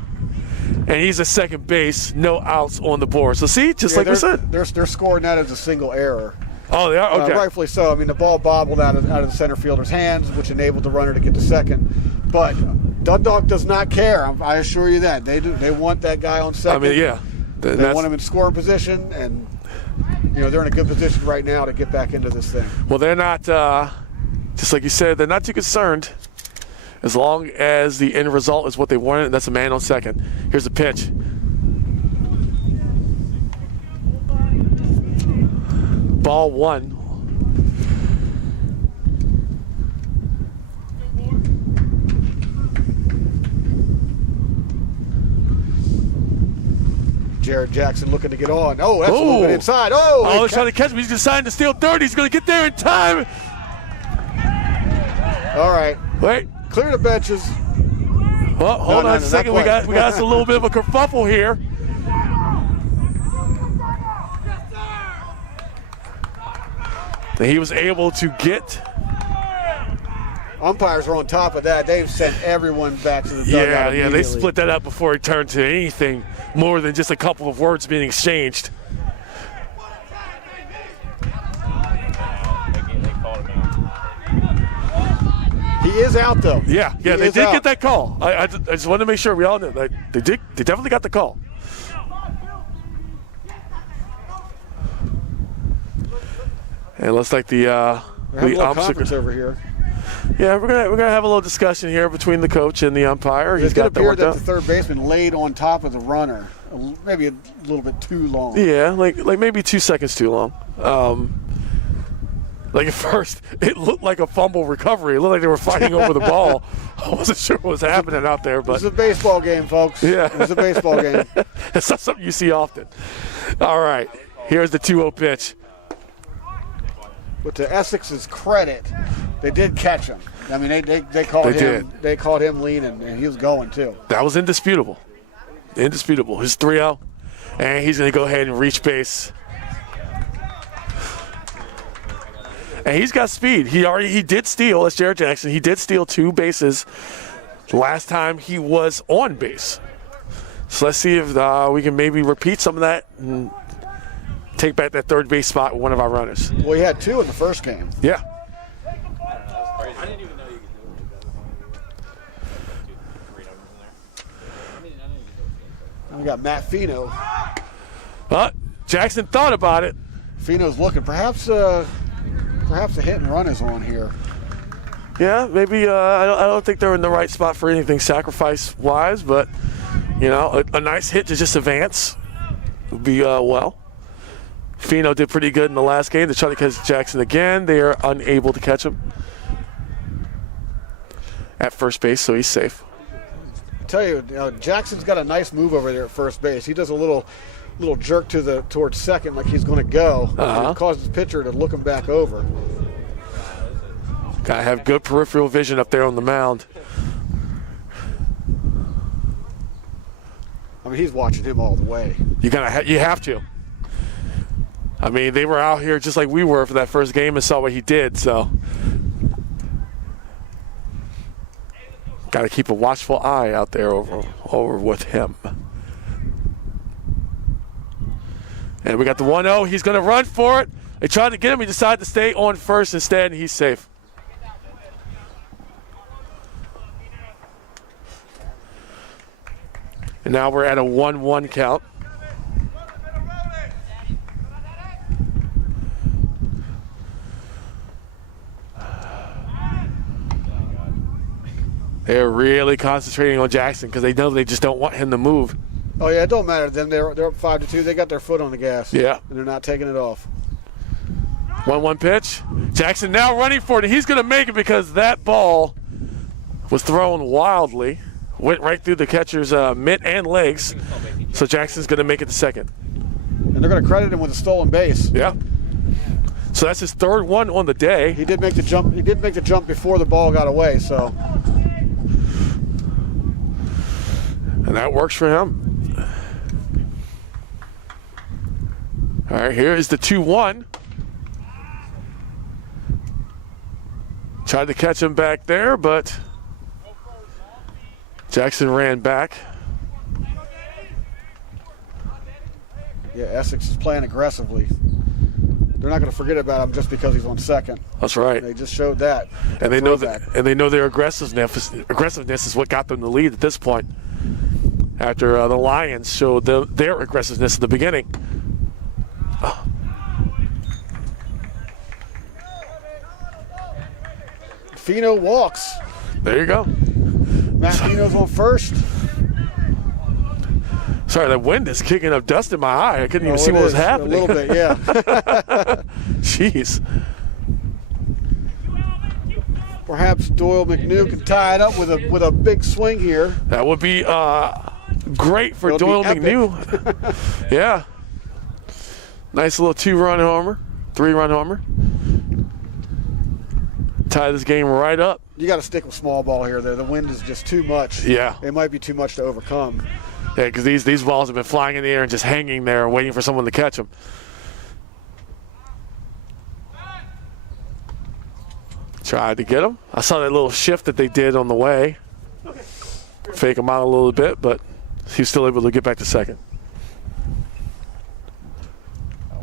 and he's at second base. No outs on the board. So see, just like we said, they're scoring that as a single error. Oh, they are? Okay. Rightfully so. I mean, the ball bobbled out of the center fielder's hands, which enabled the runner to get to second. But Dundalk does not care. I assure you that. They do. They want that guy on second. I mean, yeah. They want him in scoring position, and they're in a good position right now to get back into this thing. Well, they're not, just like you said, they're not too concerned as long as the end result is what they wanted, and that's a man on second. Here's the pitch. Ball one. Jared Jackson looking to get on. Oh, that's a little bit inside. Oh, he's trying to catch him. He's deciding to steal third. He's going to get there in time. All right. Wait. Clear the benches. Well, hold on a second. We got us a little bit of a kerfuffle here. And he was able to get. Umpires are on top of that. They've sent everyone back to the dugout. Yeah, they split that up before he turned to anything more than just a couple of words being exchanged. He is out, though. Yeah, they did get that call. I just wanted to make sure we all know that they definitely got the call. And it looks like the conference over here. Yeah, we're gonna have a little discussion here between the coach and the umpire. It's going to appear that the third baseman laid on top of the runner, maybe a little bit too long. Yeah, like maybe 2 seconds too long. Like at first, it looked like a fumble recovery. It looked like they were fighting over the ball. I wasn't sure what was happening out there, but it's a baseball game, folks. Yeah, it's a baseball game. It's not something you see often. All right, here's the 2-0 pitch. But to Essex's credit, they did catch him. I mean, they called him. They called him leaning, and he was going too. That was indisputable. Indisputable. His 3-0, and he's going to go ahead and reach base. And he's got speed. He did steal. That's Jared Jackson. He did steal 2 bases last time he was on base. So let's see if we can maybe repeat some of that and take back that third base spot with one of our runners. Well, he had 2 in the first game. Yeah. I didn't even know you could do it. We got Matt Fino. Jackson thought about it. Fino's looking. Perhaps a hit and run is on here. Yeah, maybe. I don't think they're in the right spot for anything sacrifice-wise, but a nice hit to just advance would be well. Fino did pretty good in the last game. They tried to catch Jackson again. They are unable to catch him at first base, so he's safe. I tell you, Jackson's got a nice move over there at first base. He does a little jerk towards second like he's going to go. And it causes the pitcher to look him back over. Gotta have good peripheral vision up there on the mound. I mean, he's watching him all the way. You have to. I mean, they were out here just like we were for that first game and saw what he did, so. Got to keep a watchful eye out there over with him. And we got the 1-0. He's going to run for it. They tried to get him. He decided to stay on first instead, and he's safe. And now we're at a 1-1 count. They're really concentrating on Jackson because they know they just don't want him to move. Oh, yeah, it don't matter to them. They're up 5-2. They got their foot on the gas. Yeah. And they're not taking it off. 1-1 pitch. Jackson now running for it. He's going to make it because that ball was thrown wildly. Went right through the catcher's mitt and legs. So Jackson's going to make it to second. And they're going to credit him with a stolen base. Yeah. So that's his third one on the day. He did make the jump. He did make the jump before the ball got away, so. And that works for him. All right, here is the 2-1. Tried to catch him back there, but Jackson ran back. Yeah, Essex is playing aggressively. They're not going to forget about him just because he's on second. That's right. They just showed that. And they know that. And they know their aggressiveness is what got them the lead at this point. After the Lions showed their aggressiveness at the beginning. Fino walks. There you go. Matt Fino's on first. Sorry, that wind is kicking up dust in my eye. I couldn't even see what was happening. A little bit, yeah. Jeez. Perhaps Doyle McNew can tie it up with a big swing here. That would be great for Doyle McNew. Yeah. Nice little 2-run homer, 3-run homer. Tie this game right up. You got to stick with small ball here. The wind is just too much. Yeah. It might be too much to overcome. Yeah, because these balls have been flying in the air and just hanging there waiting for someone to catch them. Tried to get him. I saw that little shift that they did on the way. Fake him out a little bit, but he was still able to get back to second.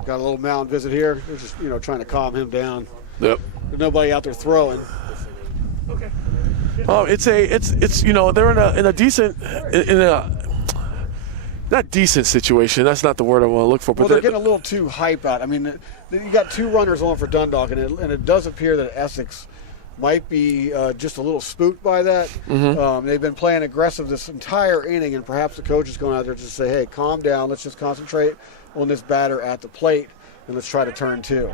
Got a little mound visit here. They're just, trying to calm him down. Yep. There's nobody out there throwing. Okay. Oh, it's they're in a decent not decent situation. That's not the word I want to look for. But they're getting a little too hype out. I mean, you got 2 runners on for Dundalk, and it does appear that Essex might be just a little spooked by that. Mm-hmm. They've been playing aggressive this entire inning, and perhaps the coach is going out there to say, hey, calm down. Let's just concentrate on this batter at the plate, and let's try to turn 2.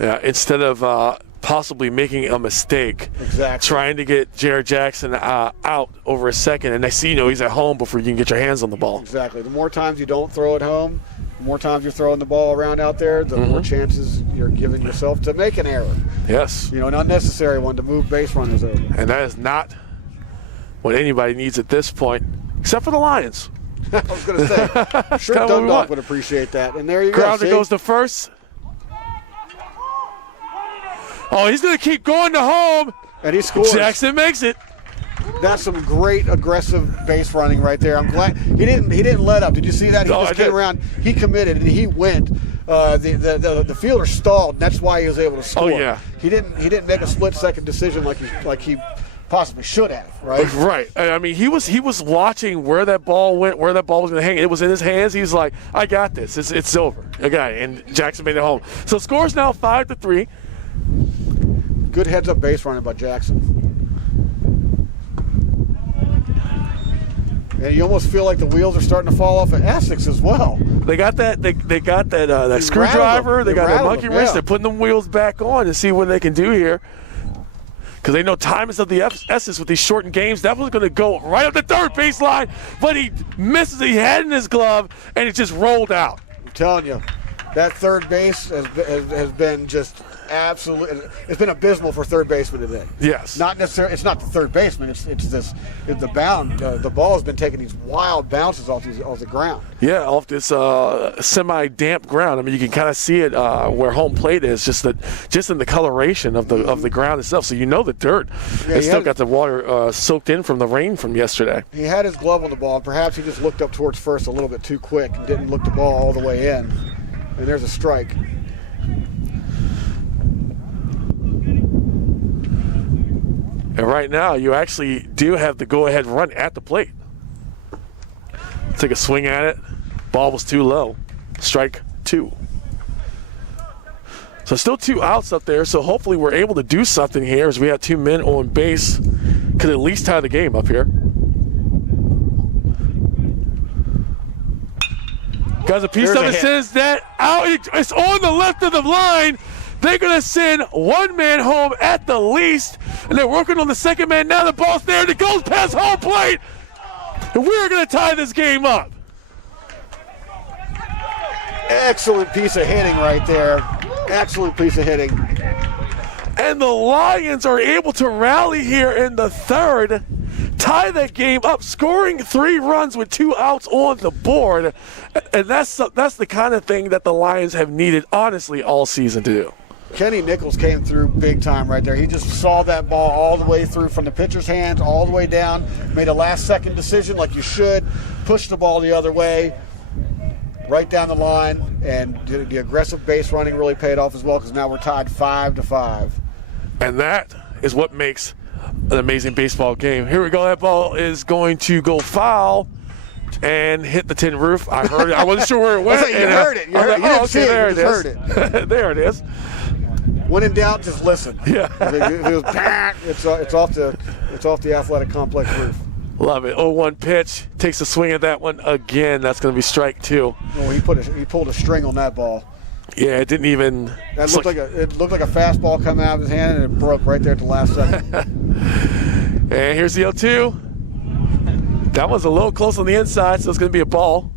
Yeah, instead of possibly making a mistake. Exactly. Trying to get Jared Jackson out over a second, and next thing you know, he's at home before you can get your hands on the ball. Exactly. The more times you don't throw it home, the more times you're throwing the ball around out there, the more chances you're giving yourself to make an error. Yes. An unnecessary one to move base runners over. And that is not what anybody needs at this point, except for the Lions. I was going to say, I'm sure Dundalk would appreciate that. And there you go. Grounder goes to first. Oh, he's going to keep going to home. And he scores. Jackson makes it. That's some great aggressive base running right there. I'm glad he didn't let up. Did you see that? He just came around. He committed and he went. The fielder stalled. And that's why he was able to score. Oh yeah. He didn't make a split-second decision like he possibly should have. Right. Right. I mean, he was watching where that ball went, where that ball was going to hang. It was in his hands. He was like, I got this. It's over. Okay. And Jackson made it home. So score's now 5-3. Good heads-up base running by Jackson. And you almost feel like the wheels are starting to fall off at Essex as well. They got that. They got that screwdriver. They got that monkey wrench. Yeah. They're putting them wheels back on to see what they can do here. Because they know time is of the essence with these shortened games. That was going to go right up the third baseline, but he misses. He had it in his glove, and it just rolled out. I'm telling you, that third base has been just absolutely. It's been abysmal for third baseman today. Yes. Not necessarily. It's not the third baseman. It's the bound. The ball has been taking these wild bounces off the ground. Yeah, off this semi-damp ground. I mean, you can kind of see it where home plate is, just in the coloration of the ground itself. So you know the dirt has still got the water soaked in from the rain from yesterday. He had his glove on the ball. Perhaps he just looked up towards first a little bit too quick and didn't look the ball all the way in. And there's a strike. And right now, you actually do have the go-ahead run at the plate. Take a swing at it. Ball was too low. Strike 2. So still 2 outs up there, so hopefully we're able to do something here as we have 2 men on base. Could at least tie the game up here. Guys, a piece of it says that out. It's on the left of the line. They're going to send one man home at the least, and they're working on the second man. Now the ball's there, and it goes past home plate, and we're going to tie this game up. Excellent piece of hitting right there. Excellent piece of hitting. And the Lions are able to rally here in the third, tie that game up, scoring 3 runs with 2 outs on the board. And that's the kind of thing that the Lions have needed, honestly, all season to do. Kenny Nichols came through big time right there. He just saw that ball all the way through from the pitcher's hands all the way down, made a last-second decision like you should, pushed the ball the other way, right down the line, and the aggressive base running really paid off as well because now we're tied 5-5. And that is what makes an amazing baseball game. Here we go. That ball is going to go foul and hit the tin roof. I heard it. I wasn't sure where it went. You heard it. You didn't see it. You just heard it. There it is. When in doubt, just listen. Yeah. It's off the athletic complex roof. Love it. 0-1 pitch. Takes a swing at that one again. That's going to be strike 2. Oh, he pulled a string on that ball. Yeah, it didn't even. It looked like a fastball coming out of his hand, and it broke right there at the last second. And here's the 0-2. That was a little close on the inside, so it's going to be a ball.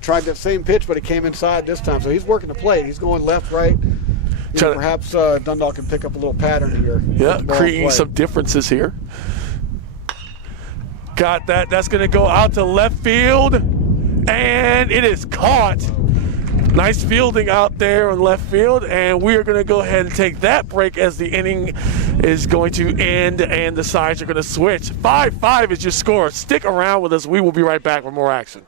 Tried that same pitch, but it came inside this time. So he's working the plate. He's going left, right. Perhaps Dundalk can pick up a little pattern here. Yeah, creating some differences here. Got that. That's going to go out to left field, and it is caught. Nice fielding out there on left field, and we are going to go ahead and take that break as the inning is going to end and the sides are going to switch. 5-5 is your score. Stick around with us. We will be right back with more action.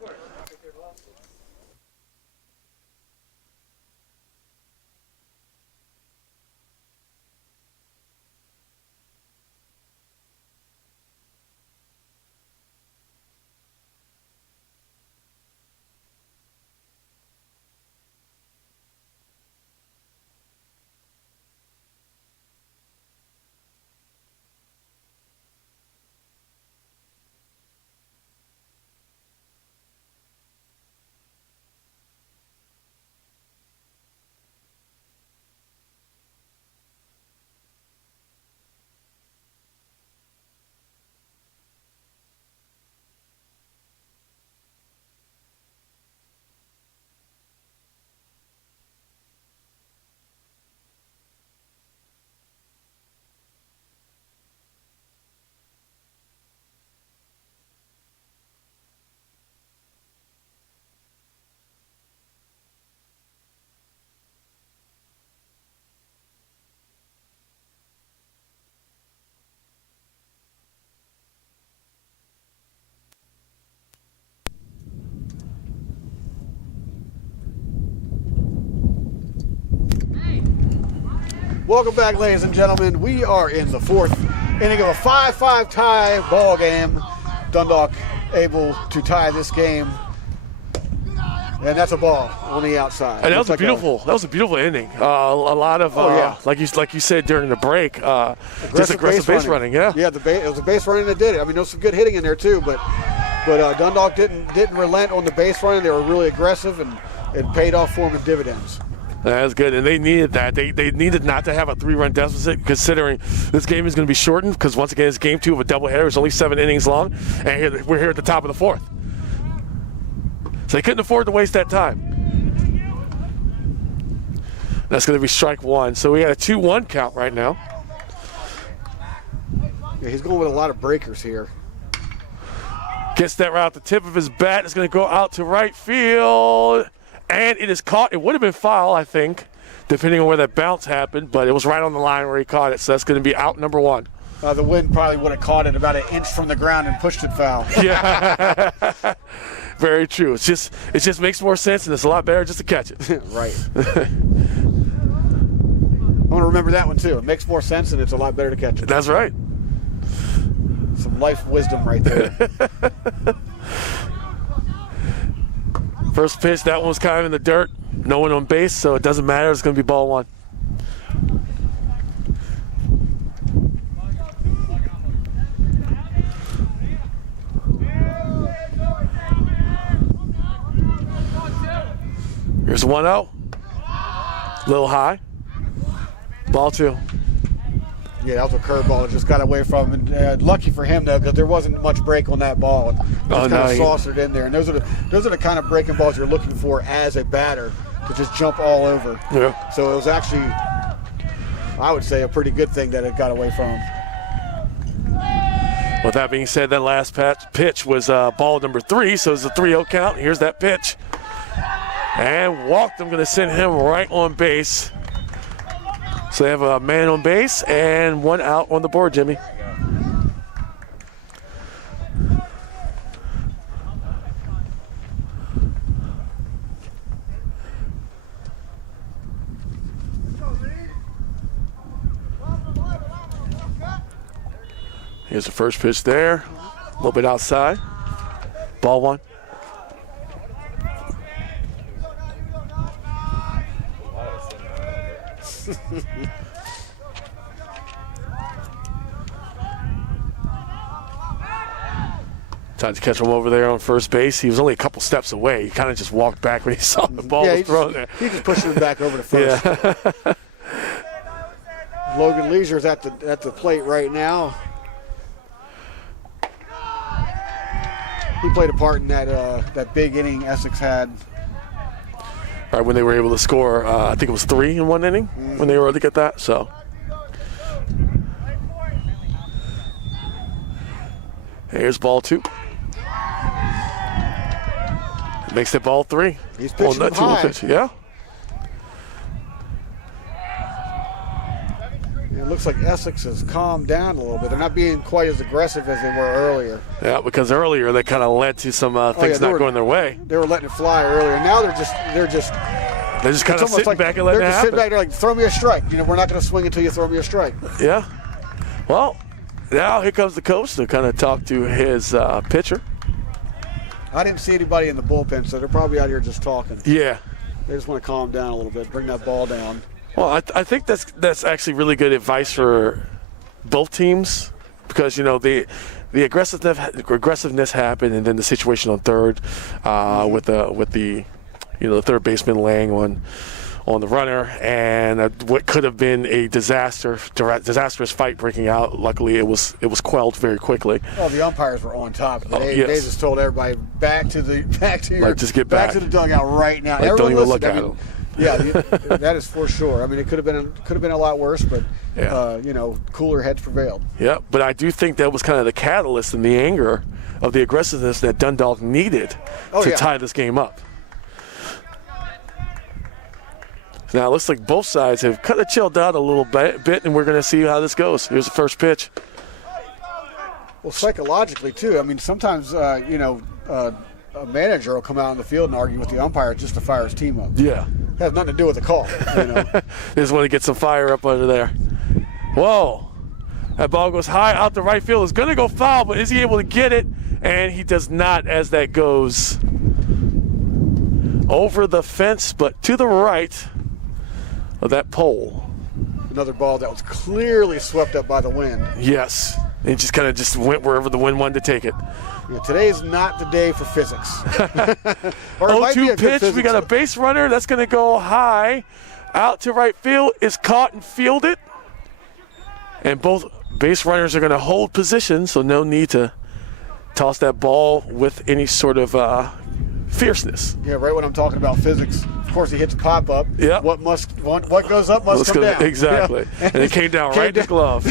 Welcome back, ladies and gentlemen. We are in the 4th inning of a 5-5 tie ball game. Dundalk able to tie this game, and that's a ball on the outside. And that was a beautiful inning. A lot of like you said during the break, just aggressive base running. Yeah, it was the base running that did it. I mean, there was some good hitting in there too, but Dundalk didn't relent on the base running. They were really aggressive, and it paid off for them in dividends. That's good, and they needed that. They needed not to have a 3-run deficit, considering this game is going to be shortened, because once again, it's game 2 of a doubleheader. It's only 7 innings long, and we're here at the top of the 4th. So they couldn't afford to waste that time. That's going to be strike one. So we got a 2-1 count right now. Yeah, he's going with a lot of breakers here. Gets that right out the tip of his bat. It's going to go out to right field. And it is caught. It would have been foul, I think, depending on where that bounce happened. But it was right on the line where he caught it. So that's going to be out number one. The wind probably would have caught it about an inch from the ground and pushed it foul. Yeah. Very true. It just makes more sense, and it's a lot better just to catch it. Right. I want to remember that one, too. It makes more sense, and it's a lot better to catch it. That's right. Some life wisdom right there. First pitch, that one was kind of in the dirt. No one on base, so it doesn't matter. It's going to be ball one. Here's 1-0. A little high. Ball two. Yeah, that was a curveball. It just got away from him. Lucky for him, though, because there wasn't much break on that ball. It just kind of saucered in there. And those are the kind of breaking balls you're looking for as a batter to just jump all over. Yeah. So it was actually, I would say, a pretty good thing that it got away from him. With that being said, that last pitch was ball number 3, so it's a 3-0 count. Here's that pitch. And walked. I'm going to send him right on base. So they have a man on base and one out on the board, Jimmy. Here's the first pitch there. A little bit outside. Ball one. Time to catch him over there on first base. He was only a couple steps away. He kind of just walked back when he saw the ball was thrown there. He just pushed him back over to first. Yeah. Logan Leisure's at the plate right now. He played a part in that big inning Essex had. Right when they were able to score, I think it was 3 in one inning when they were able to get that. So here's ball 2. It makes it ball 3. He's pitching that high. Pitch. Yeah. It looks like Essex has calmed down a little bit. They're not being quite as aggressive as they were earlier. Yeah, because earlier they kind of led to some things not going their way. They were letting it fly earlier. Now they're just kind of sitting back and letting it happen. They're just sitting back. They're like, throw me a strike. We're not going to swing until you throw me a strike. Yeah. Well, now here comes the coach to kind of talk to his pitcher. I didn't see anybody in the bullpen, so they're probably out here just talking. Yeah. They just want to calm down a little bit, bring that ball down. Well, I think that's actually really good advice for both teams because, the aggressiveness happened, and then the situation on third with the third baseman laying on the runner, and what could have been a disastrous fight breaking out. Luckily, it was quelled very quickly. Well, the umpires were on top. They just told everybody back to the dugout right now. Like, don't even look at them. Yeah, that is for sure. I mean, it could have been a lot worse, but cooler heads prevailed. Yeah, but I do think that was kind of the catalyst and the anger of the aggressiveness that Dundalk needed to tie this game up. Now it looks like both sides have kind of chilled out a little bit, and we're going to see how this goes. Here's the first pitch. Well, psychologically too. I mean, sometimes a manager will come out on the field and argue with the umpire just to fire his team up. Yeah. It has nothing to do with the call. They just want to get some fire up under there. Whoa. That ball goes high out the right field. It's going to go foul, but is he able to get it? And he does not, as that goes over the fence, but to the right of that pole. Another ball that was clearly swept up by the wind. Yes. It just kind of went wherever the wind wanted to take it. Yeah, today's not the day for physics. 0-2 pitch. We got a base runner. That's going to go high. Out to right field. Is caught and fielded. And both base runners are going to hold position, so no need to toss that ball with any sort of fierceness. Yeah, right when I'm talking about physics Of course, he hits a pop-up. Yep. What goes up must come down. Exactly. Yeah. And it came down right in his glove.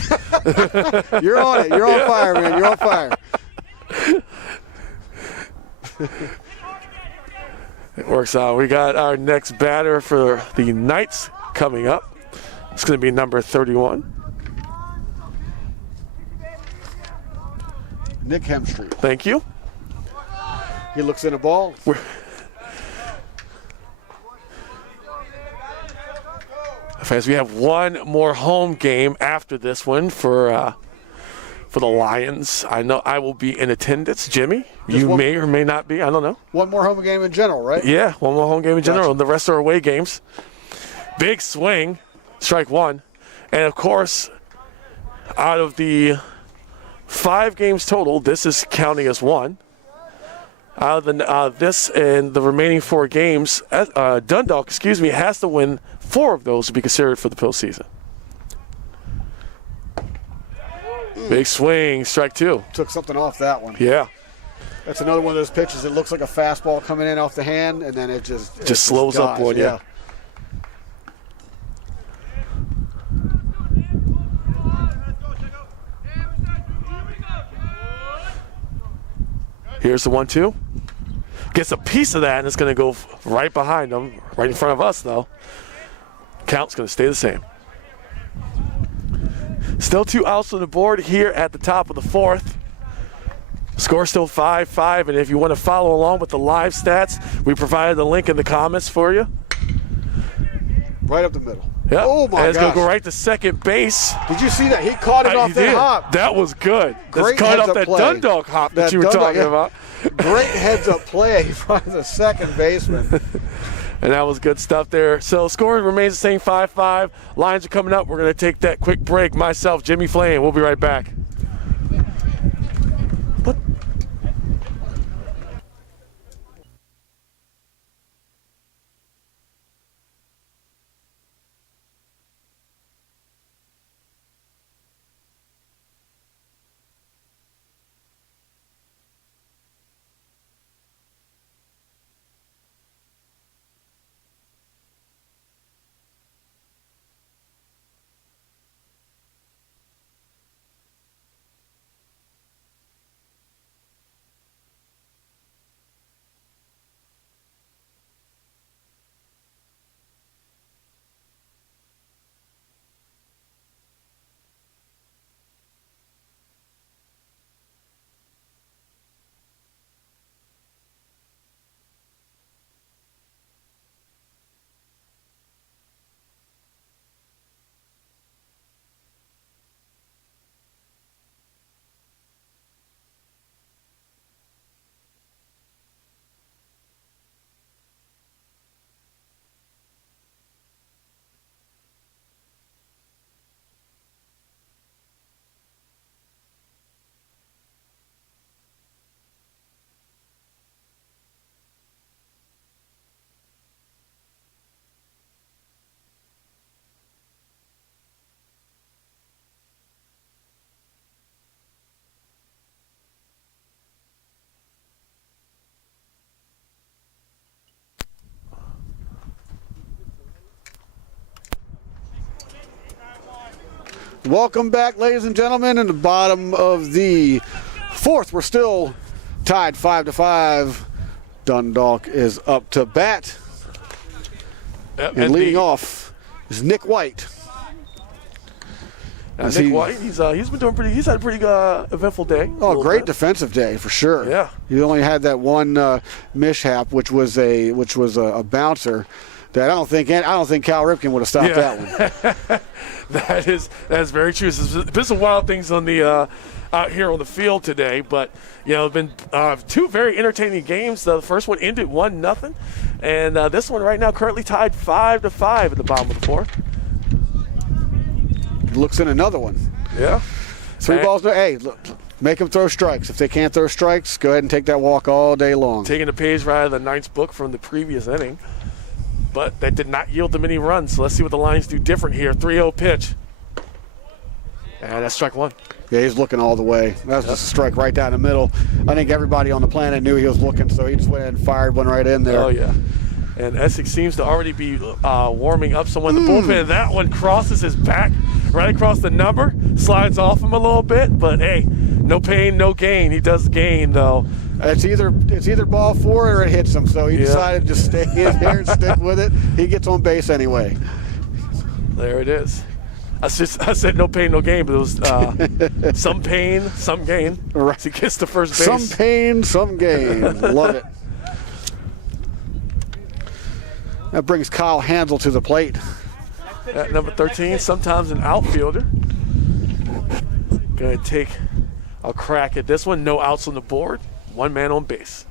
You're on it. You're on fire, man. You're on fire. It works out. We got our next batter for the Knights coming up. It's going to be number 31. Nick Hemstreet. Thank you. He looks in a ball. Fans, we have one more home game after this one for the Lions. I know I will be in attendance. Jimmy, you may or may not be. I don't know. One more home game in general, right? Yeah, one more home game in general. Gotcha. The rest are away games. Big swing, strike one. And, of course, out of the 5 games total, this is counting as one. Out of this and the remaining 4 games, Dundalk, has to win 4 of those to be considered for the postseason. Big swing, strike 2. Took something off that one. Yeah. That's another one of those pitches that looks like a fastball coming in off the hand, and then it just slows up on you. Yeah. Here's the 1-2. Gets a piece of that, and it's going to go right behind him, right in front of us, though. Count's going to stay the same. Still 2 outs on the board here at the top of the 4th. Score still 5-5, and if you want to follow along with the live stats, we provided the link in the comments for you. Right up the middle. Yep. Oh, my gosh. And it's going to go right to second base. Did you see that? He caught it off that hop. That was good. Great caught off heads-up that play. Dundalk hop that you were talking about. Great heads-up play by the second baseman. And that was good stuff there. So score remains the same, 5-5. Lions are coming up. We're going to take that quick break. Myself, Jimmy Flame. We'll be right back. Welcome back, ladies and gentlemen. In the bottom of the 4th, we're still tied 5-5. Dundalk is up to bat. And leading off is Nick White. Nick White, he's been doing pretty. He's had a pretty eventful day. Oh, great defensive day for sure. Yeah. He only had that one mishap, which was a bouncer. That I don't think Cal Ripken would have stopped that one. That's very true. There's been some wild things on the out here on the field today, but been 2 very entertaining games. The first one ended 1-0, and this one right now currently tied 5-5 at the bottom of the 4th. Looks in another one. Yeah. 3 balls. Hey, look, make them throw strikes. If they can't throw strikes, go ahead and take that walk all day long. Taking a page right out of the Knights book from the previous inning. But that did not yield them any runs. So let's see what the Lions do different here. 3-0 pitch. And that's strike 1. Yeah, he's looking all the way. That was just a strike right down the middle. I think everybody on the planet knew he was looking, so he just went ahead and fired one right in there. Oh, yeah. And Essex seems to already be warming up someone in the bullpen. That one crosses his back right across the number, slides off him a little bit, but hey, no pain, no gain. He does gain, though. It's either ball 4 or it hits him, so he decided to stay in here and stick with it. He gets on base anyway. There it is. I said no pain, no gain, but it was some pain, some gain. Right. He gets to first base. Some pain, some gain. Love it. That brings Kyle Hansel to the plate. At number 13, sometimes an outfielder. Going to take a crack at this one. No outs on the board. One man on base.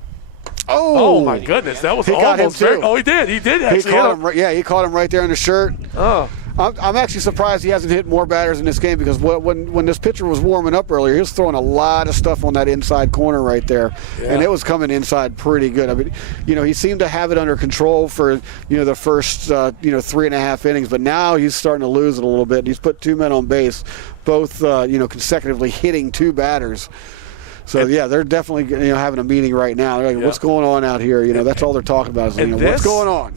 Oh my goodness, that was almost very. Oh, he did. He did actually. He caught him. He caught him right there in the shirt. Oh. I'm actually surprised he hasn't hit more batters in this game, because when this pitcher was warming up earlier, he was throwing a lot of stuff on that inside corner right there, and it was coming inside pretty good. I mean, he seemed to have it under control for the first 3.5 innings, but now he's starting to lose it a little bit. He's put 2 men on base, both consecutively hitting 2 batters. So they're definitely having a meeting right now. They're like, what's going on out here? That's all they're talking about is what's going on.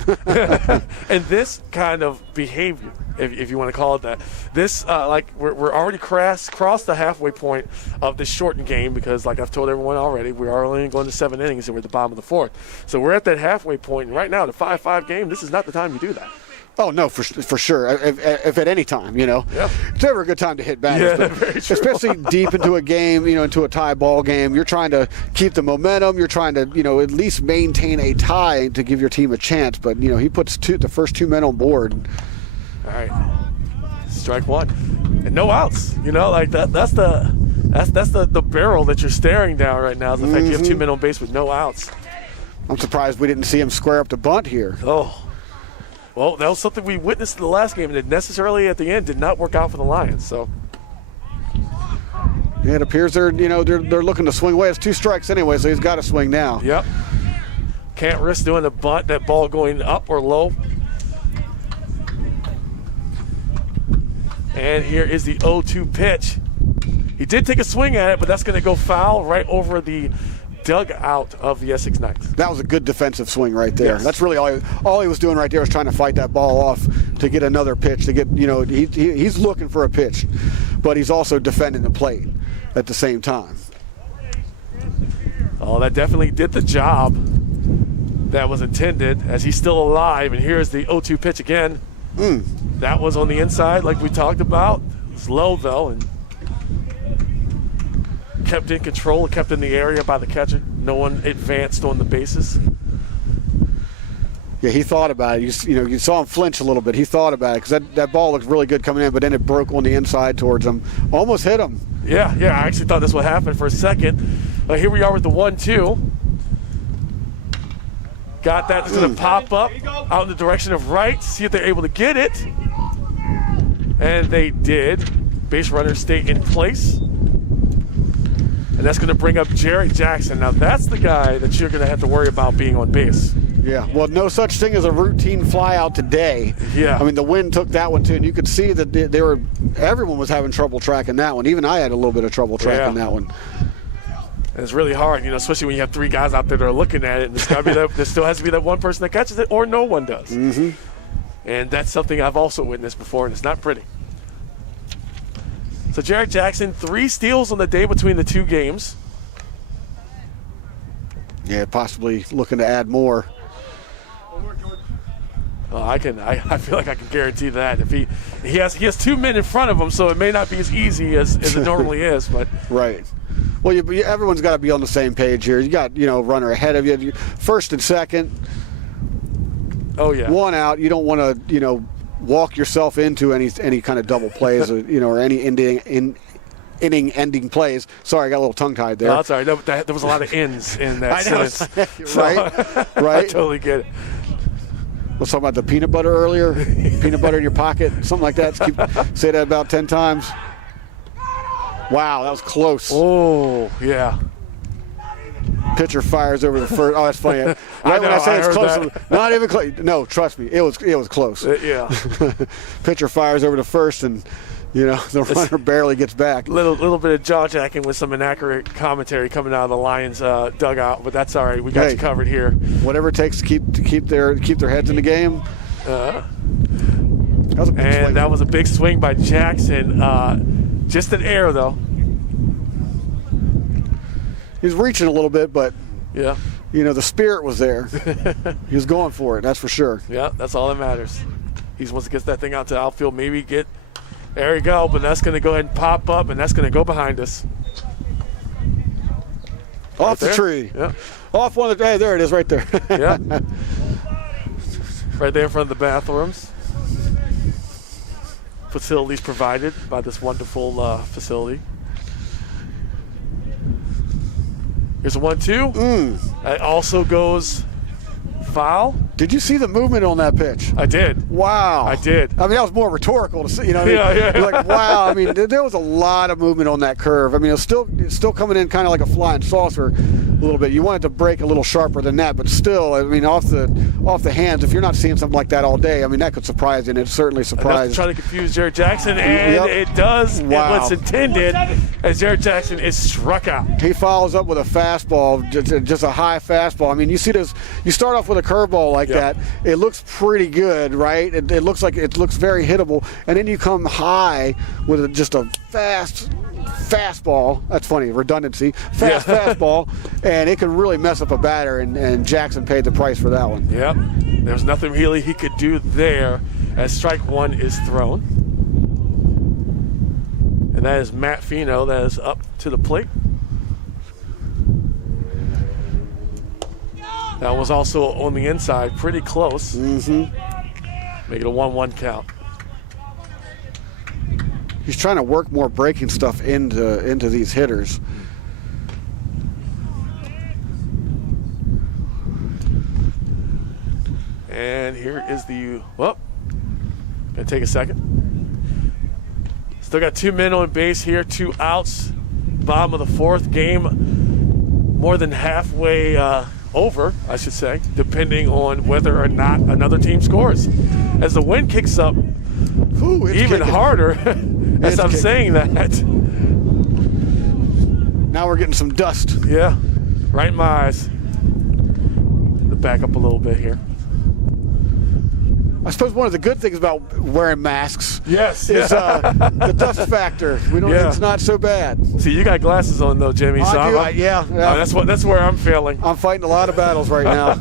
And this kind of behavior, if you want to call it that, this we're already crossed the halfway point of this shortened game, because like I've told everyone already, we are only going to 7 innings and we're at the bottom of the 4th. So we're at that halfway point, and right now the 5-5 game, this is not the time to do that. Oh, no, for sure. If at any time, it's never a good time to hit batters. Yeah, very true. Especially deep into a game, into a tie ball game. You're trying to keep the momentum. You're trying to, at least maintain a tie to give your team a chance. But, he puts the first 2 men on board. All right. Strike 1. And no outs. That's the barrel that you're staring down right now, is the fact you have 2 men on base with no outs. I'm surprised we didn't see him square up the bunt here. Oh. Well, that was something we witnessed in the last game, and it necessarily at the end did not work out for the Lions. So, yeah, it appears they're looking to swing away. It's 2 strikes anyway, so he's got to swing now. Yep. Can't risk doing the bunt, that ball going up or low. And here is the 0-2 pitch. He did take a swing at it, but that's going to go foul right over the dugout of the Essex Knights. That was a good defensive swing right there. Yes. That's really all he was doing right there, was trying to fight that ball off to get another pitch, to get, he's looking for a pitch, but he's also defending the plate at the same time. Oh, that definitely did the job that was intended, as he's still alive. And here's the 0-2 pitch again. That was on the inside like we talked about. It's low though, and kept in control, kept in the area by the catcher. No one advanced on the bases. Yeah, he thought about it. You saw him flinch a little bit. He thought about it, because that ball looked really good coming in, but then it broke on the inside towards him. Almost hit him. Yeah, I actually thought this would happen for a second. Here we are with the 1-2. Got that. It's going to pop up out in the direction of right. See if they're able to get it. And they did. Base runners stay in place. And that's going to bring up Jerry Jackson. Now, that's the guy that you're going to have to worry about being on base. Yeah, well, no such thing as a routine fly out today. Yeah. I mean, the wind took that one, too, and you could see that everyone was having trouble tracking that one. Even I had a little bit of trouble tracking that one. And it's really hard, especially when you have 3 guys out there that are looking at it, and there still has to be that one person that catches it, or no one does. Mm-hmm. And that's something I've also witnessed before, and it's not pretty. So Jared Jackson, 3 steals on the day between the 2 games. Yeah, possibly looking to add more. I feel like I can guarantee that. If he has 2 men in front of him, so it may not be as easy as it normally is. But right. Well, everyone's got to be on the same page here. You got runner ahead of you, first and second. Oh yeah. 1 out. You don't want to walk yourself into any kind of double plays or any inning-ending plays. Sorry, I got a little tongue-tied there. No, that's all right. There was a lot of ends in that sentence. Right? I totally get it. Let's talk about the peanut butter earlier. Peanut butter in your pocket, something like that. Say that about 10 times. Wow, that was close. Oh, yeah. Pitcher fires over the first. Oh, that's funny. Right when I say it's close, not even close. No, trust me, it was close. Yeah. Pitcher fires over the first, and The runner barely gets back. Little bit of jaw jacking with some inaccurate commentary coming out of the Lions dugout, but that's all right. We got you covered here. Whatever it takes to keep their heads in the game. That was a big swing. That was a big swing by Jackson. Just an error though. He's reaching a little bit, but yeah, the spirit was there. He was going for it. That's for sure. Yeah, that's all that matters. He wants to get that thing out to outfield. Maybe get. There you go, but that's going to go ahead and pop up, and that's going to go behind us. Off the tree. Yeah. Off one of the. Hey, there it is, right there. Yeah. Right there in front of the bathrooms. Facilities provided by this wonderful facility. Here's a 1-2. That also goes foul. Did you see the movement on that pitch? I did. Wow. I did. I mean, that was more rhetorical to see. Yeah. Like, wow. I mean, there was a lot of movement on that curve. I mean, it's still coming in kind of like a flying saucer a little bit. You want it to break a little sharper than that, but still, I mean, off the hands, if you're not seeing something like that all day, I mean, that could surprise you, and it certainly surprised. Trying to confuse Jared Jackson, and it does what's intended, as Jared Jackson is struck out. He follows up with a fastball, just a high fastball. I mean, you see this. You start off with a curveball like that. It looks pretty good, right? It looks very hittable, and then you come high with just a fastball. That's funny, redundancy. Fastball, and it can really mess up a batter, and Jackson paid the price for that one. Yep. There's nothing really he could do there as strike one is thrown. And that is Matt Fino that is up to the plate. That was also on the inside, pretty close. Mm-hmm. Make it a 1-1 count. He's trying to work more breaking stuff into these hitters. And here is gonna take a second. Still got 2 men on base here, 2 outs. Bottom of the 4th, game more than halfway over, I should say, depending on whether or not another team scores. As the wind kicks up even harder as I'm saying that. Now we're getting some dust. Yeah, right in my eyes. Back up a little bit here. I suppose one of the good things about wearing masks is the dust factor. It's not so bad. See, you got glasses on though, Jimmy. That's where I'm failing. I'm fighting a lot of battles right now.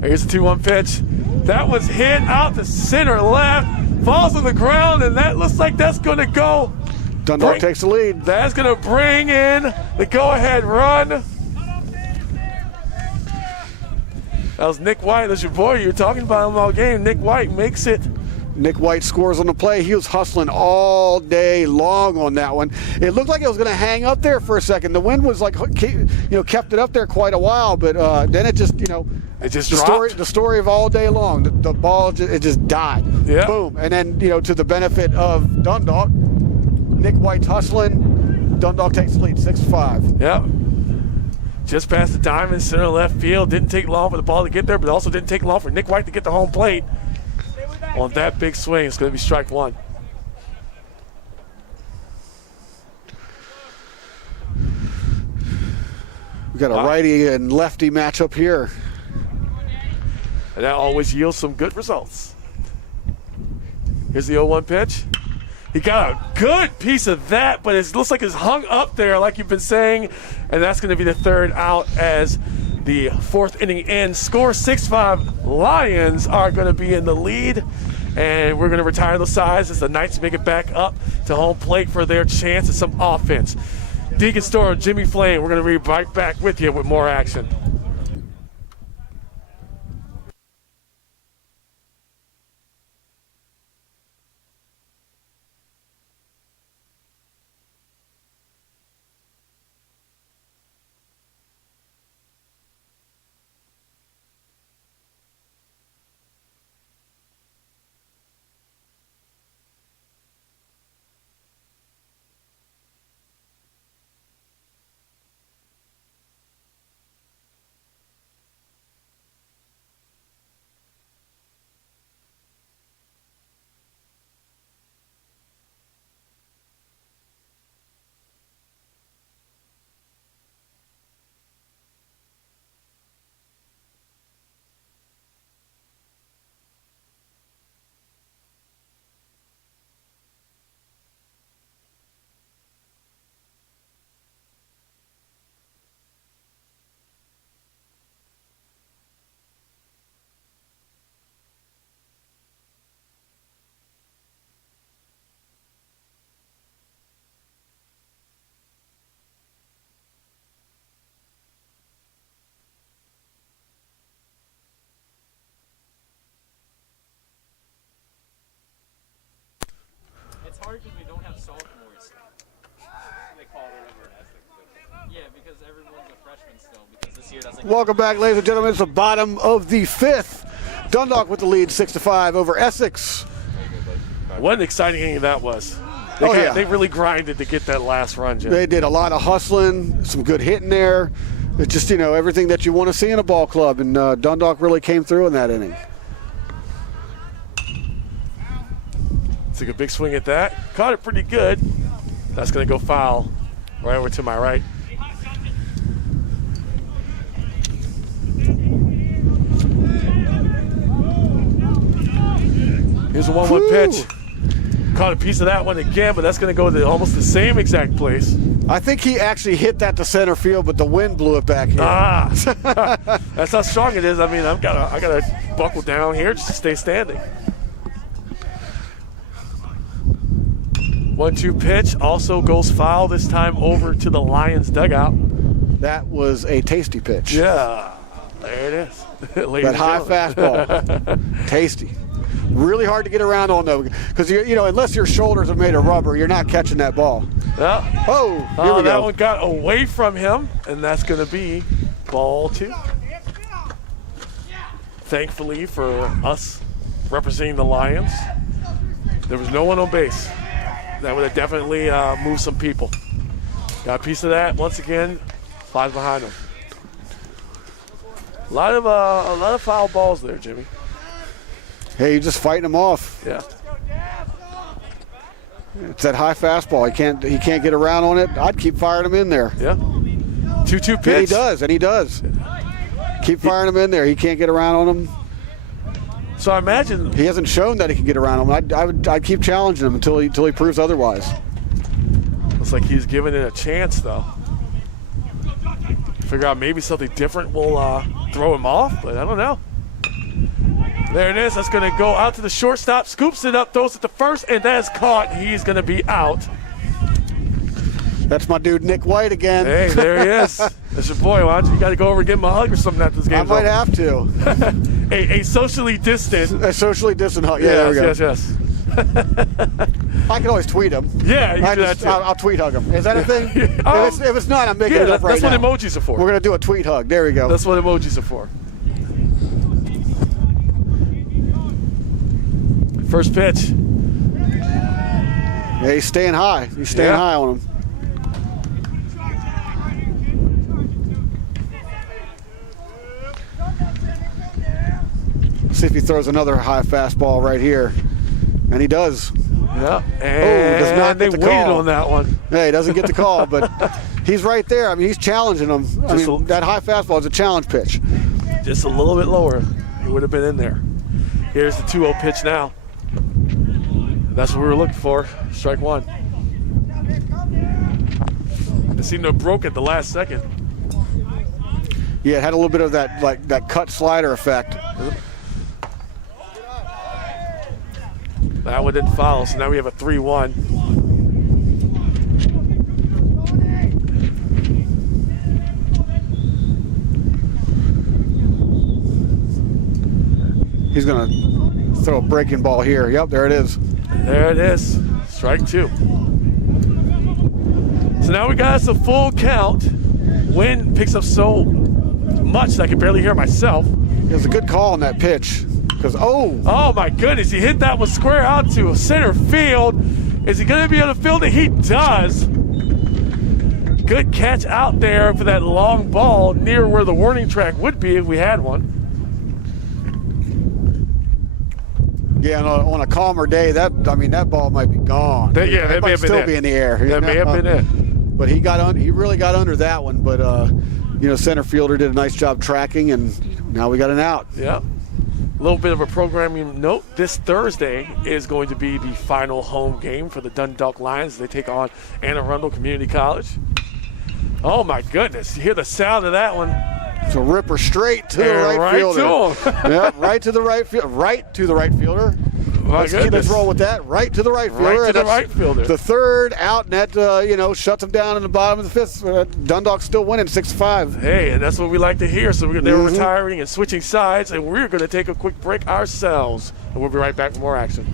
Here's the 2-1 pitch. That was hit out to center left, falls on the ground, and that looks like that's going to go. Dundalk takes the lead. That's going to bring in the go-ahead run. That was Nick White. That's your boy. You're talking about him all game. Nick White makes it. Nick White scores on the play. He was hustling all day long on that one. It looked like it was going to hang up there for a second. The wind was like, kept it up there quite a while, but then it just, it just dropped. The story of all day long. The ball it just died. Yeah. Boom. And then to the benefit of Dundalk, Nick White's hustling. Dundalk takes the lead, 6-5. Yeah. Just past the diamond, center left field. Didn't take long for the ball to get there, but also didn't take long for Nick White to get to home plate. On that big swing, it's going to be strike one. We got a righty and lefty matchup here. And that always yields some good results. Here's the 0-1 pitch. He got a good piece of that, but it looks like it's hung up there like you've been saying. And that's going to be the 3rd out as the 4th inning ends. Score 6-5. Lions are going to be in the lead. And we're going to retire the sides as the Knights make it back up to home plate for their chance at some offense. Deacon Store, Jimmy Flame, we're going to be right back with you with more action. sophomores. They call it over in Essex. Yeah, because everyone's a freshman still. Because this year doesn't. Welcome back, ladies and gentlemen. It's the bottom of the 5th. Dundalk with the lead 6-5 over Essex. What an exciting inning that was. They really grinded to get that last run, Jim. They did a lot of hustling, some good hitting there. It's just, everything that you want to see in a ball club, and Dundalk really came through in that inning. Took a big swing at that. Caught it pretty good. That's going to go foul right over to my right. Here's a 1-1 pitch. Caught a piece of that one again, but that's going to go to almost the same exact place. I think he actually hit that to center field, but the wind blew it back here. That's how strong it is. I mean, I gotta buckle down here just to stay standing. 1-2 pitch also goes foul, this time over to the Lions dugout. That was a tasty pitch. Yeah, there it is. That high fastball. Tasty. Really hard to get around on, though, because unless your shoulders are made of rubber, you're not catching that ball. Yeah. Here we go. That one got away from him, and that's going to be ball 2. Thankfully for us representing the Lions, there was no one on base. That would have definitely moved some people. Got a piece of that. Once again, flies behind him. A lot of foul balls there, Jimmy. Hey, you're just fighting him off. Yeah. It's that high fastball. He can't get around on it. I'd keep firing him in there. Yeah. 2-2 pitch. And he does. Keep firing him in there. He can't get around on him. So I imagine he hasn't shown that he can get around him. I'd keep challenging him until he proves otherwise. Looks like he's giving it a chance, though. Figure out maybe something different will throw him off, but I don't know. There it is. That's going to go out to the shortstop. Scoops it up, throws it to first, and that is caught. He's going to be out. That's my dude, Nick White, again. Hey, there he is. That's your boy. Why don't you got to go over and give him a hug or something after this game? I might have to. a socially distant. A socially distant hug. Yeah, there we go. Yes. I can always tweet him. Yeah, you can do that too. I'll tweet hug him. Is that a thing? If it's not, I'm making it up right now. That's what emojis are for. We're going to do a tweet hug. There we go. That's what emojis are for. First pitch. Yeah, he's staying high. He's staying high on him. Let's see if he throws another high fastball right here. And he does. Yeah. And does not get the call. They waited on that one. Yeah, he doesn't get the call, but he's right there. I mean, he's challenging him. That high fastball is a challenge pitch. Just a little bit lower. He would have been in there. Here's the 2-0 pitch now. That's what we were looking for. Strike one. It seemed to have broke at the last second. Yeah, it had a little bit of that cut slider effect. That one didn't foul, so now we have a 3-1. He's going to throw a breaking ball here. Yep, there it is. There it is. Strike 2. So now we got us a full count. Wind picks up so much that I can barely hear myself. It was a good call on that pitch. Oh my goodness, he hit that one square out to center field. Is he going to be able to field it? He does. Good catch out there for that long ball near where the warning track would be if we had one. Yeah, on a calmer day, that ball might be gone. That might may have still be in the air. That may have been it. But he really got under that one. But center fielder did a nice job tracking, and now we got an out. Yeah. A little bit of a programming note. This Thursday is going to be the final home game for the Dundalk Lions. They take on Anne Arundel Community College. Oh my goodness! You hear the sound of that one. It's a ripper straight to the right fielder. Right to him. Yeah, right to the right fielder. Right to the right fielder. Let's roll with that. Right to the right fielder. Right to the right fielder. The third out, and that shuts them down in the bottom of the 5th. Dundalk still winning 6-5. Hey, and that's what we like to hear. So they're retiring and switching sides, and we're going to take a quick break ourselves, and we'll be right back with more action.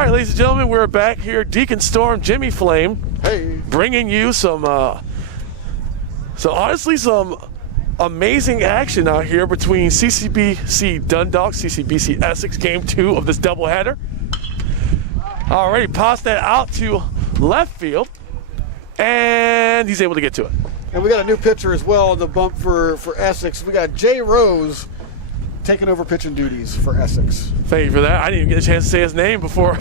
All right, ladies and gentlemen, we're back here. Deacon Storm, Jimmy Flame, bringing you some amazing action out here between CCBC Dundalk, CCBC Essex, game 2 of this doubleheader. Already passed that out to left field, and he's able to get to it. And we got a new pitcher as well on the bump for Essex. We got Jay Rose taking over pitching duties for Essex. Thank you for that. I didn't even get a chance to say his name before.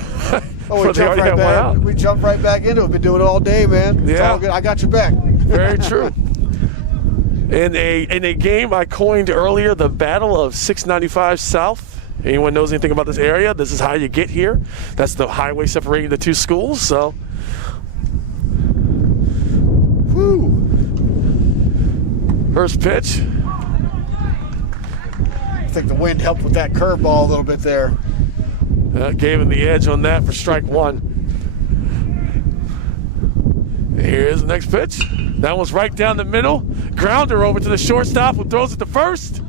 We jumped right back into it. Been doing it all day, man. Yeah. It's all good. I got your back. Very true. In a game I coined earlier, the Battle of 695 South. Anyone knows anything about this area? This is how you get here. That's the highway separating the two schools. So, woo. First pitch. I think the wind helped with that curveball a little bit there. Gave him the edge on that for strike 1. Here's the next pitch. That one's right down the middle. Grounder over to the shortstop who throws it to first.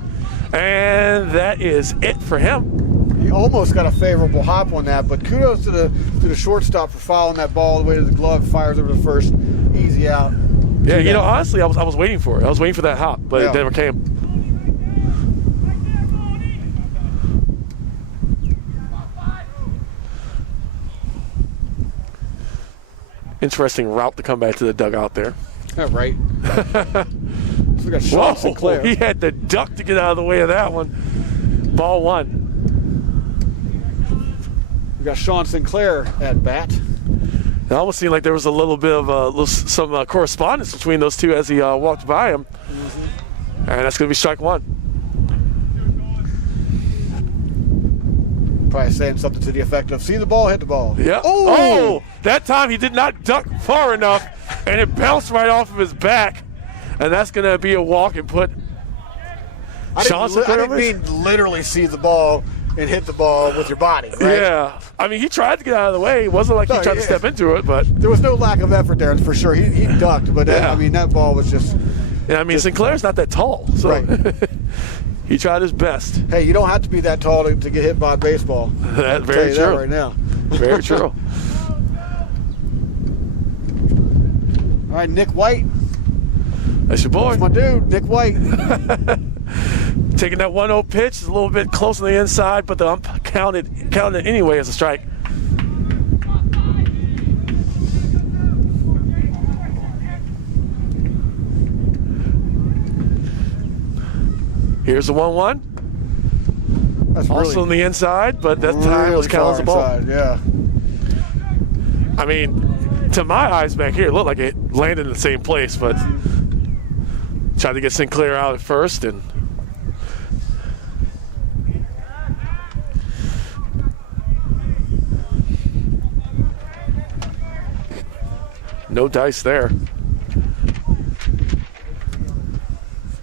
And that is it for him. He almost got a favorable hop on that, but kudos to the shortstop for following that ball all the way to the glove, fires over to first, easy out. Yeah, you know, honestly, I was waiting for it. I was waiting for that hop, but it never came. Interesting route to come back to the dugout there. Yeah, right. So we got Sean Sinclair. He had to duck to get out of the way of that one. Ball 1. We got Sean Sinclair at bat. It almost seemed like there was a little bit of some correspondence between those two as he walked by him. Mm-hmm. And that's going to be strike 1. Probably saying something to the effect of, see the ball, hit the ball. Yeah. Oh, that time he did not duck far enough, and it bounced right off of his back. And that's going to be a walk and put Sean Sinclair. I didn't mean literally see the ball and hit the ball with your body, right? Yeah. I mean, he tried to get out of the way. It wasn't like he tried to step into it, but there was no lack of effort there for sure. He ducked, but I mean, that ball was just. Yeah, I mean, Sinclair's not that tall, so right. He tried his best. Hey, you don't have to be that tall to get hit by a baseball. That's very true. That right now. Very true. All right, Nick White. That's your boy. That's my dude, Nick White. Taking that 1-0 pitch is a little bit close on the inside, but the ump counted it anyway as a strike. Here's the 1-1. That's also really, on the inside, but that time was counted as a ball. Inside, yeah. I mean, to my eyes back here, it looked like it landed in the same place, but tried to get Sinclair out at first, and no dice there.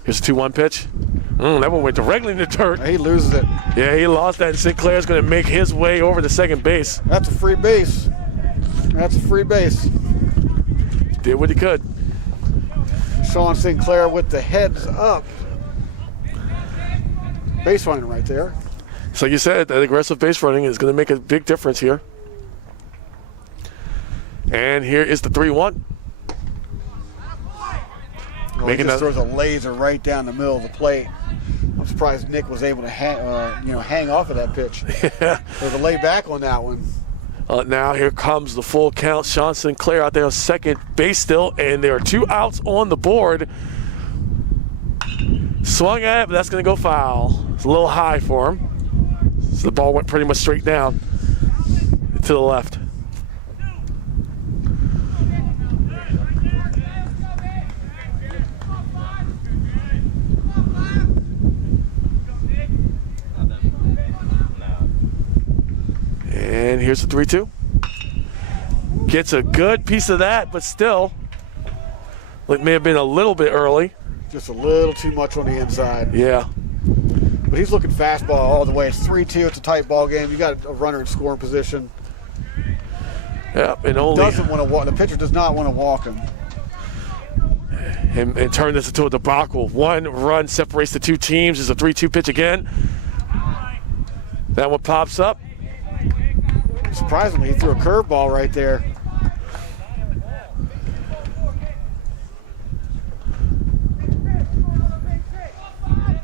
Here's a 2-1 pitch. That one went directly in the dirt. He loses it. Yeah, he lost that, and Sinclair's going to make his way over to second base. That's a free base. That's a free base. Did what he could. Sean Sinclair with the heads up. Base running right there. So you said that aggressive base running is going to make a big difference here. And here is the 3-1. He just throws a laser right down the middle of the plate. I'm surprised Nick was able to hang off of that pitch. Yeah. Or to lay back on that one. Now here comes the full count. Sean Sinclair out there on second base still, and there are 2 outs on the board. Swung at it, but that's going to go foul. It's a little high for him. So the ball went pretty much straight down to the left. And here's the 3-2. Gets a good piece of that, but still, it may have been a little bit early. Just a little too much on the inside. Yeah. But he's looking fastball all the way. It's 3-2. It's a tight ball game. You got a runner in scoring position. Yeah, and only doesn't want to walk. The pitcher does not want to walk him. And turn this into a debacle. 1 run separates the 2 teams. It's a 3-2 pitch again. That one pops up. Surprisingly, he threw a curveball right there.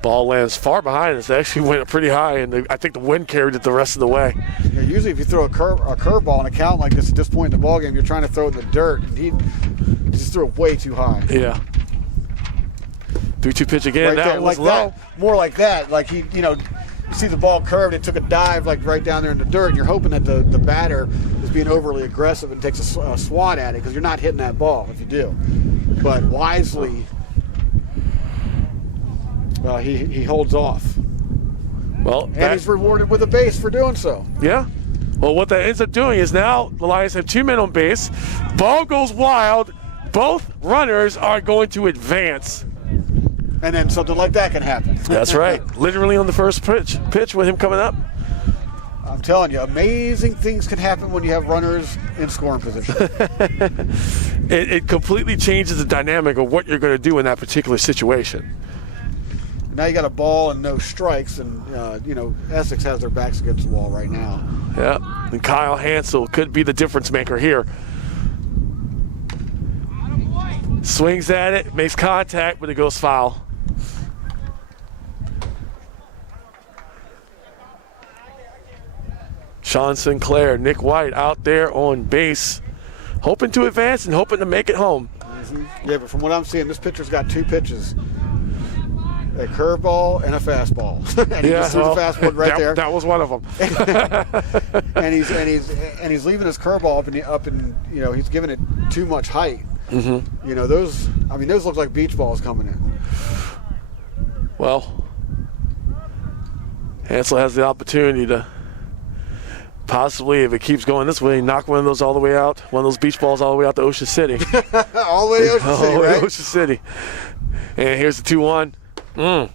Ball lands far behind us. It actually went pretty high, and I think the wind carried it the rest of the way. Yeah, usually if you throw a curveball in a count like this at this point in the ballgame, you're trying to throw it in the dirt, and he just threw it way too high. Yeah. 3-2 pitch again. Right That there, was like low. that. More like that. Like you see the ball curved, it took a dive like right down there in the dirt, and you're hoping that the batter is being overly aggressive and takes a swat at it, because you're not hitting that ball if you do. But wisely, he holds off. Well, and he's rewarded with a base for doing so. Yeah. Well, what that ends up doing is now the Lions have 2 men on base. Ball goes wild. Both runners are going to advance. And then something like that can happen. That's right. Literally on the first pitch with him coming up. I'm telling you, amazing things can happen when you have runners in scoring position. It completely changes the dynamic of what you're going to do in that particular situation. Now you got a ball and no strikes, and Essex has their backs against the wall right now. Yeah, and Kyle Hansel could be the difference maker here. Swings at it, makes contact, but it goes foul. Sean Sinclair, Nick White out there on base, hoping to advance and hoping to make it home. Mm-hmm. Yeah, but from what I'm seeing, this pitcher's got 2 pitches. A curveball and a fastball. And he just threw the fastball right there. That was one of them. and he's leaving his curveball up and he's giving it too much height. Mm-hmm. Those look like beach balls coming in. Well, Hansel has the opportunity to possibly, if it keeps going this way, knock one of those all the way out, one of those beach balls all the way out to Ocean City. All the way to Ocean City, right? Ocean City. And here's the 2-1. And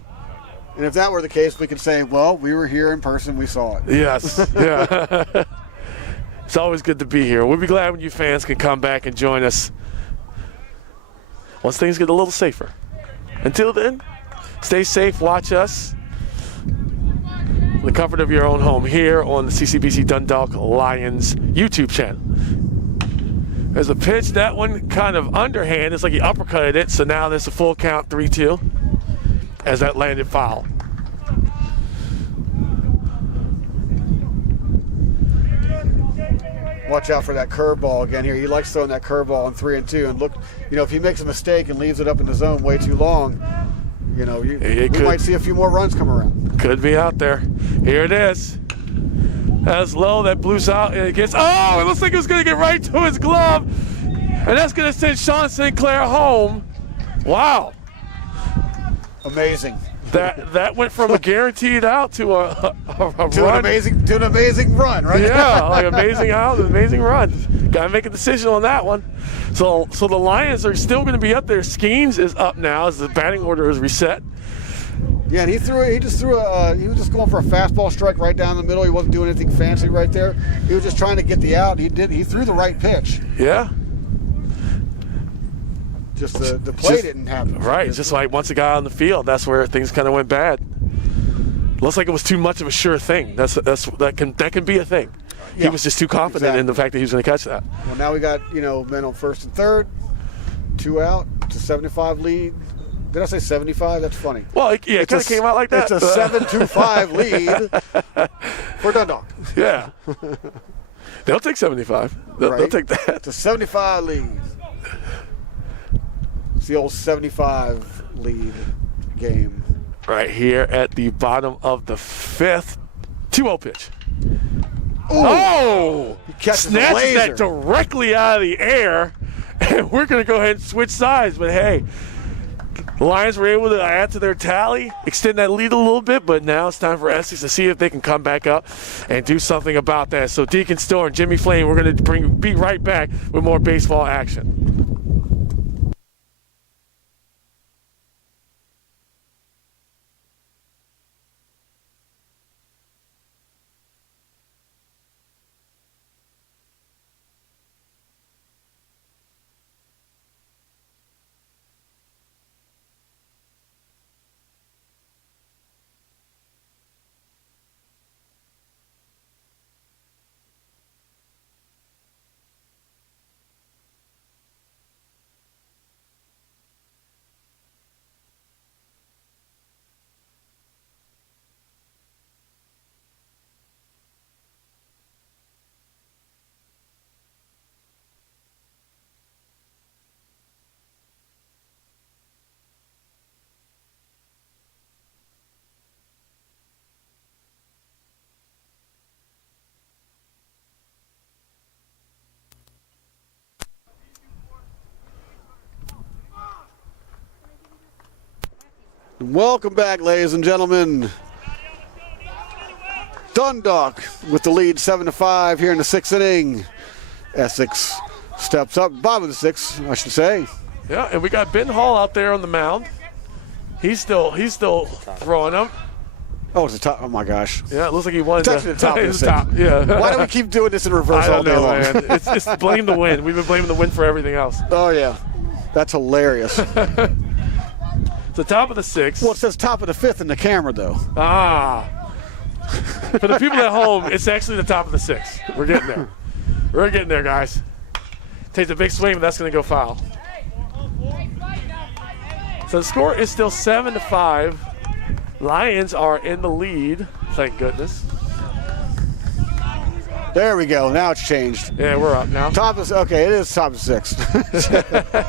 if that were the case, we could say, well, we were here in person, we saw it. Yes, yeah. It's always good to be here. We'll be glad when you fans can come back and join us once things get a little safer. Until then, stay safe, watch us in the comfort of your own home here on the CCBC Dundalk Lions YouTube channel. There's a pitch, that one kind of underhand. It's like he uppercutted it, so now there's a full count, 3-2, as that landed foul. Watch out for that curveball again here. He likes throwing that curveball on 3-2. And look, if he makes a mistake and leaves it up in the zone way too long, we might see a few more runs come around. Could be out there. Here it is. That's low. That blues out. And it gets. Oh, it looks like it's going to get right to his glove. And that's going to send Sean Sinclair home. Wow. Amazing. That went from a guaranteed out to a run. An amazing run, right? Yeah, like amazing out, amazing run. Got to make a decision on that one. So the Lions are still going to be up there. Skeens is up now as the batting order is reset. Yeah, and he was just going for a fastball strike right down the middle. He wasn't doing anything fancy right there. He was just trying to get the out. He threw the right pitch. Yeah. Just the play didn't happen. Right, just like once it got on the field, that's where things kind of went bad. Looks like it was too much of a sure thing. That can be a thing. Yeah, he was just too confident in the fact that he was going to catch that. Well, now we got men on first and third, 2 out, it's a 75 lead. Did I say 75? That's funny. Well, it kind of came out like that. It's a 7-5 lead for Dundalk. Yeah. They'll take 75. They'll take that. It's a 75 lead. It's the old 75 lead game. Right here at the bottom of the 5th. 2-0 pitch. Ooh. Oh! He catches snatches that directly out of the air, and we're going to go ahead and switch sides. But hey, the Lions were able to add to their tally, extend that lead a little bit, but now it's time for Essex to see if they can come back up and do something about that. So Deacon Storr and Jimmy Flame, we're going to be right back with more baseball action. Welcome back, ladies and gentlemen. Dundalk with the lead 7-5 here in the 6th inning. Essex steps up, bottom of the 6th, I should say. Yeah, and we got Ben Hall out there on the mound. He's still throwing them. Oh, it's the top. Oh my gosh. Yeah, it looks like he wanted to. The top of the top. Yeah. Why do we keep doing this in reverse all day long? Man. It's blame the wind. We've been blaming the wind for everything else. Oh yeah, that's hilarious. The top of the 6th. Well, it says top of the 5th in the camera though. For the people at home, it's actually the top of the 6th. We're getting there. We're getting there, guys. Takes a big swing, but that's going to go foul. So the score is still 7-5. Lions are in the lead. Thank goodness. There we go. Now it's changed. Yeah, we're up now. Okay, it is top of 6th.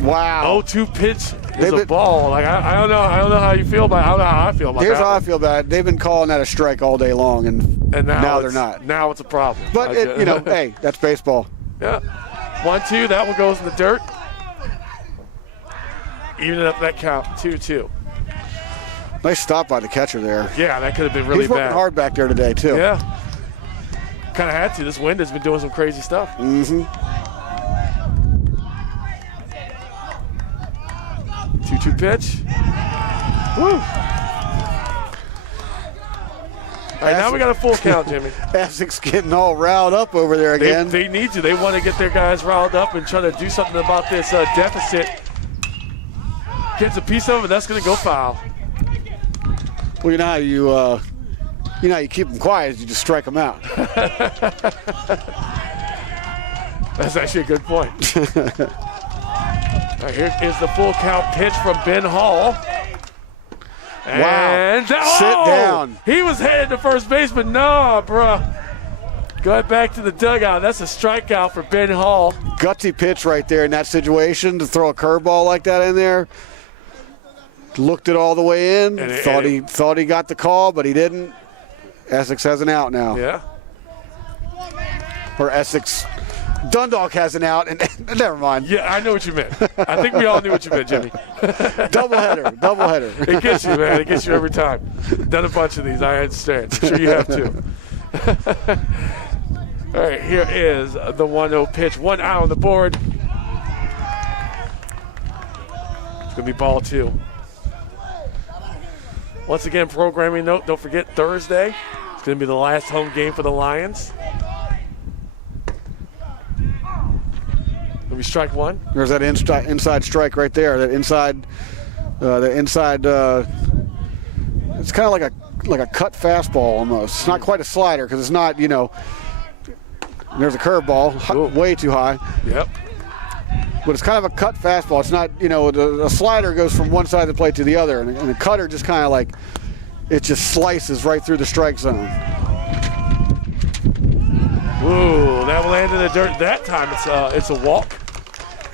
Wow. 0-2 pitch is a ball. Like I don't know how you feel about it. I don't know how I feel about it. Here's how I feel about it. They've been calling that a strike all day long, and now they're not. Now it's a problem. But hey, that's baseball. Yeah. 1-2. That one goes in the dirt. Even up that count. 2-2. Nice stop by the catcher there. Yeah, that could have been really bad. He's working hard back there today too. Yeah. Kind of had to. This wind has been doing some crazy stuff. Mm-hmm. 2-2 pitch. Woo. All right, now we got a full count, Jimmy. Essex getting all riled up over there again. They need to. They want to get their guys riled up and try to do something about this deficit. Gets a piece of it, that's going to go foul. Well, you know how you keep them quiet is you just strike them out. That's actually a good point. All right, here is the full count pitch from Ben Hall. And Sit down. He was headed to first base, but no, bro. Going back to the dugout. That's a strikeout for Ben Hall. Gutsy pitch right there in that situation to throw a curveball like that in there. Looked it all the way in. Thought he got the call, but he didn't. Essex has an out now. Yeah. Or Essex. Dundalk has an out, and never mind. Yeah, I know what you meant. I think we all knew what you meant, Jimmy. Doubleheader. It gets you, man. It gets you every time. Done a bunch of these. I understand. I'm sure you have too. All right, here is the 1-0 pitch. 1 out on the board. It's going to be ball 2. Once again, programming note, don't forget Thursday. It's going to be the last home game for the Lions. We strike one. There's that inside strike right there. That inside. It's kind of like a cut fastball almost. It's not quite a slider because it's not. There's a curveball way too high. Yep. But it's kind of a cut fastball. It's not. The slider goes from one side of the plate to the other, and the cutter just kind of like it just slices right through the strike zone. Ooh, that will land in the dirt. That time it's a walk.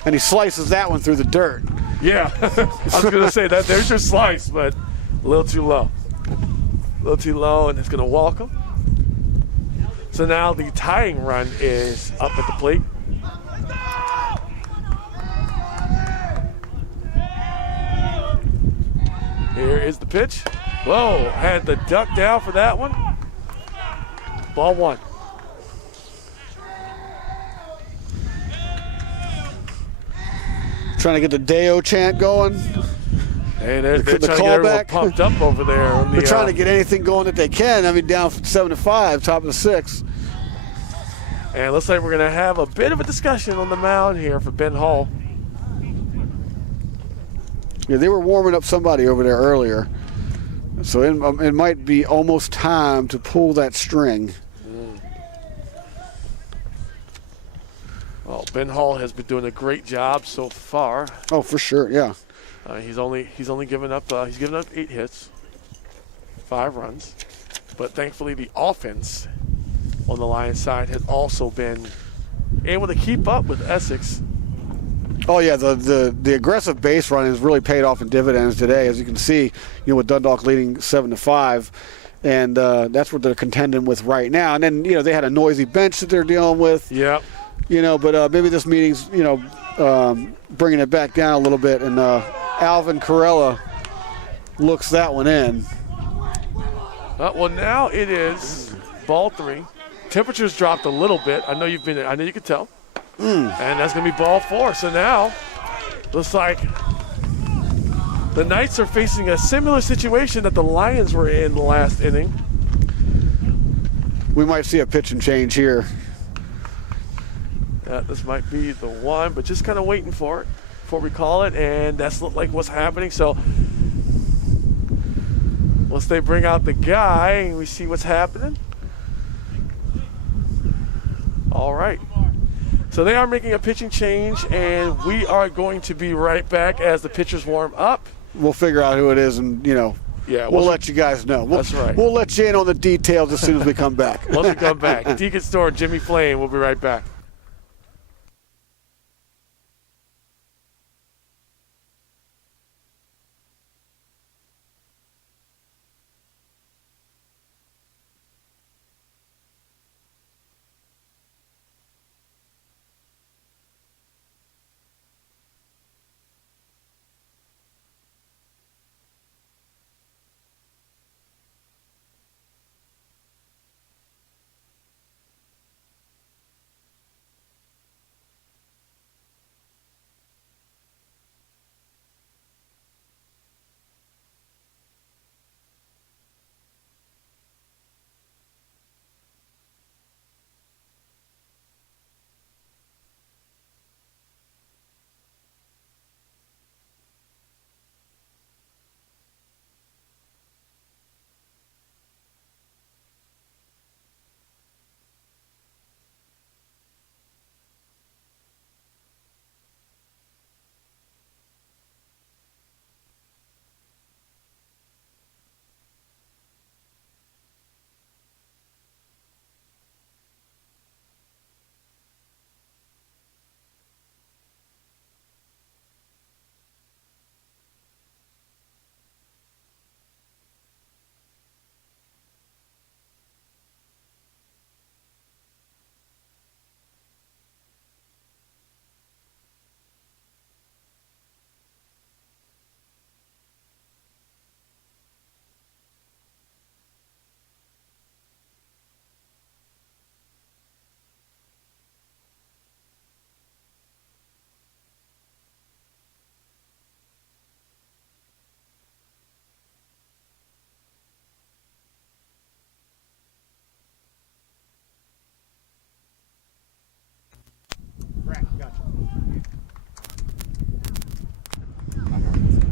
And he slices that one through the dirt. Yeah, I was going to say that. There's your slice, but a little too low. And it's going to walk him. So now the tying run is up at the plate. Here is the pitch. Whoa, had the duck down for that one. Ball 1. Trying to get the Deo chant going. Hey, they're trying to get everyone pumped up over there. They're trying to get anything going that they can. I mean, down from 7-5, top of the 6th. And it looks like we're going to have a bit of a discussion on the mound here for Ben Hall. Yeah, they were warming up somebody over there earlier. So it might be almost time to pull that string. Well, Ben Hall has been doing a great job so far. Oh, for sure, yeah. He's only given up 8 hits, 5 runs, but thankfully the offense on the Lions side has also been able to keep up with Essex. Oh yeah, the aggressive base run has really paid off in dividends today, as you can see. With Dundalk leading 7-5, and that's what they're contending with right now. And then they had a noisy bench that they're dealing with. Yep. But maybe this meeting's, bringing it back down a little bit. And Alvin Corella looks that one in. Well, now it is ball 3. Temperatures dropped a little bit. I know you could tell. And that's going to be ball 4. So now, looks like the Knights are facing a similar situation that the Lions were in the last inning. We might see a pitch and change here. This might be the one, but just kind of waiting for it before we call it, and that's looked like what's happening. So once they bring out the guy and we see what's happening. All right. So they are making a pitching change, and we are going to be right back as the pitchers warm up. We'll figure out who it is, and we'll let you guys know. That's right. We'll let you in on the details as soon as we come back. Once we come back. Deacon Store, Jimmy Flame. We'll be right back.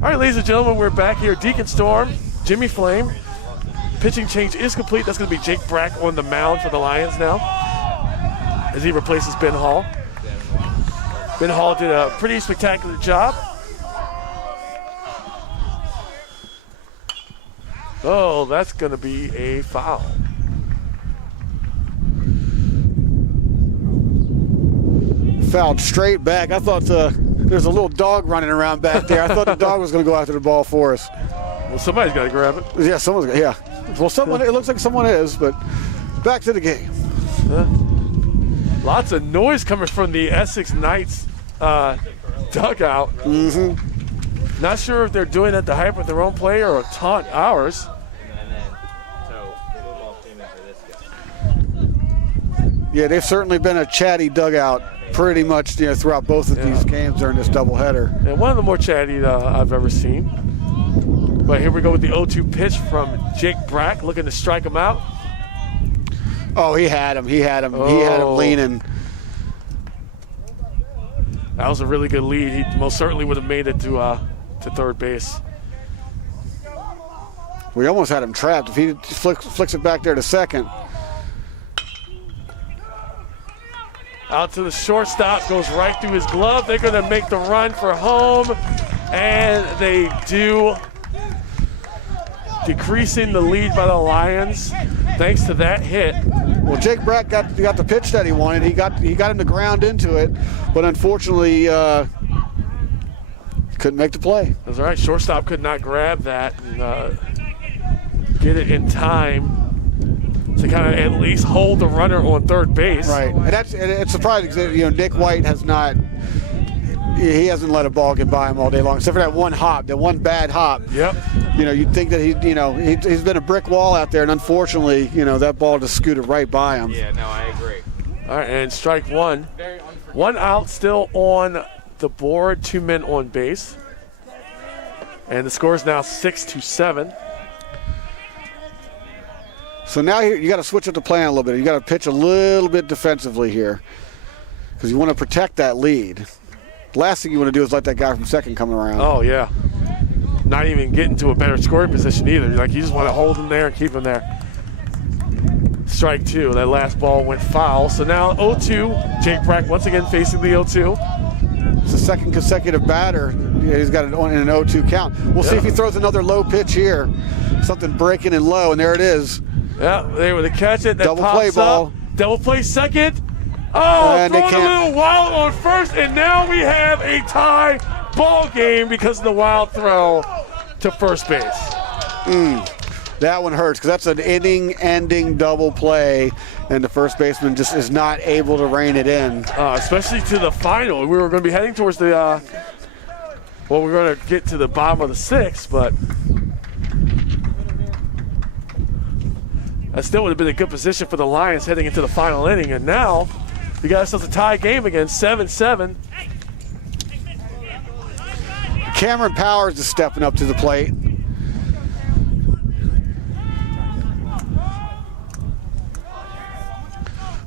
All right, ladies and gentlemen, we're back here. Deacon Storm, Jimmy Flame. Pitching change is complete. That's going to be Jake Brack on the mound for the Lions now as he replaces Ben Hall. Ben Hall did a pretty spectacular job. Oh, that's going to be a foul. Fouled straight back. I thought there's a little dog running around back there. I thought the dog was going to go after the ball for us. Well, somebody's got to grab it. Yeah, Well, it looks like someone is, but back to the game. Lots of noise coming from the Essex Knights dugout. Mm-hmm. Not sure if they're doing it to hype with their own play or taunt ours. Yeah, they've certainly been a chatty dugout pretty much throughout both of these games during this doubleheader. And one of the more chatty I've ever seen. But here we go with the 0-2 pitch from Jake Brack, looking to strike him out. Oh, he had him. He had him leaning. That was a really good lead. He most certainly would have made it to third base. We almost had him trapped. If he flicks it back there to second. Out to the shortstop, goes right through his glove. They're going to make the run for home, and they do, decreasing the lead by the Lions thanks to that hit. Well, Jake Brack got the pitch that he wanted. He got him to ground into it, but unfortunately couldn't make the play. That's all right. Shortstop could not grab that and get it in time. to kind of at least hold the runner on third base. Right, and it's surprising because Nick White has not. He hasn't let a ball get by him all day long, except for that one hop, that one bad hop. Yep. You'd think that he's been a brick wall out there, and unfortunately, that ball just scooted right by him. Yeah, no, I agree. All right, and strike one. One out still on the board, 2 men on base. And the score is now 6-7. So now you got to switch up the plan a little bit. You got to pitch a little bit defensively here because you want to protect that lead. The last thing you want to do is let that guy from second come around. Oh, yeah. Not even get into a better scoring position either. You just want to hold him there and keep him there. Strike two. That last ball went foul. So now 0-2. Jake Brack once again facing the 0-2. It's the second consecutive batter. He's got it in an 0-2 count. We'll see if he throws another low pitch here. Something breaking and low, and there it is. Yeah, they were to catch it. That double play ball. Up. Double play second. Oh, throwing a little wild on first, and now we have a tie ball game because of the wild throw to first base. That one hurts because that's an inning-ending double play, and the first baseman just is not able to rein it in. Especially to the final. We were going to be heading towards the we're going to get to the bottom of the sixth, but that still would have been a good position for the Lions heading into the final inning. And now we got ourselves a tie game again, 7-7. Cameron Powers is stepping up to the plate.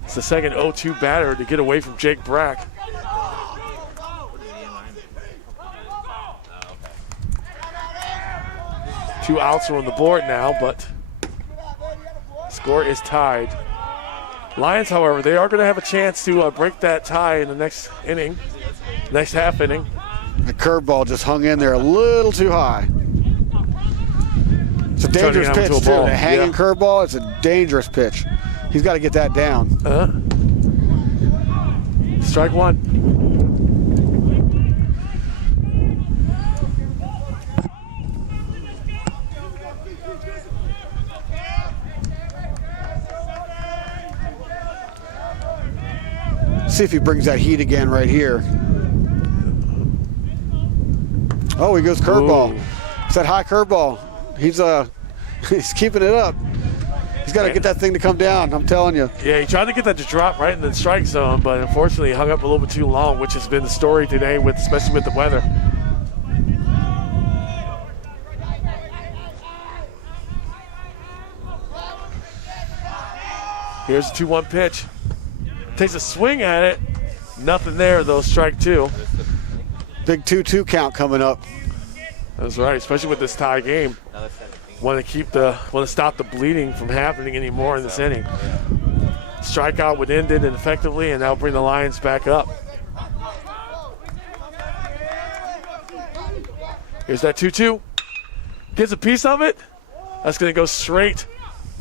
It's the second 0-2 batter to get away from Jake Brack. Two outs are on the board now, but score is tied. Lions, however, they are going to have a chance to break that tie in the next inning, next half inning. The curveball just hung in there a little too high. It's a dangerous pitch, too. The hanging curveball, it's a dangerous pitch. He's got to get that down. Strike one. See if he brings that heat again right here. Oh, he goes curveball. It's that high curveball. He's keeping it up. He's got to get that thing to come down, I'm telling you. Yeah, he tried to get that to drop right in the strike zone, but unfortunately he hung up a little bit too long, which has been the story today, especially with the weather. Here's a 2-1 pitch. Takes a swing at it. Nothing there, though. Strike two. Big 2-2 count coming up. That's right, especially with this tie game. Want to stop the bleeding from happening anymore in this inning. Strikeout would end it effectively, and that'll bring the Lions back up. Here's that 2-2. Gets a piece of it. That's going to go straight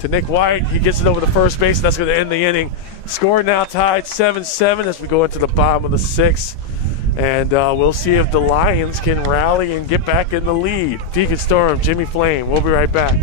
to Nick White. He gets it over the first base, and that's going to end the inning. Score now tied 7-7 as we go into the bottom of the sixth. And we'll see if the Lions can rally and get back in the lead. Deacon Storm, Jimmy Flame. We'll be right back.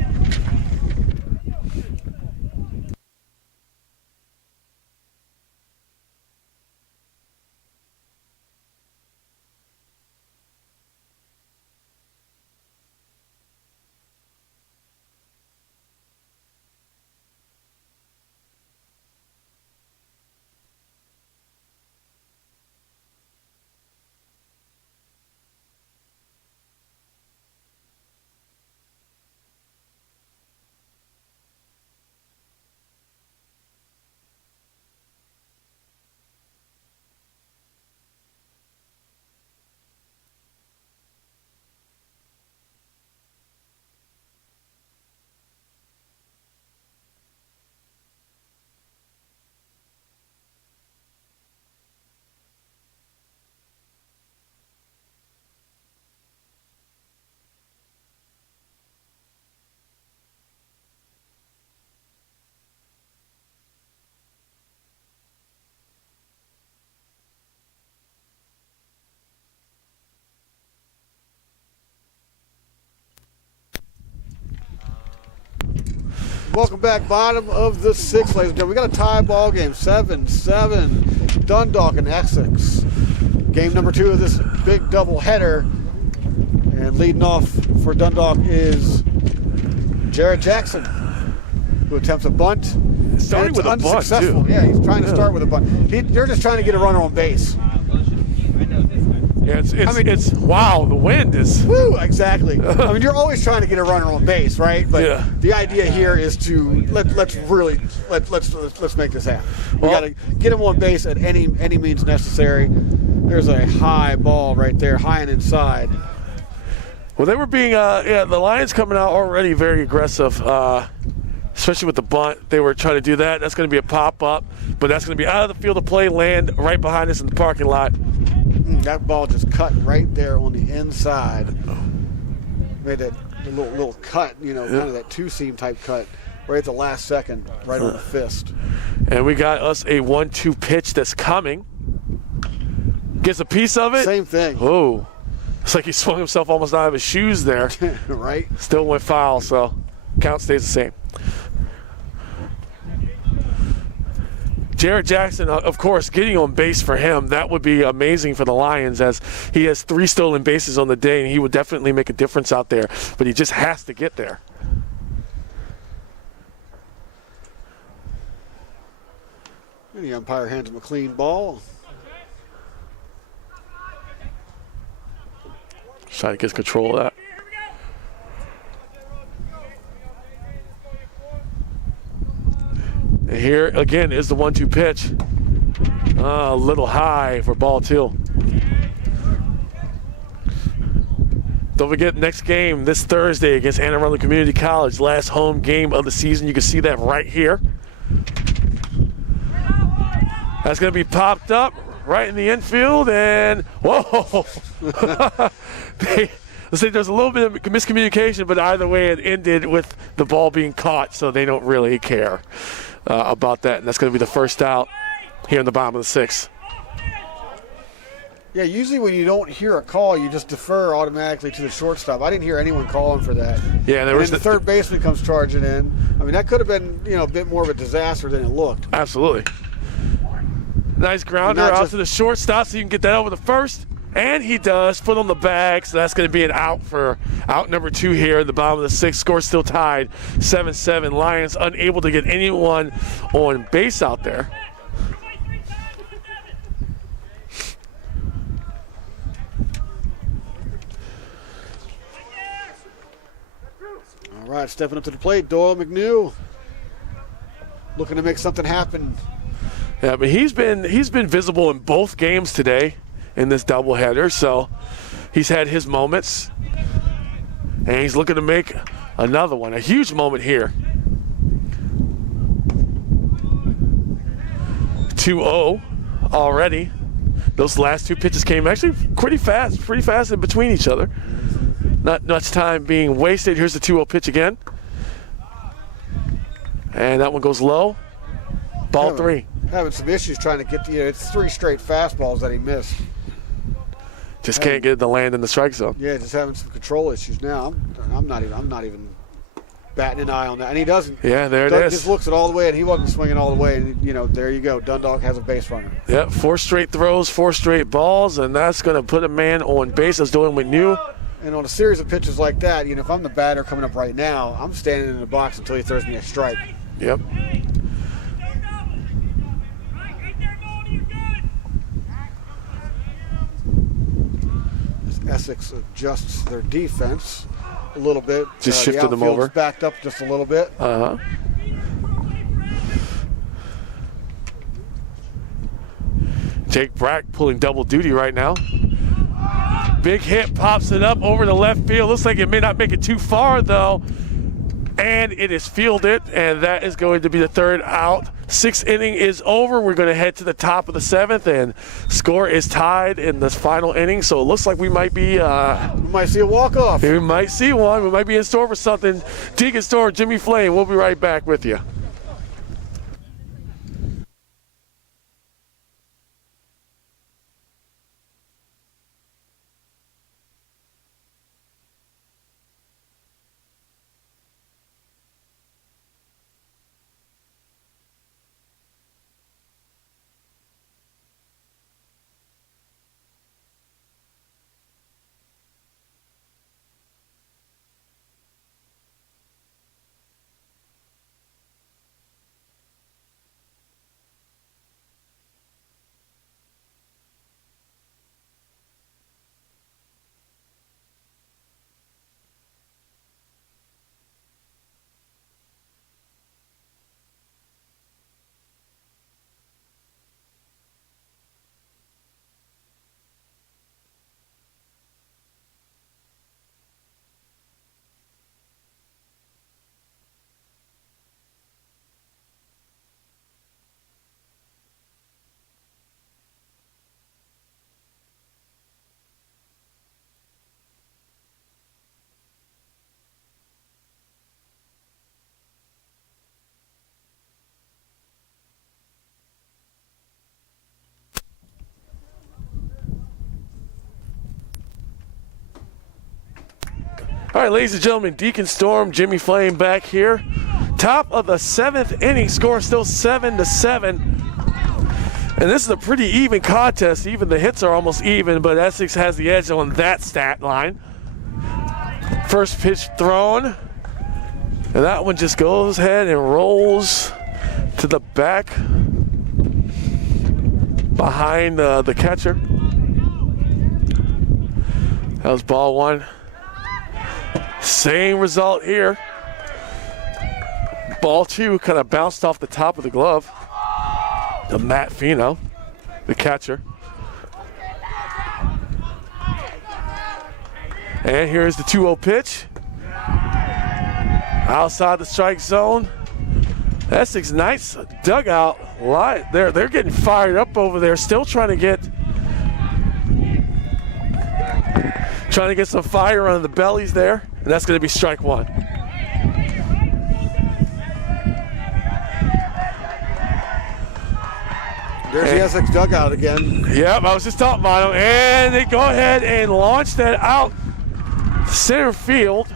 Welcome back. Bottom of the 6th, ladies and gentlemen. We got a tie ball game, 7-7. Dundalk and Essex. Game number 2 of this big doubleheader. And leading off for Dundalk is Jared Jackson, who attempts a bunt. Starting with a bunt, too. Yeah, he's trying to start with a bunt. They're just trying to get a runner on base. Yeah, it's wow, the wind is. Woo, exactly. I mean, you're always trying to get a runner on base, right? But the idea here is to let's make this happen. We got to get him on base at any means necessary. There's a high ball right there, high and inside. Well, they were being the Lions coming out already very aggressive, especially with the bunt. They were trying to do that. That's going to be a pop up, but that's going to be out of the field of play, land right behind us in the parking lot. That ball just cut right there on the inside. Made that little cut, kind of that two-seam type cut right at the last second, right on the fist. And we got us a 1-2 pitch that's coming. Gets a piece of it. Same thing. Oh, it's like he swung himself almost out of his shoes there. Right. Still went foul, so count stays the same. Jared Jackson, of course, getting on base for him, that would be amazing for the Lions, as he has 3 stolen bases on the day, and he would definitely make a difference out there, but he just has to get there. And the umpire hands him a clean ball. Trying to get control of that. And here again is the 1-2 pitch. A little high for ball 2. Don't forget, next game this Thursday against Anne Arundel Community College, last home game of the season. You can see that right here. That's going to be popped up right in the infield, and whoa! Let's say there's a little bit of miscommunication, but either way, it ended with the ball being caught, so they don't really care about that. And that's going to be the first out here in the bottom of the 6th. Yeah, usually when you don't hear a call, you just defer automatically to the shortstop. I didn't hear anyone calling for that. Yeah, and then the third baseman comes charging in. I mean, that could have been a bit more of a disaster than it looked. Absolutely. Nice grounder out to the shortstop, so you can get that over the first. And he does, foot on the bag, so that's going to be an out for out number 2 here in the bottom of the 6th. Score still tied, 7-7. Lions unable to get anyone on base out there. All right, stepping up to the plate, Doyle McNew, looking to make something happen. Yeah, but he's been visible in both games today in this doubleheader, so he's had his moments, and he's looking to make another one, a huge moment here. 2-0 already. Those last 2 pitches came actually pretty fast in between each other. Not much time being wasted. Here's the 2-0 pitch again, and that one goes low. Ball 3. Having some issues trying to get it's 3 straight fastballs that he missed. Just can't get the land in the strike zone. Yeah, just having some control issues now. I'm not even batting an eye on that, and he doesn't. Yeah, there it is. Just looks it all the way, and he wasn't swinging all the way, and there you go. Dundalk has a base runner. Yeah, 4 straight throws, 4 straight balls, and that's going to put a man on base. That's Doyle McNew. And on a series of pitches like that, if I'm the batter coming up right now, I'm standing in the box until he throws me a strike. Yep. Essex adjusts their defense a little bit. Just shifted them over. Backed up just a little bit. Uh-huh. Jake Brack pulling double duty right now. Big hit, pops it up over the left field. Looks like it may not make it too far, though. And it is fielded, and that is going to be the 3rd out. 6th inning is over. We're going to head to the top of the 7th, and score is tied in this final inning. So it looks like we might be we might see a walk-off. We might see one. We might be in store for something. Deacon Store, Jimmy Flame. We'll be right back with you. All right, ladies and gentlemen, Deacon Storm, Jimmy Flame back here. Top of the 7th inning, score still 7-7. And this is a pretty even contest. Even the hits are almost even, but Essex has the edge on that stat line. First pitch thrown. And that one just goes ahead and rolls to the back behind the catcher. That was ball one. Same result here. Ball two kind of bounced off the top of the glove of Matt Fino, the catcher. And here's the 2-0 pitch. Outside the strike zone. Essex Knights dugout. They're getting fired up over there, still trying to get some fire under the bellies there. And that's going to be strike one. There's the Essex dugout again. Yep, I was just talking about them. And they go ahead and launch that out center field.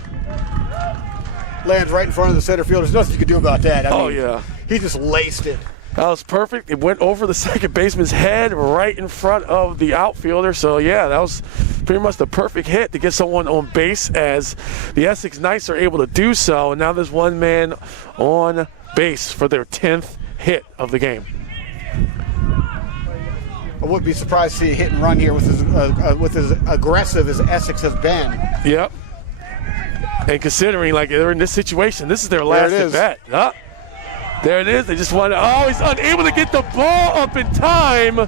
Lands right in front of the center field. There's nothing you can do about that. I mean, yeah. He just laced it. That was perfect. It went over the second baseman's head right in front of the outfielder. So, yeah, that was pretty much the perfect hit to get someone on base, as the Essex Knights are able to do so. And now there's one man on base for their 10th hit of the game. I wouldn't be surprised to see a hit and run here with as aggressive as Essex has been. Yep. And considering, like, they're in this situation, this is their last at bat. There it is. They just wanted. Oh, he's unable to get the ball up in time.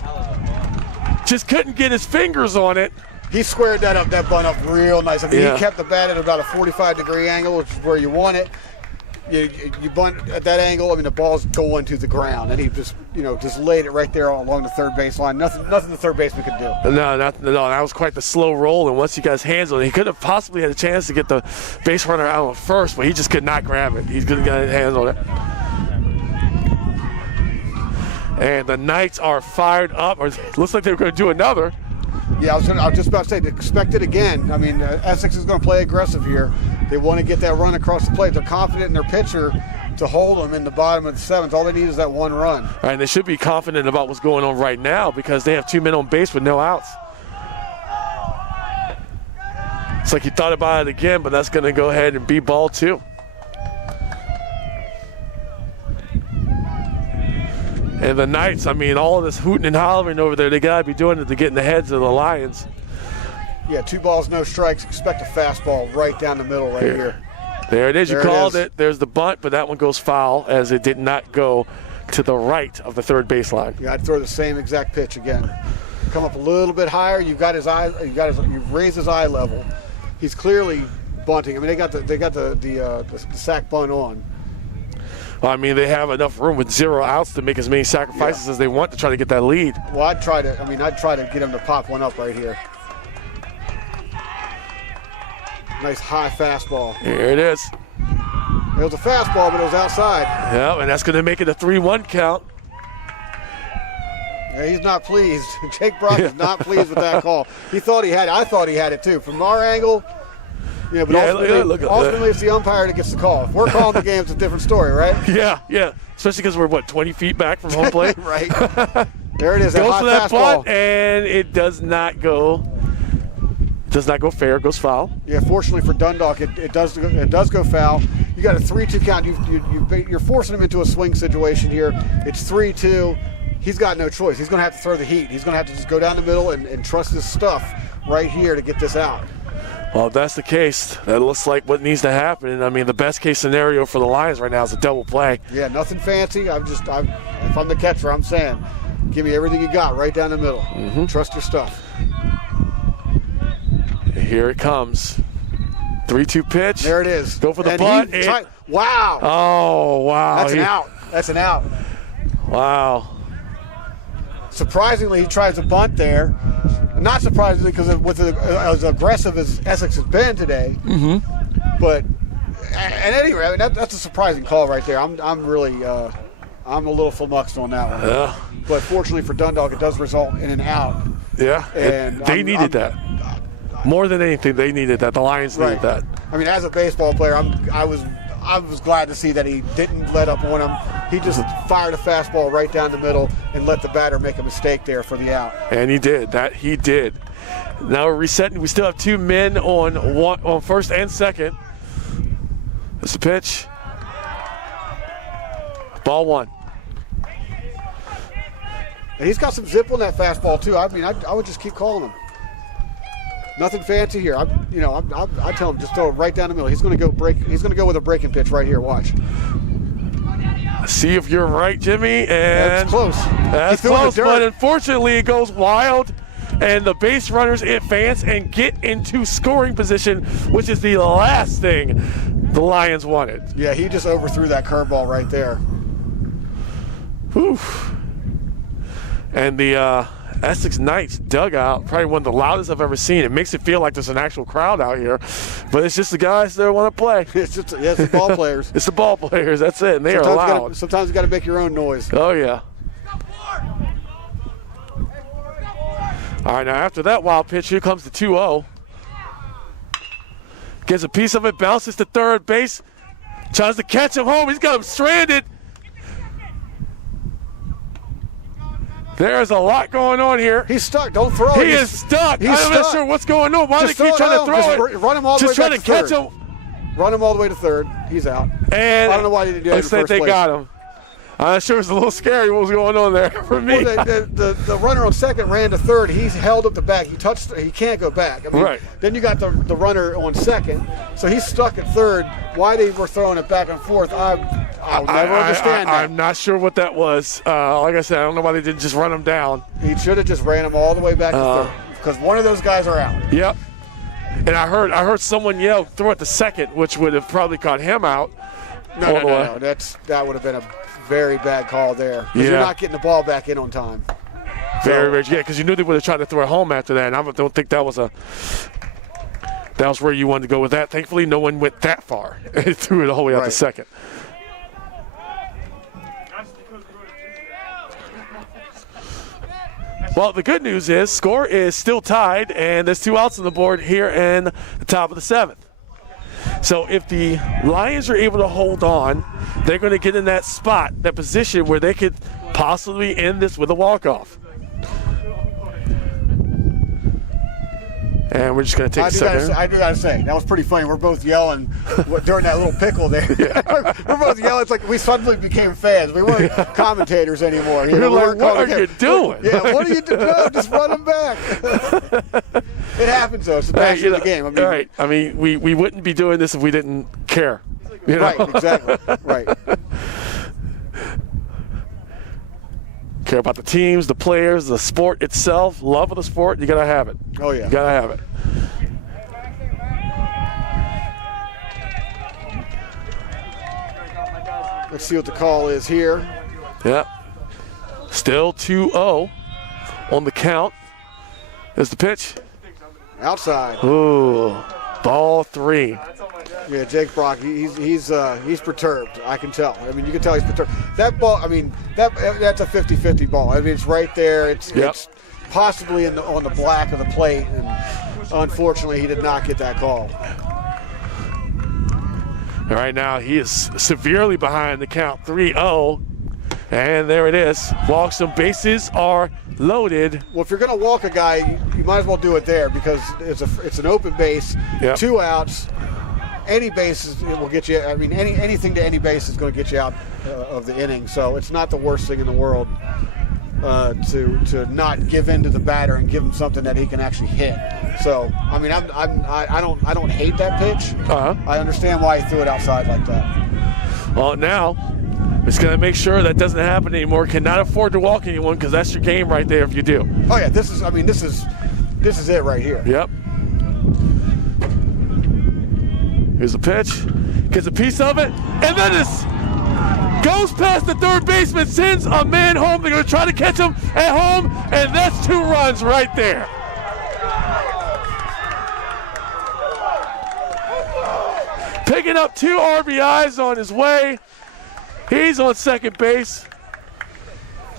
Just couldn't get his fingers on it. He squared that bunt up real nice. I mean, He kept the bat at about a 45-degree angle, which is where you want it. You bunt at that angle. I mean, the ball's going to the ground, and he just laid it right there along the third baseline. Nothing the third baseman could do. No, that was quite the slow roll. And once he got his hands on it, he could have possibly had a chance to get the base runner out on first, but he just could not grab it. He couldn't get his hands on it. And the Knights are fired up. Or it looks like they were going to do another. Yeah, I was just about to say, expect it again. I mean, Essex is going to play aggressive here. They want to get that run across the plate. They're confident in their pitcher to hold them in the bottom of the 7th. All they need is that one run. All right, and they should be confident about what's going on right now because they have 2 men on base with no outs. It's like he thought about it again, but that's going to go ahead and be ball 2. And the Knights, I mean, all of this hooting and hollering over there, they got to be doing it to get in the heads of the Lions. Yeah, 2 balls, no strikes. Expect a fastball right down the middle right here. There it is. You called it. There's the bunt, but that one goes foul as it did not go to the right of the third baseline. Yeah, I'd throw the same exact pitch again. Come up a little bit higher. You've got his eye. You've raised his eye level. He's clearly bunting. I mean, they got the sack bunt on. Well, I mean, they have enough room with 0 outs to make as many sacrifices as they want to try to get that lead. Well, I'd try to get him to pop one up right here. Nice high fastball. Here it is. It was a fastball, but it was outside. Yeah, and that's going to make it a 3-1 count. Yeah, he's not pleased. Jake Brock is not pleased with that call. He thought he had it. I thought he had it too. From our angle, but ultimately it's the umpire that gets the call. If we're calling the game, it's a different story, right? Yeah. Especially because we're, 20 feet back from home plate? Right. There it is. Goes for that fastball. bunt, and it does not go fair. It goes foul. Yeah, fortunately for Dundalk, it does go foul. You got a 3-2 count. You're forcing him into a swing situation here. It's 3-2. He's got no choice. He's going to have to throw the heat. He's going to have to just go down the middle and trust his stuff right here to get this out. Well, if that's the case, that looks like what needs to happen. I mean, the best case scenario for the Lions right now is a double play. Yeah, nothing fancy. If I'm the catcher, I'm saying, give me everything you got right down the middle. Mm-hmm. Trust your stuff. Here it comes. 3-2 pitch. There it is. Go for the bunt. Wow. Oh, wow. That's an out. Wow. Surprisingly, he tries a bunt there. Not surprisingly, because as aggressive as Essex has been today. Mm-hmm. But at any rate, I mean, that's a surprising call right there. I'm a little flummoxed on that one. Yeah. But fortunately for Dundalk, it does result in an out. Yeah. And they needed that. More than anything, they needed that. The Lions needed that. I mean, as a baseball player, I was glad to see that he didn't let up on him. He just fired a fastball right down the middle and let the batter make a mistake there for the out. And he did. He did. Now we're resetting. We still have 2 men on first and second. That's the pitch. Ball 1. And he's got some zip on that fastball too. I mean, I would just keep calling him. Nothing fancy here. I tell him just throw it right down the middle. He's going to go break. He's going to go with a breaking pitch right here. Watch. See if you're right, Jimmy. And that's close. That's close, but unfortunately it goes wild, and the base runners advance and get into scoring position, which is the last thing the Lions wanted. Yeah, he just overthrew that curveball right there. Whew. And the Essex Knights dugout, probably one of the loudest I've ever seen. It makes it feel like there's an actual crowd out here, but it's just the guys that want to play. It's the ball players. It's the ball players, that's it, and they are loud. Sometimes you got to make your own noise. Oh, yeah. All right, now after that wild pitch, here comes the 2-0. Gets a piece of it, bounces to third base, tries to catch him home. He's got him stranded. There's a lot going on here. He's stuck. Don't throw it. He is stuck. I'm not sure what's going on. Why do they keep trying to throw it? Run him all the way back to third. Just trying to catch him. Run him all the way to third. He's out. And I don't know why they did that in the first place. They got him. I'm sure it's a little scary what was going on there for me. Well, the runner on second ran to third. He's held up the back. He can't go back. I mean, right. Then you got the runner on second, so he's stuck at third. Why they were throwing it back and forth, I'll never understand that. I'm not sure what that was. Like I said, I don't know why they didn't just run him down. He should have just ran him all the way back to third, because one of those guys are out. Yep. And I heard someone yell, "Throw it to second," which would have probably caught him out. No. That would have been a very bad call there. Yeah. You're not getting the ball back in on time. Very, because you knew they would have tried to throw it home after that, and I don't think that was where you wanted to go with that. Thankfully, no one went that far. It threw it all the way out to second. Well, the good news is score is still tied, and there's 2 outs on the board here in the top of the 7th. So if the Lions are able to hold on, they're going to get in that spot, that position where they could possibly end this with a walk-off. And we're just going to take a second. I do got to say, that was pretty funny. We're both yelling during that little pickle there. Yeah. We're both yelling. It's like we suddenly became fans. We weren't commentators anymore. You're like, what are you doing? Yeah, what are you doing? Just run them back. It happens, though. It's the passion of the game. I mean, we wouldn't be doing this if we didn't care. You know? Right, exactly. Right. Care about the teams, the players, the sport itself, love of the sport, you got to have it. Oh, yeah. You got to have it. Let's see what the call is here. Yeah. Still 2-0 on the count. There's the pitch. Outside. Ooh, ball 3. Yeah, Jake Brock, he's perturbed. I can tell. I mean, you can tell he's perturbed. That ball, I mean, that's a 50-50 ball. I mean, it's right there. It's possibly on the black of the plate, and unfortunately, he did not get that call. Right now, he is severely behind the count, 3-0, and there it is. Walks, some bases are loaded. Well, if you're going to walk a guy, you might as well do it there because it's an open base, 2 outs. Any bases will get you. I mean, anything to any base is going to get you out of the inning. So it's not the worst thing in the world to not give in to the batter and give him something that he can actually hit. So I mean, I don't hate that pitch. I understand why he threw it outside like that. Well, now it's going to make sure that doesn't happen anymore. Cannot afford to walk anyone because that's your game right there if you do. Oh yeah, this is it right here. Yep. Here's a pitch, gets a piece of it, and then this goes past the third baseman, sends a man home. They're going to try to catch him at home, and that's 2 runs right there. Picking up 2 RBIs on his way. He's on second base.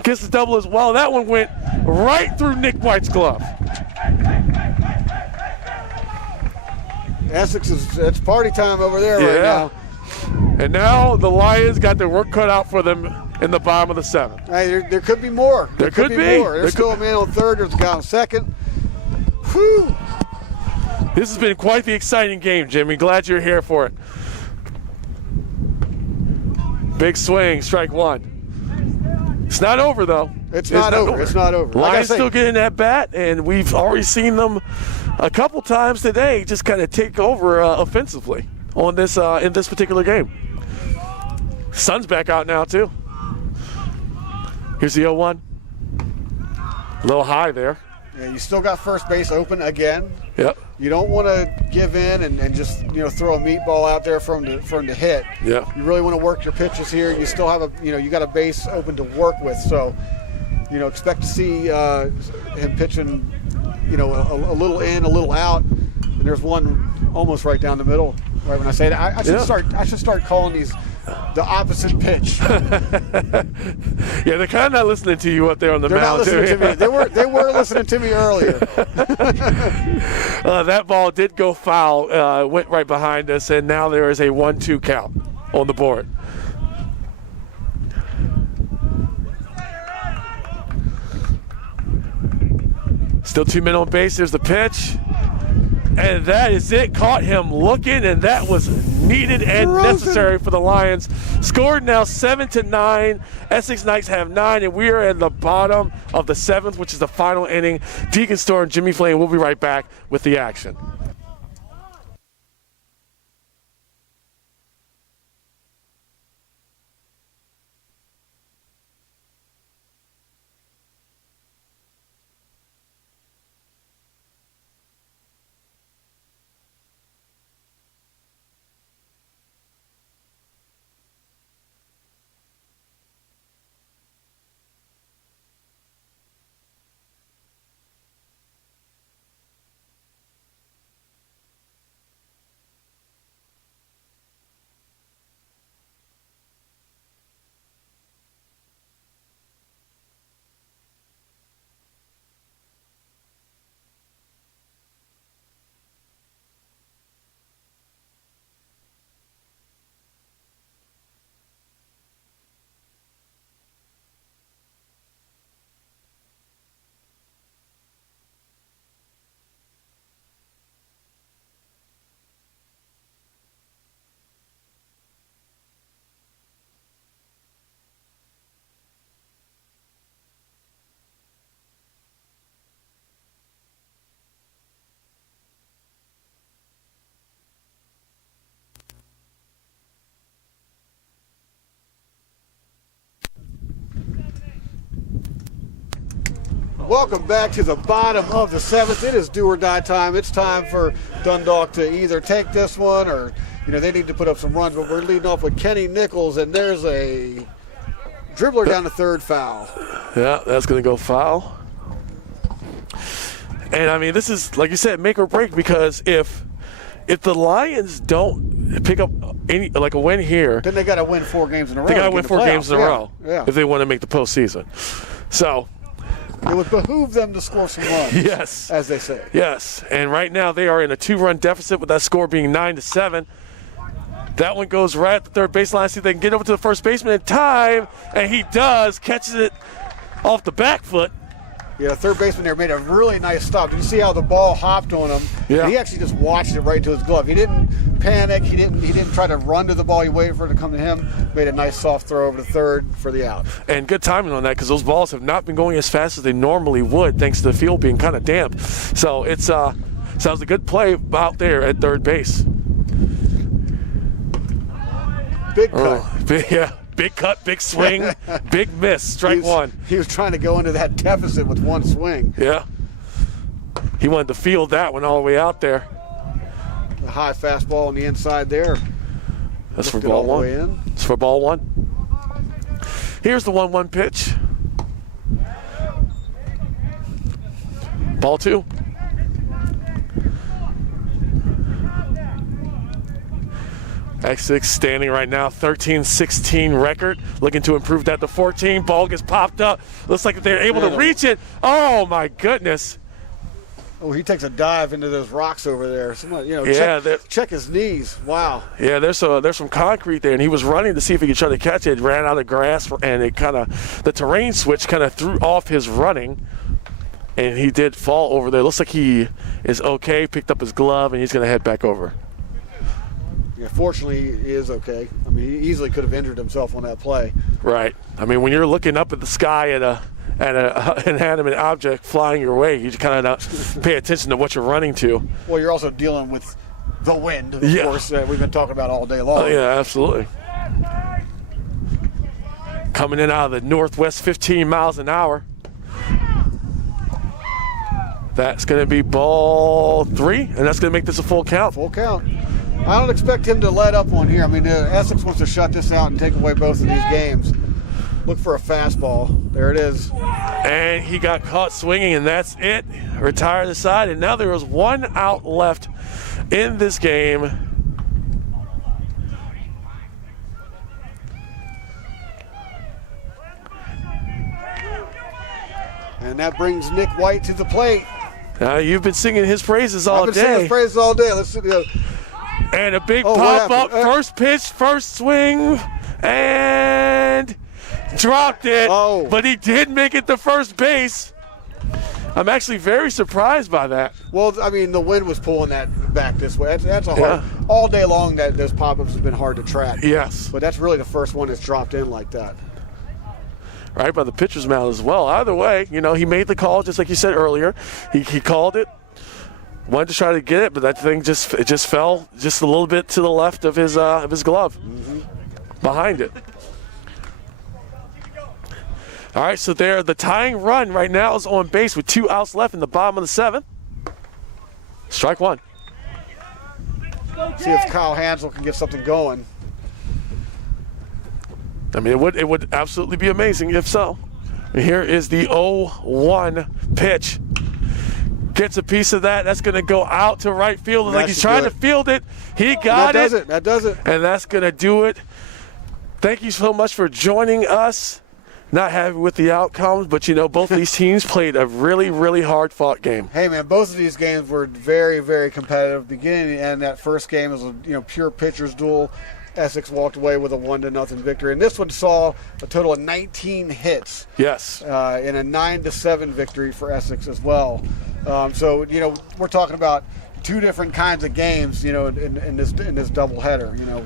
Gets the double as well. That one went right through Nick White's glove. Essex it's party time over there right now. And now the Lions got their work cut out for them in the bottom of the 7th. Hey, there could be more. There could be more. There's still a man on third. There's a guy on second. Whew. This has been quite the exciting game, Jimmy. Glad you're here for it. Big swing, strike 1. It's not over, though. It's not over. It's not over. Lions still getting that bat, and we've already seen them a couple times today just kind of take over offensively on this in this particular game. Sun's back out now, too. Here's the 0-1. A little high there. Yeah, you still got first base open again. Yep. You don't want to give in and just throw a meatball out there for him to hit. Yeah. You really want to work your pitches here. You still have you got a base open to work with. So, expect to see him pitching, a little in, a little out. And there's one almost right down the middle. Right when I say that, I should start calling these the opposite pitch. Yeah, they're kind of not listening to you up there on the mound. They're not listening to me. They were listening to me earlier. That ball did go foul, went right behind us, and now there is a 1-2 count on the board. Still 2 men on base. There's the pitch. And that is it. Caught him looking, and that was needed and necessary for the Lions. Scored now 7-9. Essex Knights have 9, and we are at the bottom of the 7th, which is the final inning. Deacon Storr and Jimmy Flame will be right back with the action. Welcome back to the bottom of the 7th. It is do or die time. It's time for Dundalk to either take this one or, they need to put up some runs. But we're leading off with Kenny Nichols, and there's a dribbler down the third, foul. Yeah, that's going to go foul. And, this is, like you said, make or break, because if the Lions don't pick up a win here, then they got to win 4 games in a row. They got to win 4 games in a row if they want to make the postseason. So it would behoove them to score some runs. Yes. As they say. Yes. And right now they are in a 2-run deficit, with that score being 9-7. That one goes right at the third baseline. See if they can get over to the first baseman in time. And he does. Catches it off the back foot. Yeah, third baseman there made a really nice stop. Did you see how the ball hopped on him? Yeah. And he actually just watched it right to his glove. He didn't panic. He didn't try to run to the ball. He waited for it to come to him. Made a nice soft throw over to third for the out. And good timing on that, because those balls have not been going as fast as they normally would, thanks to the field being kind of damp. So it's sounds a good play out there at third base. Big cut. Yeah. Big cut, big swing, big miss, strike 1. He was trying to go into that deficit with one swing. Yeah. He wanted to field that one all the way out there. The high fastball on the inside there. That's for ball 1. It's for ball 1. Here's the 1-1 pitch. Ball 2. Essex standing right now, 13-16 record. Looking to improve that to 14. Ball gets popped up. Looks like they're able to reach it. Oh, my goodness. Oh, he takes a dive into those rocks over there. Somebody, check his knees. Wow. Yeah, there's some concrete there, and he was running to see if he could try to catch it. Ran out of grass, and the terrain switch kind of threw off his running, and he did fall over there. Looks like he is okay. Picked up his glove, and he's going to head back over. Yeah, fortunately, he is okay. I mean, he easily could have injured himself on that play. Right. I mean, when you're looking up at the sky at an inanimate object flying your way, you kind of pay attention to what you're running to. Well, you're also dealing with the wind, of course, that we've been talking about all day long. Oh, yeah, absolutely. Coming in out of the northwest, 15 miles an hour. That's going to be ball 3, and that's going to make this a full count. Full count. I don't expect him to let up one here. I mean, Essex wants to shut this out and take away both of these games. Look for a fastball. There it is. And he got caught swinging, and that's it. Retire the side, and now there is 1 out left in this game. And that brings Nick White to the plate. Now, you've been singing his praises all day. I've been singing his praises all day. Let's see. And a big pop-up, first pitch, first swing, and dropped it. Oh. But he did make it to first base. I'm actually very surprised by that. Well, I mean, the wind was pulling that back this way. That's a hard. All day long, those pop-ups have been hard to track. Yes. But that's really the first one that's dropped in like that. Right by the pitcher's mound as well. Either way, he made the call, just like you said earlier. He called it. Wanted to try to get it, but that thing just fell just a little bit to the left of his glove, behind it. All right, so the tying run right now is on base with 2 outs left in the bottom of the 7th. Strike 1. See if Kyle Hansel can get something going. I mean, it would absolutely be amazing if so. And here is the 0-1 pitch. Gets a piece of that. That's going to go out to right field. Like he's trying to field it. He got it. That does it. And that's going to do it. Thank you so much for joining us. Not happy with the outcomes, but both these teams played a really, really hard-fought game. Hey, man, both of these games were very, very competitive. Beginning and that first game was a pure pitcher's duel. Essex walked away with a 1-0 victory, and this one saw a total of 19 hits. Yes. In a 9-7 victory for Essex as well. So we're talking about 2 different kinds of games. In this doubleheader.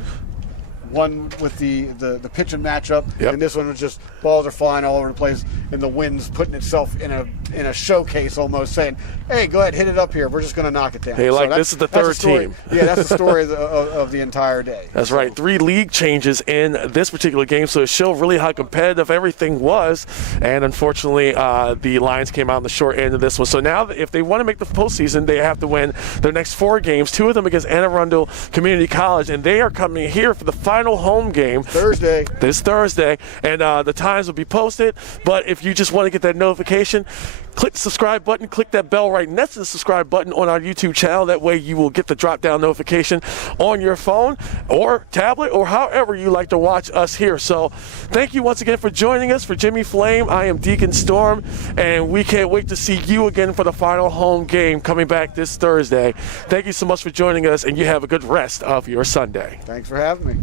One with the pitching matchup, and this one was just balls are flying all over the place, and the wind's putting itself in a showcase almost, saying, "Hey, go ahead, hit it up here. We're just going to knock it down." Hey, this is the third team. Yeah, that's the story of the entire day. That's right. 3 league changes in this particular game, so it showed really how competitive everything was. And unfortunately, the Lions came out on the short end of this one. So now, if they want to make the postseason, they have to win their next 4 games. 2 of them against Anne Arundel Community College, and they are coming here for the final home game this Thursday, and the times will be posted. But if you just want to get that notification, click the subscribe button, click that bell right next to the subscribe button on our YouTube channel. That way you will get the drop down notification on your phone or tablet or however you like to watch us here. So thank you once again for joining us. For Jimmy Flame, I am Deacon Storm, and we can't wait to see you again for the final home game coming back this Thursday. Thank you so much for joining us, and you have a good rest of your Sunday. Thanks for having me.